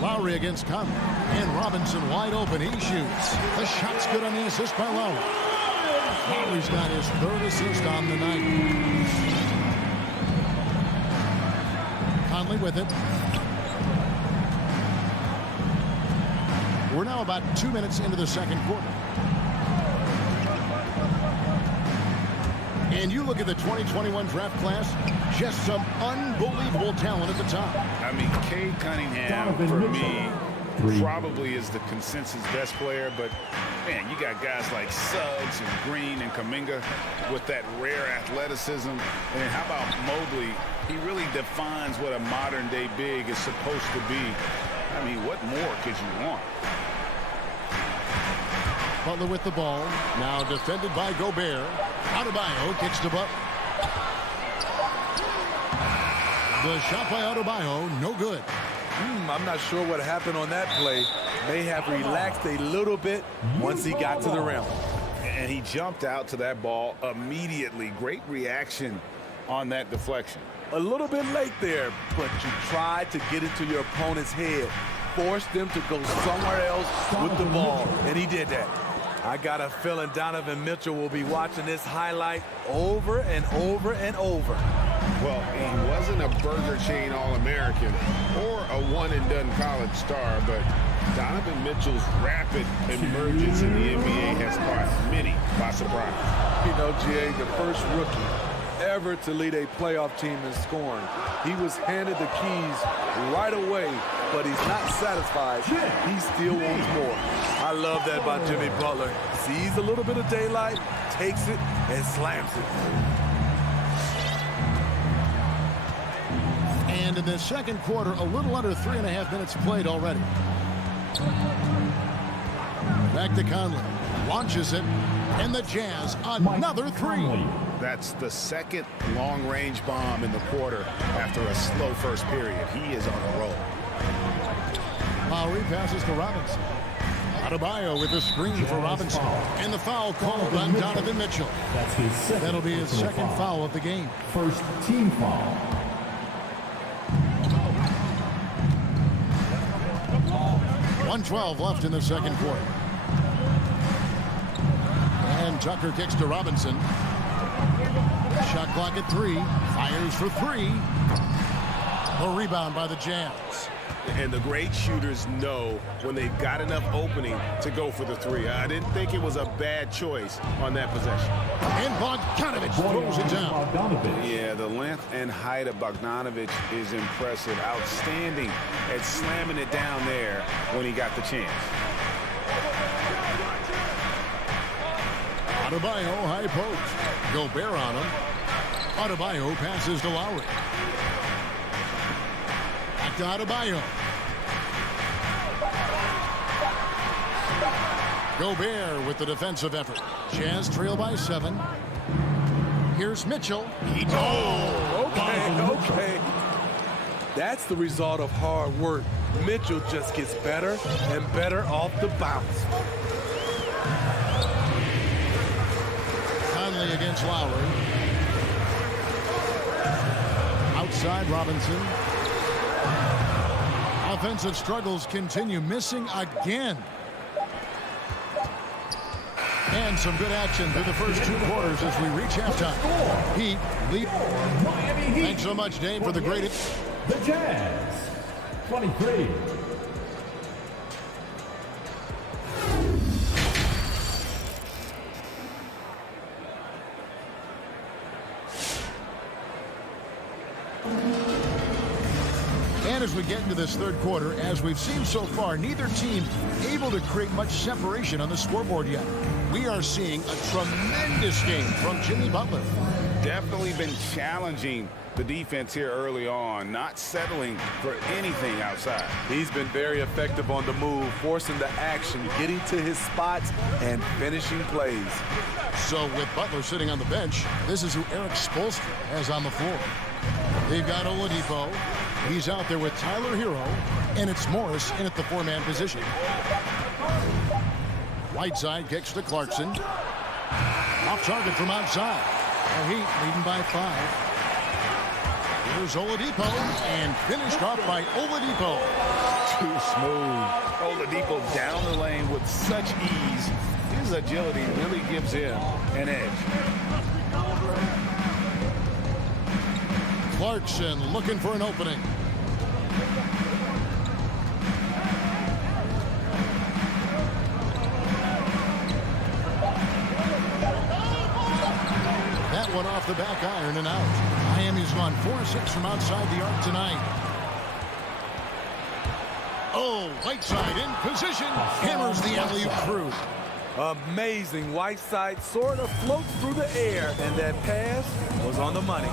Lowry against Conley. And Robinson wide open. He shoots. The shot's good on the assist by Lowry. Lowry's got his 3rd assist on the night. Conley with it. We're now about 2 minutes into the second quarter. And you look at the 2021 draft class, just some unbelievable talent at the top. I mean, Cade Cunningham, for me, probably is the consensus best player, but man, you got guys like Suggs and Green and Kuminga with that rare athleticism. And how about Mobley? He really defines what a modern-day big is supposed to be. I mean, what more could you want? Butler with the ball. Now defended by Gobert. Adebayo kicks to Butler. The shot by Adebayo, no good. I'm not sure what happened on that play. May have relaxed a little bit once he got to the rim. And he jumped out to that ball immediately. Great reaction on that deflection. A little bit late there, but you tried to get into your opponent's head. Force them to go somewhere else with the ball, and he did that. I got a feeling Donovan Mitchell will be watching this highlight over and over and over. Well, he wasn't a Burger Chain All-American or a one-and-done college star, but Donovan Mitchell's rapid emergence in the NBA has caught many by surprise. You know, G.A., the first rookie ever to lead a playoff team in scoring. He was handed the keys right away, but he's not satisfied. He still wants more. I love that about Jimmy Butler. Sees a little bit of daylight, takes it, and slams it. And in the second quarter, a little under 3.5 minutes played already. Back to Conley. Launches it. And the Jazz, another 3. That's the second long-range bomb in the quarter after a slow first period. He is on a roll. Lowry passes to Robinson. Adebayo with a screen for Robinson. And the foul called on Donovan Mitchell. That's his second. That'll be his second foul of the game. First team foul. .112 left in the second quarter. And Tucker kicks to Robinson. Shot clock at 3. Fires for 3. A rebound by the Jazz. And the great shooters know when they've got enough opening to go for the 3. I didn't think it was a bad choice on that possession. And Bogdanovich throws it down. Yeah, the length and height of Bogdanovich is impressive. Outstanding at slamming it down there when he got the chance. Adebayo high post. Gobert on him. Adebayo passes to Lowry. Back to Adebayo. Gobert with the defensive effort. Jazz trail by 7. Here's Mitchell. Okay. That's the result of hard work. Mitchell just gets better and better off the bounce. Conley against Lowry. Outside Robinson. Offensive struggles continue, missing again. And some good action through the first 2 quarters as we reach halftime. Heat lead. Thanks so much, Dave, for the great. The Jazz, 23. And as we get into this third quarter, as we've seen so far, neither team able to create much separation on the scoreboard yet. We are seeing a tremendous game from Jimmy Butler. Definitely been challenging the defense here early on, not settling for anything outside. He's been very effective on the move, forcing the action, getting to his spots, and finishing plays. So with Butler sitting on the bench, this is who Eric Spoelstra has on the floor. They've got Oladipo. He's out there with Tyler Hero, and it's Morris in at the 4-man position. Whiteside kicks to Clarkson. Off target from outside. The Heat leading by 5. Here's Oladipo, and finished off by Oladipo. Too smooth. Oladipo down the lane with such ease. His agility really gives him an edge. Clarkson looking for an opening. That one off the back iron and out. Miami's gone 4-6 from outside the arc tonight. Oh, Whiteside in position. Hammers the alley-oop through. Amazing. Whiteside sort of floats through the air, and that pass was on the money.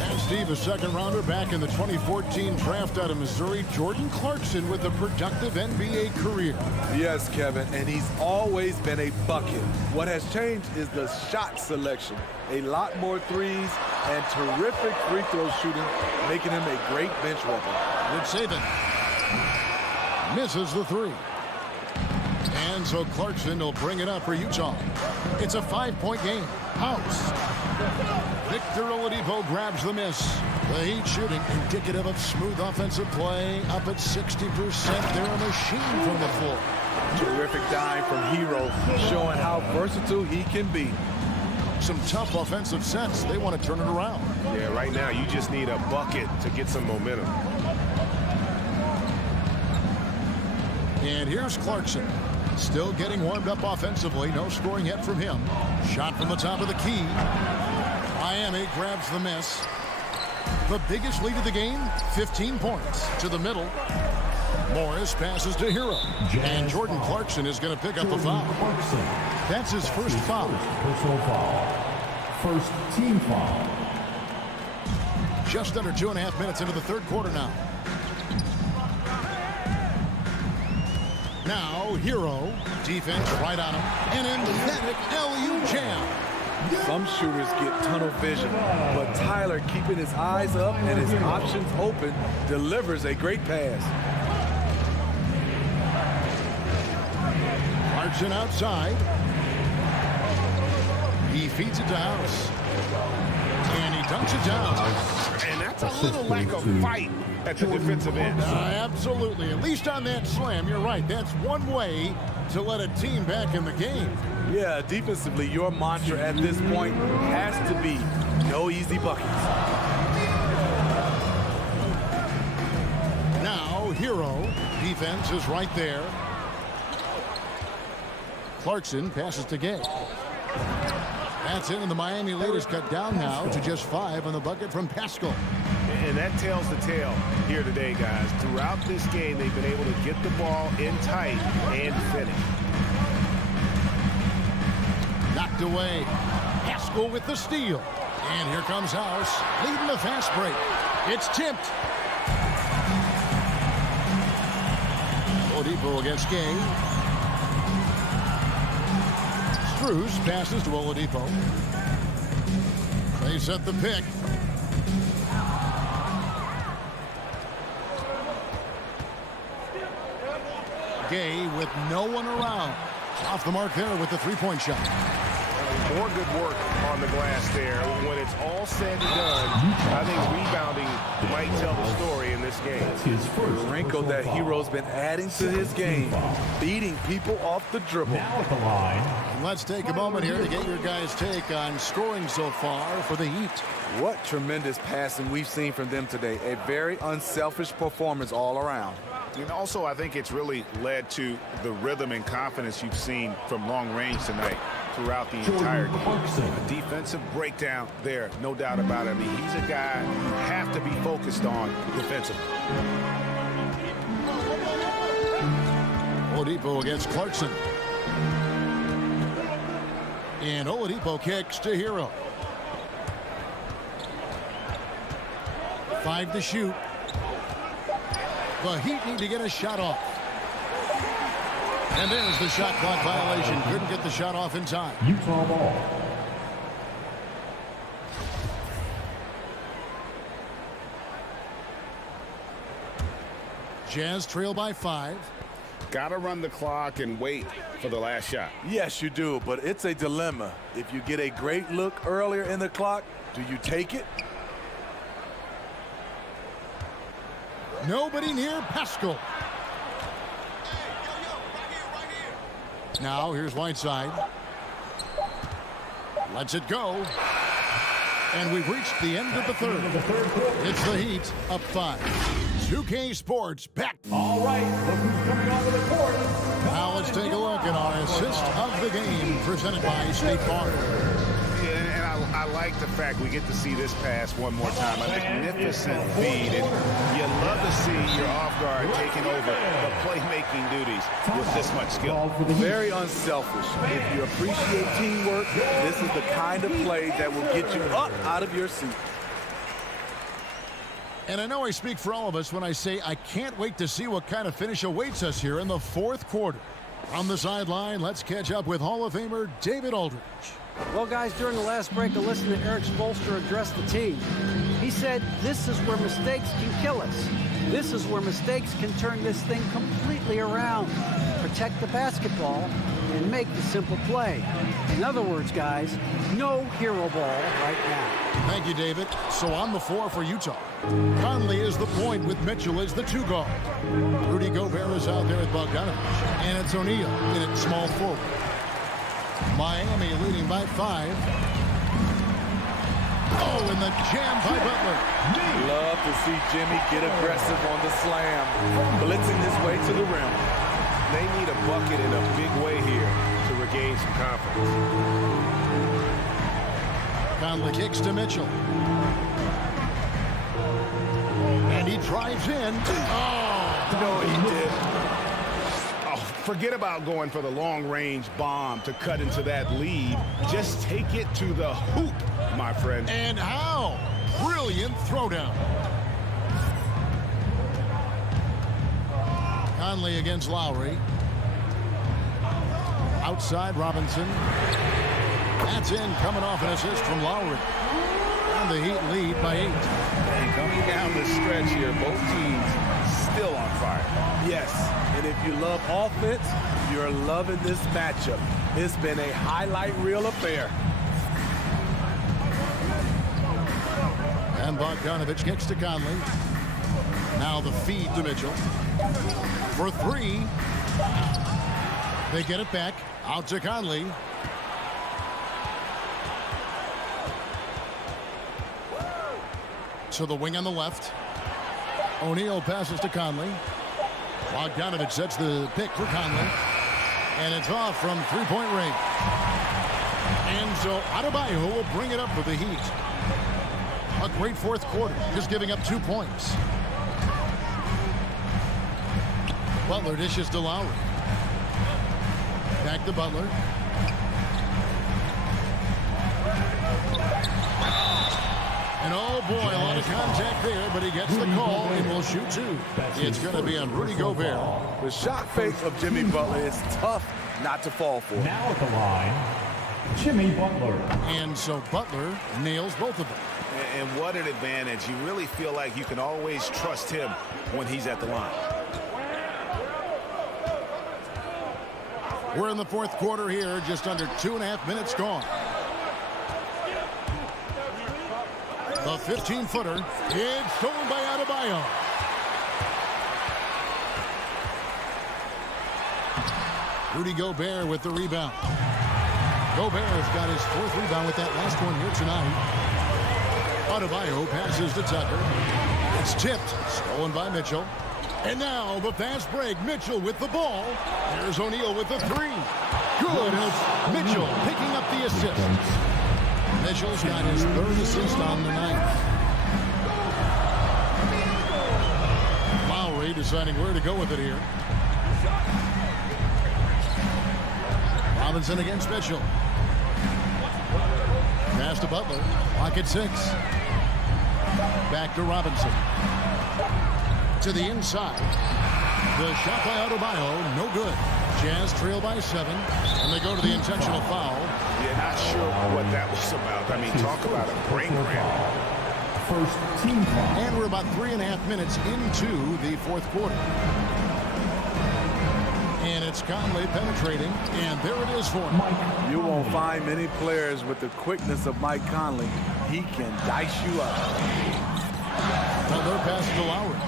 And Steve, a second-rounder back in the 2014 draft out of Missouri, Jordan Clarkson with a productive NBA career. Yes, Kevin, and he's always been a bucket. What has changed is the shot selection. A lot more threes and terrific free throw shooting, making him a great bench weapon. Good saving. Misses the 3. And so Clarkson will bring it up for Utah. It's a 5-point game. House. Victor Oladipo grabs the miss. The Heat shooting indicative of smooth offensive play. Up at 60%. They're a machine from the floor. Terrific dime from Hero, showing how versatile he can be. Some tough offensive sets. They want to turn it around. Yeah, right now you just need a bucket to get some momentum. And here's Clarkson. Still getting warmed up offensively. No scoring yet from him. Shot from the top of the key. Miami grabs the miss. The biggest lead of the game, 15 points. To the middle. Morris passes to Hero. And Jordan Clarkson is going to pick up the foul. That's his first foul. Personal foul. First team foul. Just under 2.5 minutes into the third quarter now. Now, Hero. Defense right on him. An emphatic alley-oop jam. Some shooters get tunnel vision, but Tyler, keeping his eyes up and his options open, delivers a great pass. Clarkson outside. He feeds it to House. And he dunks it down. And that's a little lack of fight at the defensive end. Absolutely. At least on that slam, you're right. That's one way to let a team back in the game. Yeah, defensively, your mantra at this point has to be No easy buckets. Now, Hero. Defense is right there. Clarkson passes to Gay. That's it, and the Miami lead is cut down now to just 5 on the bucket from Pascal. And that tells the tale here today, guys. Throughout this game, they've been able to get the ball in tight and finish. Knocked away. Pascal with the steal. And here comes House, leading the fast break. It's tipped. Oladipo against Gay. Strus passes to Oladipo. They set the pick. Gay with no one around. Off the mark there with the three-point shot. More good work on the glass there. When it's all said and done, I think rebounding might tell the story in this game. The wrinkle that Hero's been adding to his game, beating people off the dribble. Now at the line. Let's take a moment here to get your guys' take on scoring so far for the Heat. What tremendous passing we've seen from them today. A very unselfish performance all around. And also, I think it's really led to the rhythm and confidence you've seen from long range tonight throughout the entire game. A defensive breakdown there, no doubt about it. I mean, he's a guy you have to be focused on defensively. Oladipo against Clarkson. And Oladipo kicks to Hero. 5 to shoot. The Heat need to get a shot off. And there's the shot clock violation. Couldn't get the shot off in time. Utah ball. Jazz trail by 5. Got to run the clock and wait for the last shot. Yes, you do, but it's a dilemma. If you get a great look earlier in the clock, do you take it? Nobody near Pascal. Now here's Whiteside. Lets it go. And we've reached the end of the third. It's the Heat up 5. 2K Sports back. All right, look who's coming onto the court. Now let's take a look at our assist of the game presented by State Farm. And I like the fact we get to see this pass one more time. A magnificent feed. And you love to see your off guard taking over the playmaking duties with this much skill. Very unselfish. If you appreciate teamwork, this is the kind of play that will get you up out of your seat. And I know I speak for all of us when I say I can't wait to see what kind of finish awaits us here in the fourth quarter. On the sideline, let's catch up with Hall of Famer David Aldridge. Well, guys, during the last break, I listened to Eric Spoelstra address the team. He said, this is where mistakes can kill us. This is where mistakes can turn this thing completely around. Protect the basketball and make the simple play. In other words, guys, no hero ball right now. Thank you, David. So on the floor for Utah. Conley is the point with Mitchell as the 2 guard. Rudy Gobert is out there at Bogdanovich. And it's O'Neal in at small forward. Miami leading by 5. Oh, and the jam by Butler. Love to see Jimmy get aggressive on the slam, blitzing his way to the rim. They need a bucket in a big way here to regain some confidence. Conley kicks to Mitchell. And he drives in. Oh, no, he did. Forget about going for the long-range bomb to cut into that lead. Just take it to the hoop, my friend. And how? Brilliant throwdown. Conley against Lowry. Outside Robinson. That's in, coming off an assist from Lowry. And the Heat lead by 8. And coming down the stretch here, both teams still on fire. Yes, and if you love offense, you're loving this matchup. It's been a highlight reel affair. And Bogdanovich kicks to Conley. Now the feed to Mitchell. For 3. They get it back. Out to Conley. To the wing on the left. O'Neal passes to Conley. Bogdanovich sets the pick for Conley. And it's off from three-point range. And so Adebayo will bring it up for the Heat. A great fourth quarter, just giving up 2 points. Butler dishes to Lowry. Back to Butler. And oh boy, a lot of contact there, but he gets the call and will shoot 2. It's going to be on Rudy Gobert. The shot fake of Jimmy Butler is tough not to fall for. Now at the line, Jimmy Butler. And so Butler nails both of them. And what an advantage. You really feel like you can always trust him when he's at the line. We're in the fourth quarter here, just under 2.5 minutes gone. The 15-footer. It's stolen by Adebayo. Rudy Gobert with the rebound. Gobert has got his 4th rebound with that last one here tonight. Adebayo passes to Tucker. It's tipped. Stolen by Mitchell. And now the fast break. Mitchell with the ball. There's O'Neal with the 3. Good. Mitchell picking up the assist. Mitchell's got his 3rd assist on the night. Lowry deciding where to go with it here. Robinson against Mitchell. Pass to Butler. Clock at 6. Back to Robinson. To the inside. The shot by Adebayo, no good. Jazz trail by 7, and they go to the intentional foul. Yeah, not sure what that was about. I mean, talk about a brain cramp. First team foul. And we're about 3.5 minutes into the fourth quarter. And it's Conley penetrating, and there it is for him. You won't find many players with the quickness of Mike Conley. He can dice you up. Another pass to Lowry.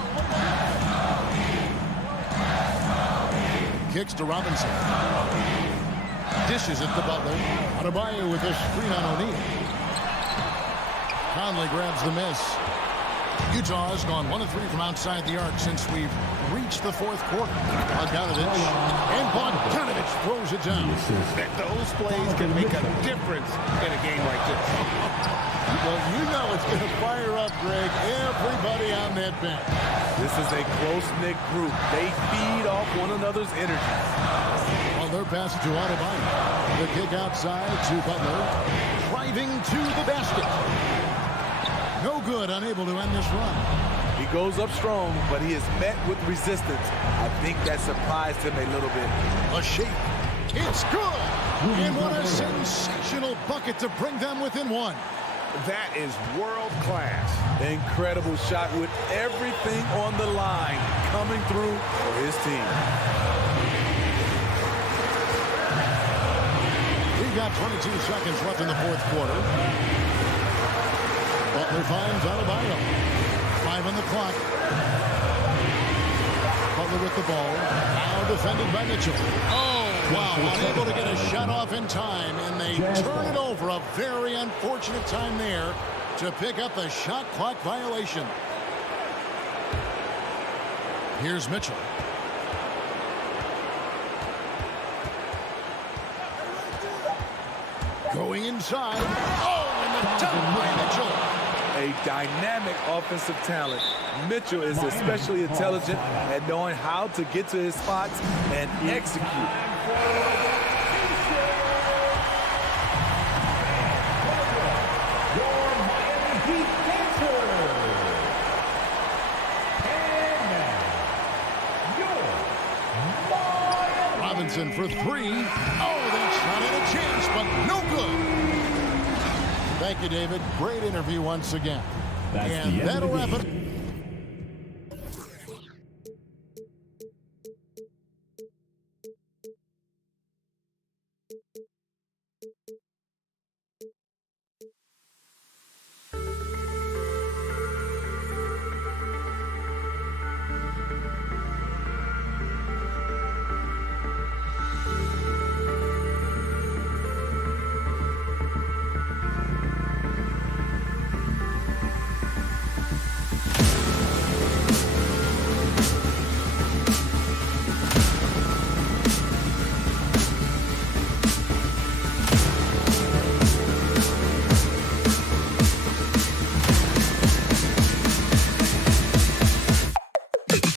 Kicks to Robinson. Dishes it to Butler. Adebayo with a screen on O'Neal. Conley grabs the miss. Utah has gone 1 of 3 from outside the arc since we've reached the fourth quarter. Bogdanovich. And Bogdanovich throws it down. Those plays can make a difference in a game like this. Well, you know it's going to fire up, Greg, everybody on that bench. This is a close-knit group. They feed off one another's energy. Well, they're passing to Adebayo. The kick outside to Butler. Driving to the basket. No good, unable to end this run. He goes up strong, but he is met with resistance. I think that surprised him a little bit. A shake. It's good. And what a sensational bucket to bring them within 1. That is world class. Incredible shot with everything on the line coming through for his team. We've got 22 seconds left in the fourth quarter. Butler finds Adebayo. 5 on the clock. Butler with the ball. Now defended by Mitchell. Oh, wow. Unable to get a shot off in time, and they turn it over. A very unfortunate time there to pick up the shot clock violation. Here's Mitchell. Going inside. Oh, and the dunk by Mitchell. A dynamic offensive talent. Mitchell is especially intelligent at knowing how to get to his spots and execute. Robinson for 3. Oh, that shot had a chance, but no good. Thank you, David. Great interview once again. And that'll wrap it.